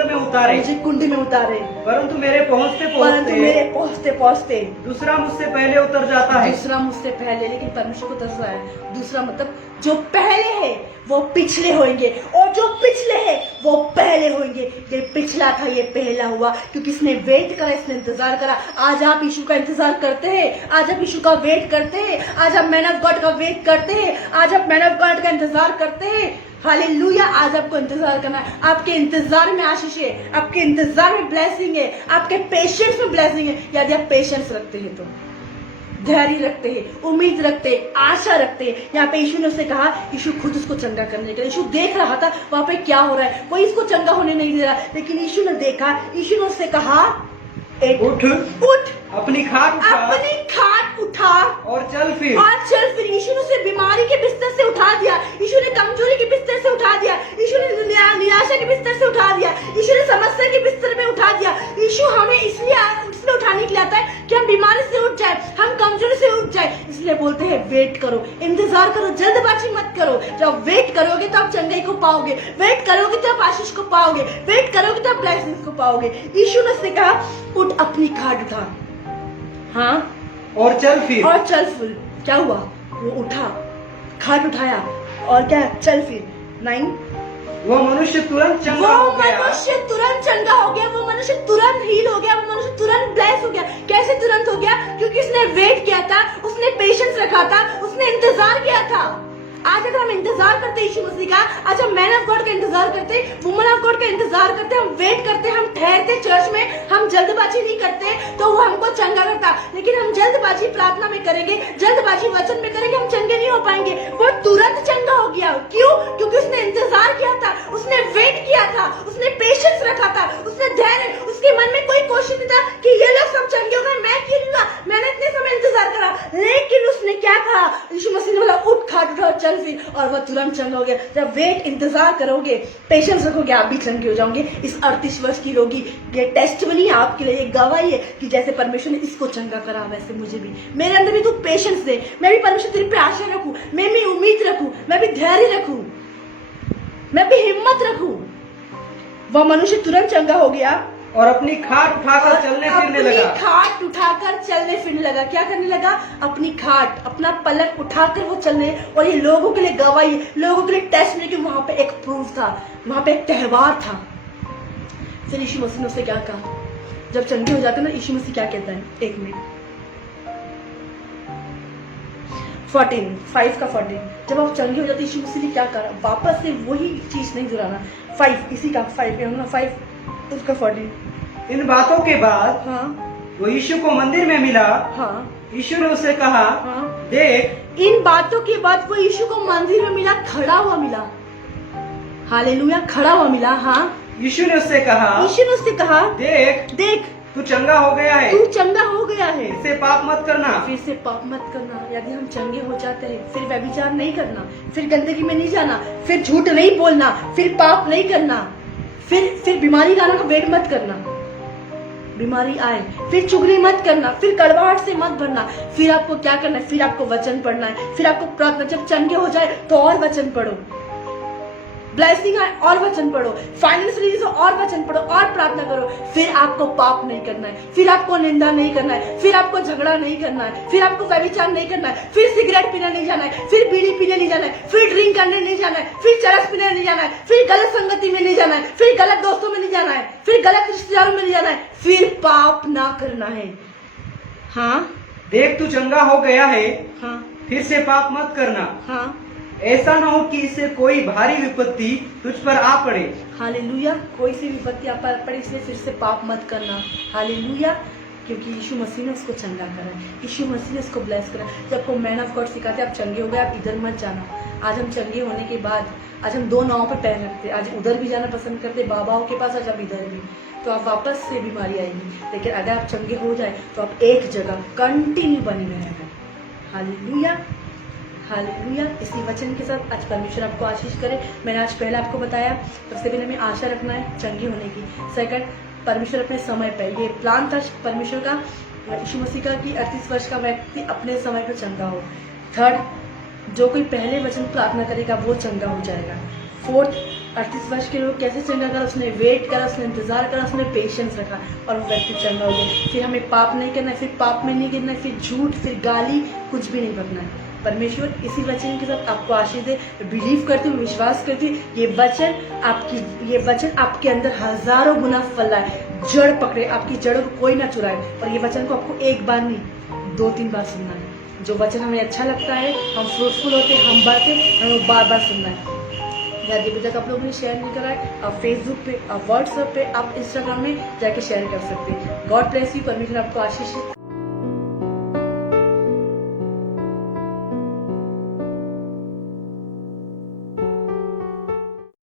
में उतारे, परंतु मेरे पहुंचते पहुंचते दूसरा मुझसे पहले उतर जाता है। दूसरा मुझसे पहले, लेकिन परमेश्वर को दर्शा है दूसरा मतलब जो पहले है वो पिछले होंगे, और जो पिछले है वो पहले होंगे। ये पिछला था, ये पहला हुआ, क्योंकि इसने वेट करा, इसने इंतजार करा। आज आप यीशु का इंतजार करते हैं, आज आप यीशु का वेट करते हैं, आज आप मैन ऑफ गॉड का वेट करते हैं, आज आप मैन ऑफ गॉड का इंतजार करते हैं। हालेलुया। आज आपको इंतजार करना है। आपके इंतजार में आशीष है, आपके इंतजार में ब्लेसिंग है, आपके पेशेंस में ब्लेसिंग है। यदि आप पेशेंस रखते हैं, तो धैर्य रखते हैं, उम्मीद रखते हैं, आशा रखते हैं। यहाँ पे यीशु ने उससे कहा, यीशु खुद उसको चंगा करने के लिए, यीशु देख रहा था वहां पे क्या हो रहा है, कोई इसको चंगा होने नहीं दे रहा, लेकिन यीशु ने देखा। यीशु ने उससे कहा, उठ, अपनी खाट उठा और चल फिर। यीशु ने उसे बीमारी के बिस्तर से उठा दिया, यीशु ने कमजोरी के बिस्तर से उठा दिया, यीशु ने निराशा के बिस्तर से उठा दिया, यीशु ने समस्या के बिस्तर में उठा दिया। यीशु हमें इसलिए उठाने के लिए आता है कि हम बीमारी से उठ जाए, हम कमजोरी से उठ जाए। इसलिए बोलते हैं वेट करो, इंतजार करो, जल्दबाजी मत करो। जब वेट करोगे तो आप चंगाई को पाओगे, वेट करोगे तो आप आशीष को पाओगे, वेट करोगे तो आप ब्लेसिंग्स को पाओगे। यीशु ने उससे कहा, उठ, अपनी खाट उठा, हाँ, और चल फिर। क्या हुआ? वो उठा, खाट उठाया, और क्या? चल फिर। 9, वो मनुष्य तुरंत चंगा हो गया, वो मनुष्य तुरंत हील हो गया, वो मनुष्य तुरंत ब्लेस हो गया। कैसे तुरंत हो गया? क्योंकि उसने वेट किया था, उसने पेशेंस रखा था, उसने इंतजार किया था। आज अगर हम इंतजार करते यीशु मसीह का, आज हम मैन ऑफ गॉड का इंतजार करते, वुमन ऑफ गॉड का इंतजार करते, हम वेट करते, हम ठहरते चर्च में, हम जल्दबाजी नहीं करते, तो वो हमको चंगा करता। लेकिन हम जल्दबाजी प्रार्थना में करेंगे, जल्दबाजी वचन में करेंगे, हम चंगे नहीं हो पाएंगे। वो तुरंत चंगा हो गया। क्यों? क्योंकि उसने इंतजार किया था, उसने वेट किया था, उसने पेशेंस रखा था, उसने धैर्य, उसके मन में कोई क्वेश्चन नहीं था कि ये लोग सब चंगे हो गए, मैं क्यों नहीं हुआ? मैंने इतने समय इंतजार करा। लेकिन उसने क्या कहा? यीशु मसीह ने बोला, उठ, खाट उठा, चल फिर, और वह तुरंत चंगा हो गया। जब वेट, इंतजार करोगे, पेशेंस रखोगे, आप भी चंगे हो जाओगे। इस 38 वर्ष की रोगी, ये टेस्टमनी आपके लिए, ये गवाही है कि जैसे परमेश्वर ने इसको चंगा करा, वैसे मुझे भी, मेरे अंदर भी तू पेशेंस दे, मैं भी परमेश्वर तेरे पे आशा रखूं, मैं भी उम्मीद रखूं, मैं भी धैर्य रखूं, मैं भी हिम्मत रखूं। वह मनुष्य तुरंत चंगा हो गया और अपनी खाट उठाकर चलने फिरने लगा। क्या करने लगा? अपनी खाट, अपना पलक उठाकर वो चलने। और ये लोगों के लिए गवाही, लोगों के लिए टेस्ट में, कि वहां पे एक प्रूफ था, वहां पे एक त्योहार था। फिर यीशु मसीह ने उससे क्या कहा? जब चंगे हो जाते ना, यीशु मसीह क्या कहता है? 1 मिनट, 5 का 14। जब आप चंगे हो जाते, यीशु मसीह ने क्या करा? वापस से वही चीज नहीं दोहराना। 5, इसी का 5 उसका 14। इन बातों के बाद, हाँ, वो यीशु को मंदिर में मिला। हाँ, यीशु ने उसे कहा, हाँ, देख। इन बातों के बाद वो यीशु को मंदिर में मिला, खड़ा हुआ मिला। हालेलुया, खड़ा हुआ मिला। हाँ, यीशु ने उससे कहा, देख, तू चंगा हो गया है, फिर से पाप मत करना। यदि हम चंगे हो जाते हैं, फिर व्यभिचार नहीं करना, फिर गंदगी में नहीं जाना, फिर झूठ नहीं बोलना, फिर पाप नहीं करना, फिर बीमारी का वेट मत करना, बीमारी आए, फिर चुगली मत करना, फिर कड़वाहट से मत भरना। फिर आपको क्या करना है? फिर आपको वचन पढ़ना है, फिर आपको प्रार्थना। जब चंगे हो जाए तो और वचन पढ़ो, ब्लेसिंग आए और वचन पढ़ो, फाइनेंस रिलीज हो और वचन पढ़ो और प्रार्थना करो। फिर आपको पाप नहीं करना है, फिर आपको निंदा नहीं करना है, फिर आपको झगड़ा नहीं करना है, फिर आपको व्यभिचार नहीं करना है, फिर सिगरेट पीने नहीं जाना है, फिर बीड़ी पीने नहीं जाना है, फिर ड्रिंक करने नहीं जाना है, फिर चरस पीने नहीं जाना है, फिर गलत संगति में नहीं जाना है, फिर गलत दोस्तों में नहीं जाना है, फिर गलत रिश्तेदारों में नहीं जाना है, फिर पाप ना करना है। हाँ, देख, तू चंगा हो गया है, हाँ, फिर से पाप मत करना। हाँ, ऐसा न हो कि इससे कोई भारी विपत्ति तुझ पर आ पड़े। हालेलुया, कोई सी विपत्ति आप पर पड़े, इसलिए फिर से पाप मत करना। हालेलुया, क्योंकि यीशु मसीह ने उसको चंगा करा, यीशु मसीह ने उसको ब्लेस करा। जब को मैन ऑफ गॉड सिखाते, आप चंगे हो गए, आप इधर मत जाना। आज हम चंगे होने के बाद, आज हम 2 नाव पर पैर रखते, आज उधर भी जाना पसंद करते, बाबाओं के पास, आज हम इधर भी। तो आप वापस से बीमारी आएगी। लेकिन अगर आप चंगे हो जाए तो आप एक जगह कंटिन्यू बने रहेंगे। Hallelujah, hallelujah. इसी वचन के साथ आज परमेश्वर आपको आशीष करे। मैंने आज पहले आपको बताया, सबसे पहले हमें आशा रखना है चंगी होने की। सेकंड, परमेश्वर अपने समय पर, ये प्लान था परमेश्वर का, यीशु मसीह का, कि 38 वर्ष का व्यक्ति अपने समय पर चंगा हो। थर्ड, जो कोई पहले वचन प्रार्थना करेगा वो चंगा हो जाएगा। फोर्थ, 38 वर्ष के लोग कैसे चंगा करा, उसने वेट करा, उसने इंतजार करा, उसने पेशेंस रखा और वो व्यक्ति चंगा हो गया। फिर हमें पाप नहीं करना है, फिर पाप में नहीं गिरना है, फिर झूठ, फिर गाली, कुछ भी नहीं बकना है। परमेश्वर इसी वचन के साथ आपको आशीष दे। बिलीव करती हूँ, विश्वास करती हूँ, ये वचन आपके अंदर हजारों गुना फैलाए, जड़ पकड़े, आपकी जड़ों को कोई ना चुराए। और ये वचन को आपको एक बार नहीं 2-3 बार सुनना है। जो वचन हमें अच्छा लगता है, हम फ्रूटफुल होते, हम बढ़ते, हमें बार बार सुनना है। यदि अभी तक आप लोगों ने शेयर नहीं करा है, आप फेसबुक पे, आप व्हाट्सएप पे, आप इंस्टाग्राम में जाके शेयर कर सकते हैं। गॉड ब्लेस यू, परमेश्वर आपको आशीष